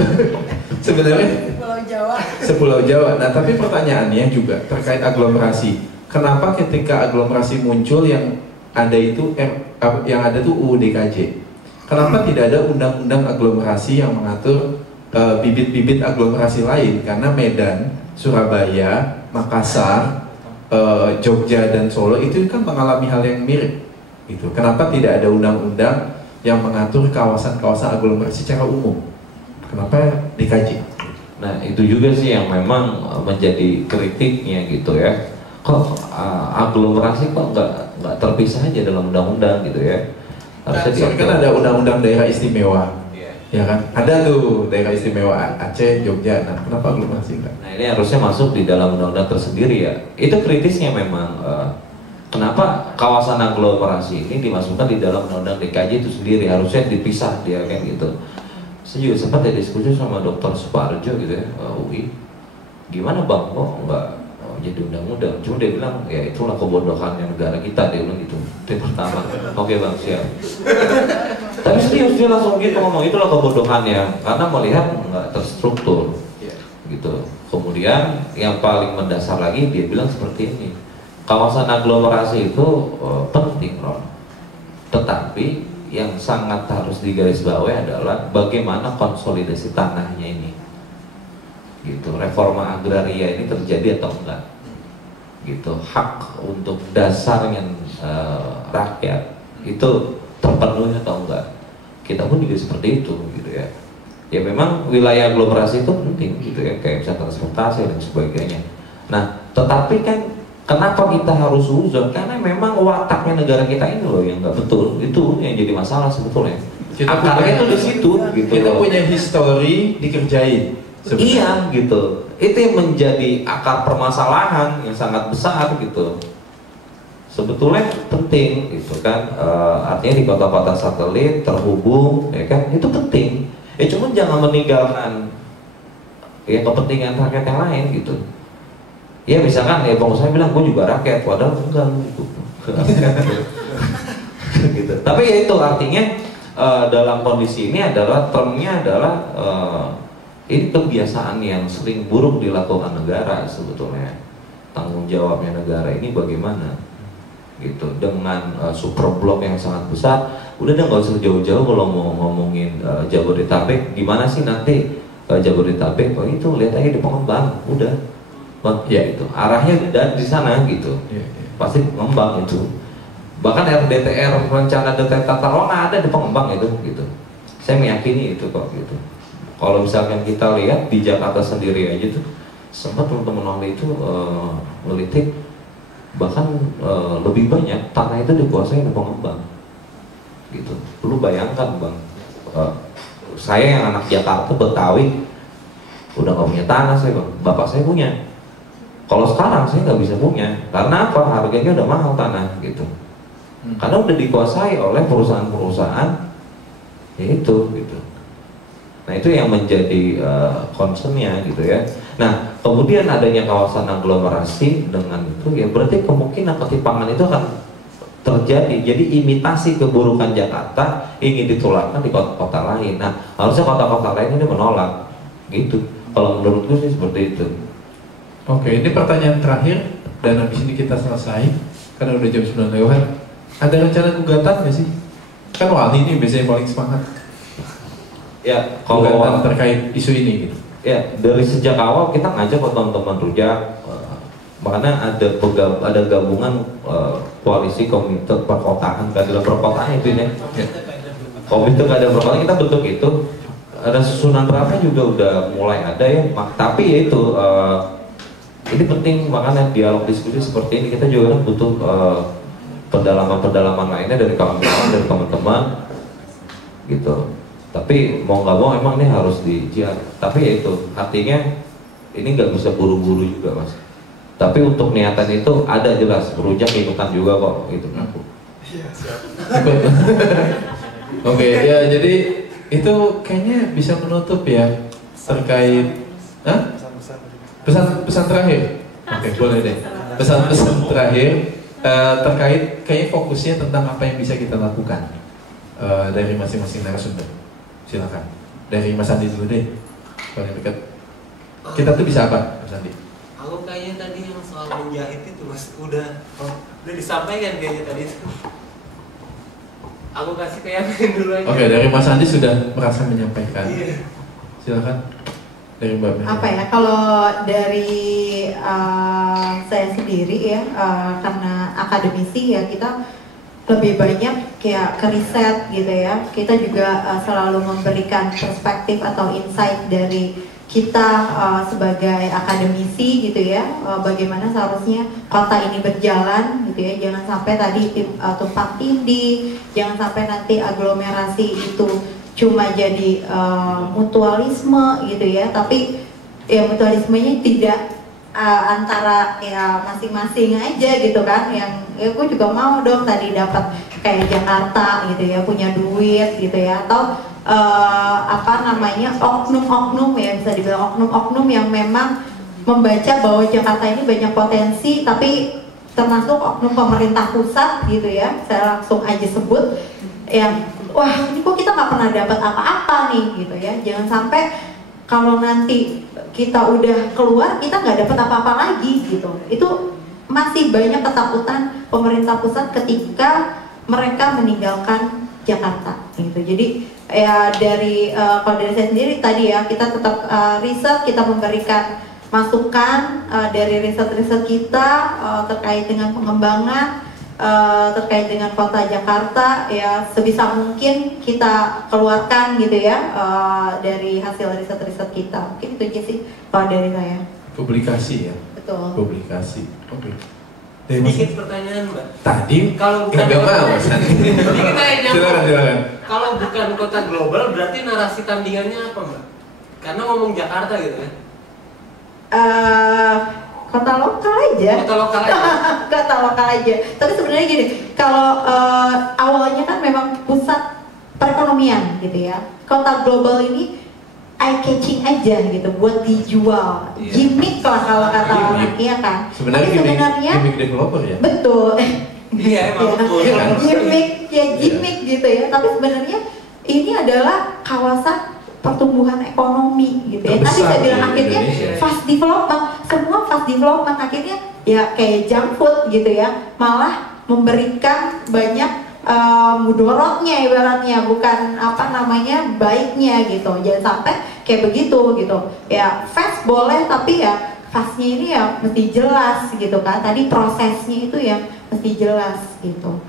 sebenarnya Sepulau Jawa. Nah tapi pertanyaannya juga terkait aglomerasi. Kenapa ketika aglomerasi muncul yang ada itu yang ada tuh UU DKJ? Kenapa tidak ada undang-undang aglomerasi yang mengatur bibit-bibit aglomerasi lain? Karena Medan, Surabaya, Makassar, Jogja dan Solo itu kan mengalami hal yang mirip. Gitu. Kenapa tidak ada undang-undang yang mengatur kawasan-kawasan aglomerasi secara umum? Kenapa dikaji? Nah itu juga sih yang memang menjadi kritiknya gitu ya. Kok aglomerasi kok nggak terpisah aja dalam undang-undang gitu ya? Harusnya kan ada undang-undang daerah istimewa, ya kan? Ada tuh daerah istimewa Aceh, Jogja. Nah kenapa aglomerasi enggak? Nah ini harusnya masuk di dalam undang-undang tersendiri ya. Itu kritisnya memang. Kenapa kawasan aglomerasi ini dimasukkan di dalam undang-undang DKJ itu sendiri? Harusnya dipisah dia kan gitu. Saya juga sempat ya diskusi sama Dr. Suparjo gitu ya, UI. Gimana bang, kok nggak jadi undang-undang? Cuma dia bilang, ya itulah kebodohannya negara kita, dia bilang gitu. Itu yang pertama. Oke bang, siap. Tapi serius dia langsung gitu ngomong, itulah kebodohannya. Karena melihat nggak terstruktur gitu. Kemudian yang paling mendasar lagi dia bilang seperti ini. Kawasan aglomerasi itu penting, Ron. Tetapi yang sangat harus digarisbawahi adalah bagaimana konsolidasi tanahnya ini. Gitu. Reforma agraria ini terjadi atau enggak? Gitu. Hak untuk dasarnya rakyat itu terpenuhi atau enggak? Kita pun juga seperti itu, gitu ya. Ya memang wilayah aglomerasi itu penting, gitu ya, kayak misalnya transportasi dan sebagainya. Nah, tetapi kan kenapa kita harus uzon? Karena memang wataknya negara kita ini loh yang nggak betul. Itu yang jadi masalah sebetulnya. Akarnya itu di situ. Gitu kita loh. punya histori dikerjain. Sebenarnya. Iya gitu. Itu yang menjadi akar permasalahan yang sangat besar gitu. Sebetulnya penting gitu kan. Artinya di kota-kota satelit terhubung, ya kan? Itu penting. Cuma jangan meninggalkan ya kepentingan rakyat yang lain gitu. Ya misalkan ya pengusaha bilang gue juga rakyat, padahal enggak gitu. Gitu. Tapi ya itu artinya dalam kondisi ini adalah termnya adalah ini kebiasaan yang sering buruk dilakukan negara sebetulnya. Tanggung jawabnya negara ini bagaimana? Gitu dengan super blok yang sangat besar. Udah nggak usah jauh-jauh kalau mau ngomongin Jabodetabek, gimana sih nanti Jabodetabek? Oh itu lihat aja di pengembang, udah. Ya itu arahnya di sana gitu, pasti pengembang itu. Bahkan RDTR rencana detail tata ruang ada di pengembang itu, gitu. Saya meyakini itu kok gitu. Kalau misalkan kita lihat di Jakarta sendiri aja tuh, sempat teman-teman ahli itu melitik bahkan lebih banyak tanah itu dikuasai oleh pengembang, gitu. Lu bayangkan bang, saya yang anak Jakarta Betawi udah nggak punya tanah saya bang, bapak saya punya. Kalau sekarang saya nggak bisa punya, karena apa? Harganya udah mahal tanah gitu. Karena udah dikuasai oleh perusahaan-perusahaan, ya itu gitu. Nah itu yang menjadi concernnya gitu ya. Nah kemudian adanya kawasan aglomerasi dengan itu ya berarti kemungkinan ketimpangan itu akan terjadi. Jadi imitasi keburukan Jakarta ingin ditularkan di kota-kota lain. Nah harusnya kota-kota lain ini menolak gitu. Kalau menurutku sih seperti itu. Oke, ini pertanyaan terakhir dan habis ini kita selesai karena udah jam 9 lewat. Ada rencana gugatan nggak sih? Kan Wali ini biasanya paling semangat. Ya, kalau gugatan terkait isu ini gitu. Ya, dari sejak awal kita ngajak ke teman-teman rujak, makanya ada gabungan koalisi komite perkotaan, keadilan perkotaan itu ya. Komite keadilan perkotaan kita bentuk itu, ada susunan rapat juga udah mulai ada ya. Tapi ya itu ini penting, makanya dialog diskusi seperti ini kita juga kan butuh pendalaman lainnya dari kawan-kawan, dari teman-teman gitu. Tapi mau nggak mau emang ini harus dijiar. Tapi ya itu artinya ini nggak bisa buru-buru juga mas. Tapi untuk niatan itu ada jelas, berujak ikutan juga kok gitu aku. Oke, ya jadi itu kayaknya bisa menutup ya terkait pesan terakhir. Oke, boleh deh. Pesan terakhir terkait kayaknya fokusnya tentang apa yang bisa kita lakukan dari masing-masing narasumber. Silakan. Dari Mas Andi dulu deh. Paling dekat. Kita tuh bisa apa, Mas Andi? Aku kayaknya tadi yang soal menjahit itu mas udah disampaikan kayaknya tadi. Aku kasih kayak dulu aja. Oke, dari Mas Andi sudah merasa menyampaikan. Iya. Silakan. Dari Mbak Mary. Apa ya? Kalau dari saya sendiri ya, karena akademisi ya kita lebih banyak kayak ke riset gitu ya. Kita juga selalu memberikan perspektif atau insight dari kita sebagai akademisi gitu ya. Bagaimana seharusnya kota ini berjalan gitu ya. Jangan sampai tadi tumpang tindih, jangan sampai nanti aglomerasi itu cuma jadi mutualisme gitu ya. Tapi ya mutualismenya tidak antara ya masing-masing aja gitu kan, yang ya gue juga mau dong tadi dapat kayak Jakarta gitu ya, punya duit gitu ya, atau apa namanya oknum-oknum ya, bisa dibilang oknum-oknum yang memang membaca bahwa Jakarta ini banyak potensi, tapi termasuk oknum pemerintah pusat gitu ya, saya langsung aja sebut yang wah ini kok kita nggak pernah dapat apa-apa nih gitu ya. Jangan sampai kalau nanti kita udah keluar kita nggak dapat apa-apa lagi gitu. Itu masih banyak ketakutan pemerintah pusat ketika mereka meninggalkan Jakarta gitu. Jadi ya dari kalau dari saya sendiri tadi ya, kita tetap riset, kita memberikan masukan dari riset-riset kita terkait dengan pengembangan, terkait dengan kota Jakarta ya, sebisa mungkin kita keluarkan gitu ya dari hasil riset-riset kita. Mungkin itu aja sih kalau dari saya. Publikasi ya. Betul. Publikasi. Oke. Sedikit pertanyaan mbak. Tadi kalau bukan nggak mau Mas. Silakan. Kalau bukan kota global berarti narasi tandingannya apa mbak? Karena ngomong Jakarta gitu kan. Kota lokal aja. Kota lokal aja. Kota lokal aja. Tapi sebenarnya gini, kalau awalnya kan memang pusat perekonomian gitu ya. Kota global ini eye catching aja gitu, buat dijual. Iya. Gimmick lah kalau kata orang, iya kan. Sebenarnya gimmick developer ya. Betul. Iya emang betul. Gimmick gitu ya. Tapi sebenarnya ini adalah kawasan pertumbuhan ekonomi gitu ya. Tadi saya bilang akhirnya fast development, semua fast development akhirnya ya kayak junk food gitu ya, malah memberikan banyak mudorotnya ibaratnya, bukan apa namanya baiknya gitu. Jangan sampai kayak begitu gitu ya. Fast boleh tapi ya fastnya ini ya mesti jelas gitu kan. Tadi prosesnya itu yang mesti jelas gitu.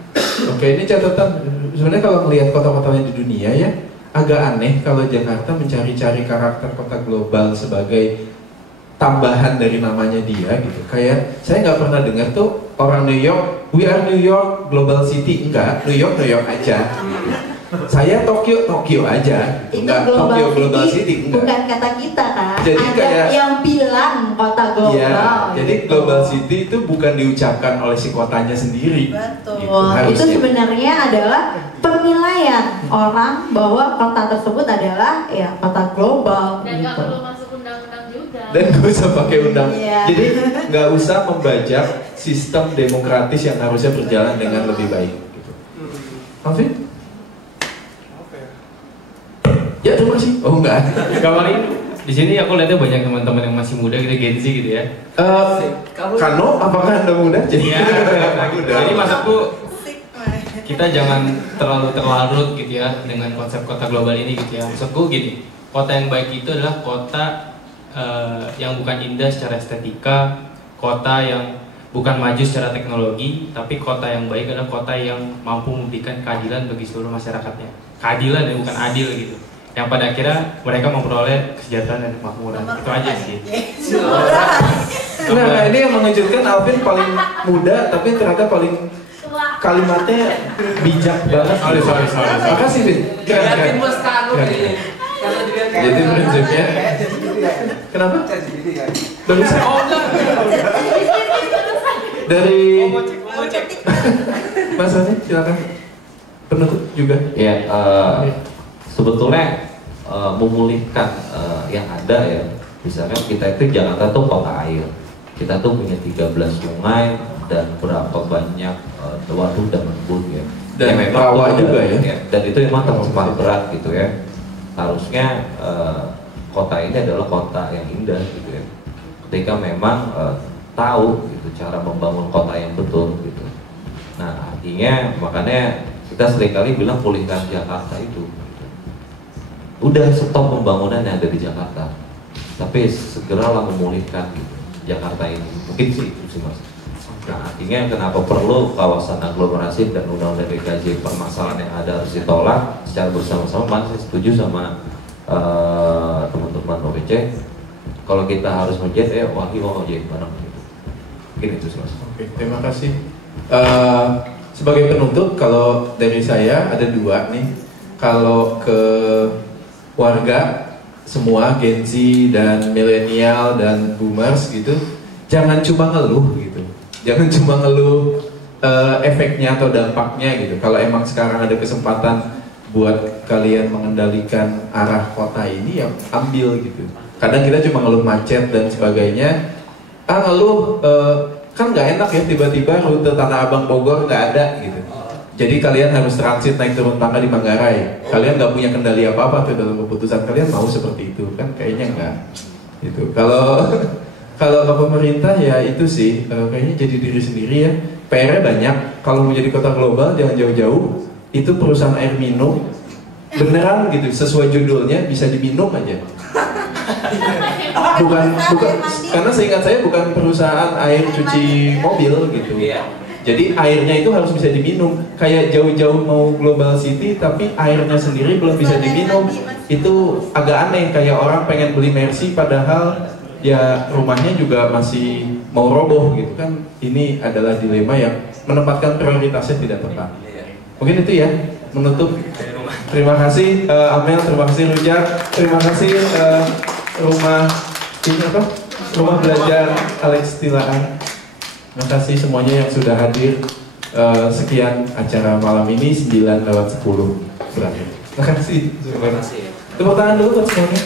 Oke, ini catatan sebenarnya kalau melihat kota-kota lain di dunia ya, agak aneh kalau Jakarta mencari-cari karakter kota global sebagai tambahan dari namanya dia gitu. Kayak saya nggak pernah dengar tuh orang New York, we are New York global city, enggak, New York aja. Saya Tokyo aja, Itu enggak global city enggak. Bukan kata kita kan. Jadi ada kayak yang bilang kota global. Iya, jadi gitu. global city itu bukan diucapkan oleh si kotanya sendiri. Betul. Gitu, Itu harusnya. sebenarnya adalah penilaian orang bahwa kota tersebut adalah ya kota global. Dan nggak gitu. perlu masuk undang-undang juga. Dan gak usah pakai undang. Iya. Jadi nggak usah membajak sistem demokratis yang harusnya berjalan dengan lebih baik. Gitu. Alvin? Ya terima kasih. Oh enggak. Kemarin di sini aku lihatnya banyak teman-teman yang masih muda gitu, Gen Z gitu ya. Kano, apakah anda muda? Iya. Jadi maksudku kita jangan terlalu terlarut gitu ya dengan konsep kota global ini gitu ya. Maksudku gini, kota yang baik itu adalah kota yang bukan indah secara estetika, kota yang bukan maju secara teknologi, tapi kota yang baik adalah kota yang mampu memberikan keadilan bagi seluruh masyarakatnya. Keadilan ya, bukan adil gitu. Yang pada akhirnya mereka memperoleh kesejahteraan dan kemakmuran. Itu aja sih. Nah, ini yang mengejutkan, Alvin paling muda tapi ternyata paling kalimatnya bijak banget. Sorry. Makasih, Vin. Keren. Jadi prinsipnya. Kenapa? Baru saya. Dari Mas Ani, silakan. Penutup juga. Ya, sebetulnya memulihkan yang ada ya. Misalnya kita itu Jakarta tuh kota air. Kita tuh punya 13 sungai dan berapa banyak waduk dan embun ya. Dan ya, memang rawa juga ya. Dan itu memang tercemar berat gitu ya. Harusnya kota ini adalah kota yang indah gitu ya. Ketika memang tahu gitu cara membangun kota yang betul gitu. Nah, artinya makanya kita seringkali bilang pulihkan Jakarta itu. Gitu. Udah stop pembangunan yang ada di Jakarta. Tapi segeralah memulihkan gitu, Jakarta ini. Mungkin sih itu sih Mas. Nah, artinya kenapa perlu kawasan aglomerasi dan undang-undang DKJ, permasalahan yang ada harus ditolak secara bersama-sama. Mas, saya setuju sama teman-teman OPC. Kalau kita harus ngejek, ngejek bareng gitu. Mungkin itu sih Mas. Oke, terima kasih. Sebagai penutup, kalau dari saya ada dua nih. Kalau ke warga semua Gen Z dan milenial dan boomers gitu, jangan cuma ngeluh gitu, jangan cuma ngeluh efeknya atau dampaknya gitu. Kalau emang sekarang ada kesempatan buat kalian mengendalikan arah kota ini, ya ambil gitu. Kadang kita cuma ngeluh macet dan sebagainya, ngeluh kan nggak enak ya, tiba-tiba rute Tanah Abang Bogor nggak ada gitu. Jadi kalian harus transit naik turun tangga di Manggarai. Kalian nggak punya kendali apa-apa tuh dalam keputusan kalian mau seperti itu kan? Kayaknya enggak. Itu kalau ke pemerintah ya itu sih kayaknya jadi diri sendiri ya. PR-nya banyak. Kalau mau jadi kota global jangan jauh-jauh. Itu perusahaan air minum beneran gitu sesuai judulnya bisa diminum aja. bukan karena seingat saya bukan perusahaan air cuci mobil gitu. Jadi airnya itu harus bisa diminum. Kayak jauh-jauh mau global city tapi airnya sendiri belum bisa diminum. Itu agak aneh, kayak orang pengen beli Mercy padahal ya rumahnya juga masih mau roboh gitu kan. Ini adalah dilema yang menempatkan prioritasnya tidak tepat. Mungkin itu ya menutup. Terima kasih Amel, terima kasih Rujak, terima kasih rumah belajar Alex Tilaan. Terima kasih semuanya yang sudah hadir. Sekian acara malam ini 9:10 berakhir. Terima kasih. Tepuk tangan dulu buat semuanya.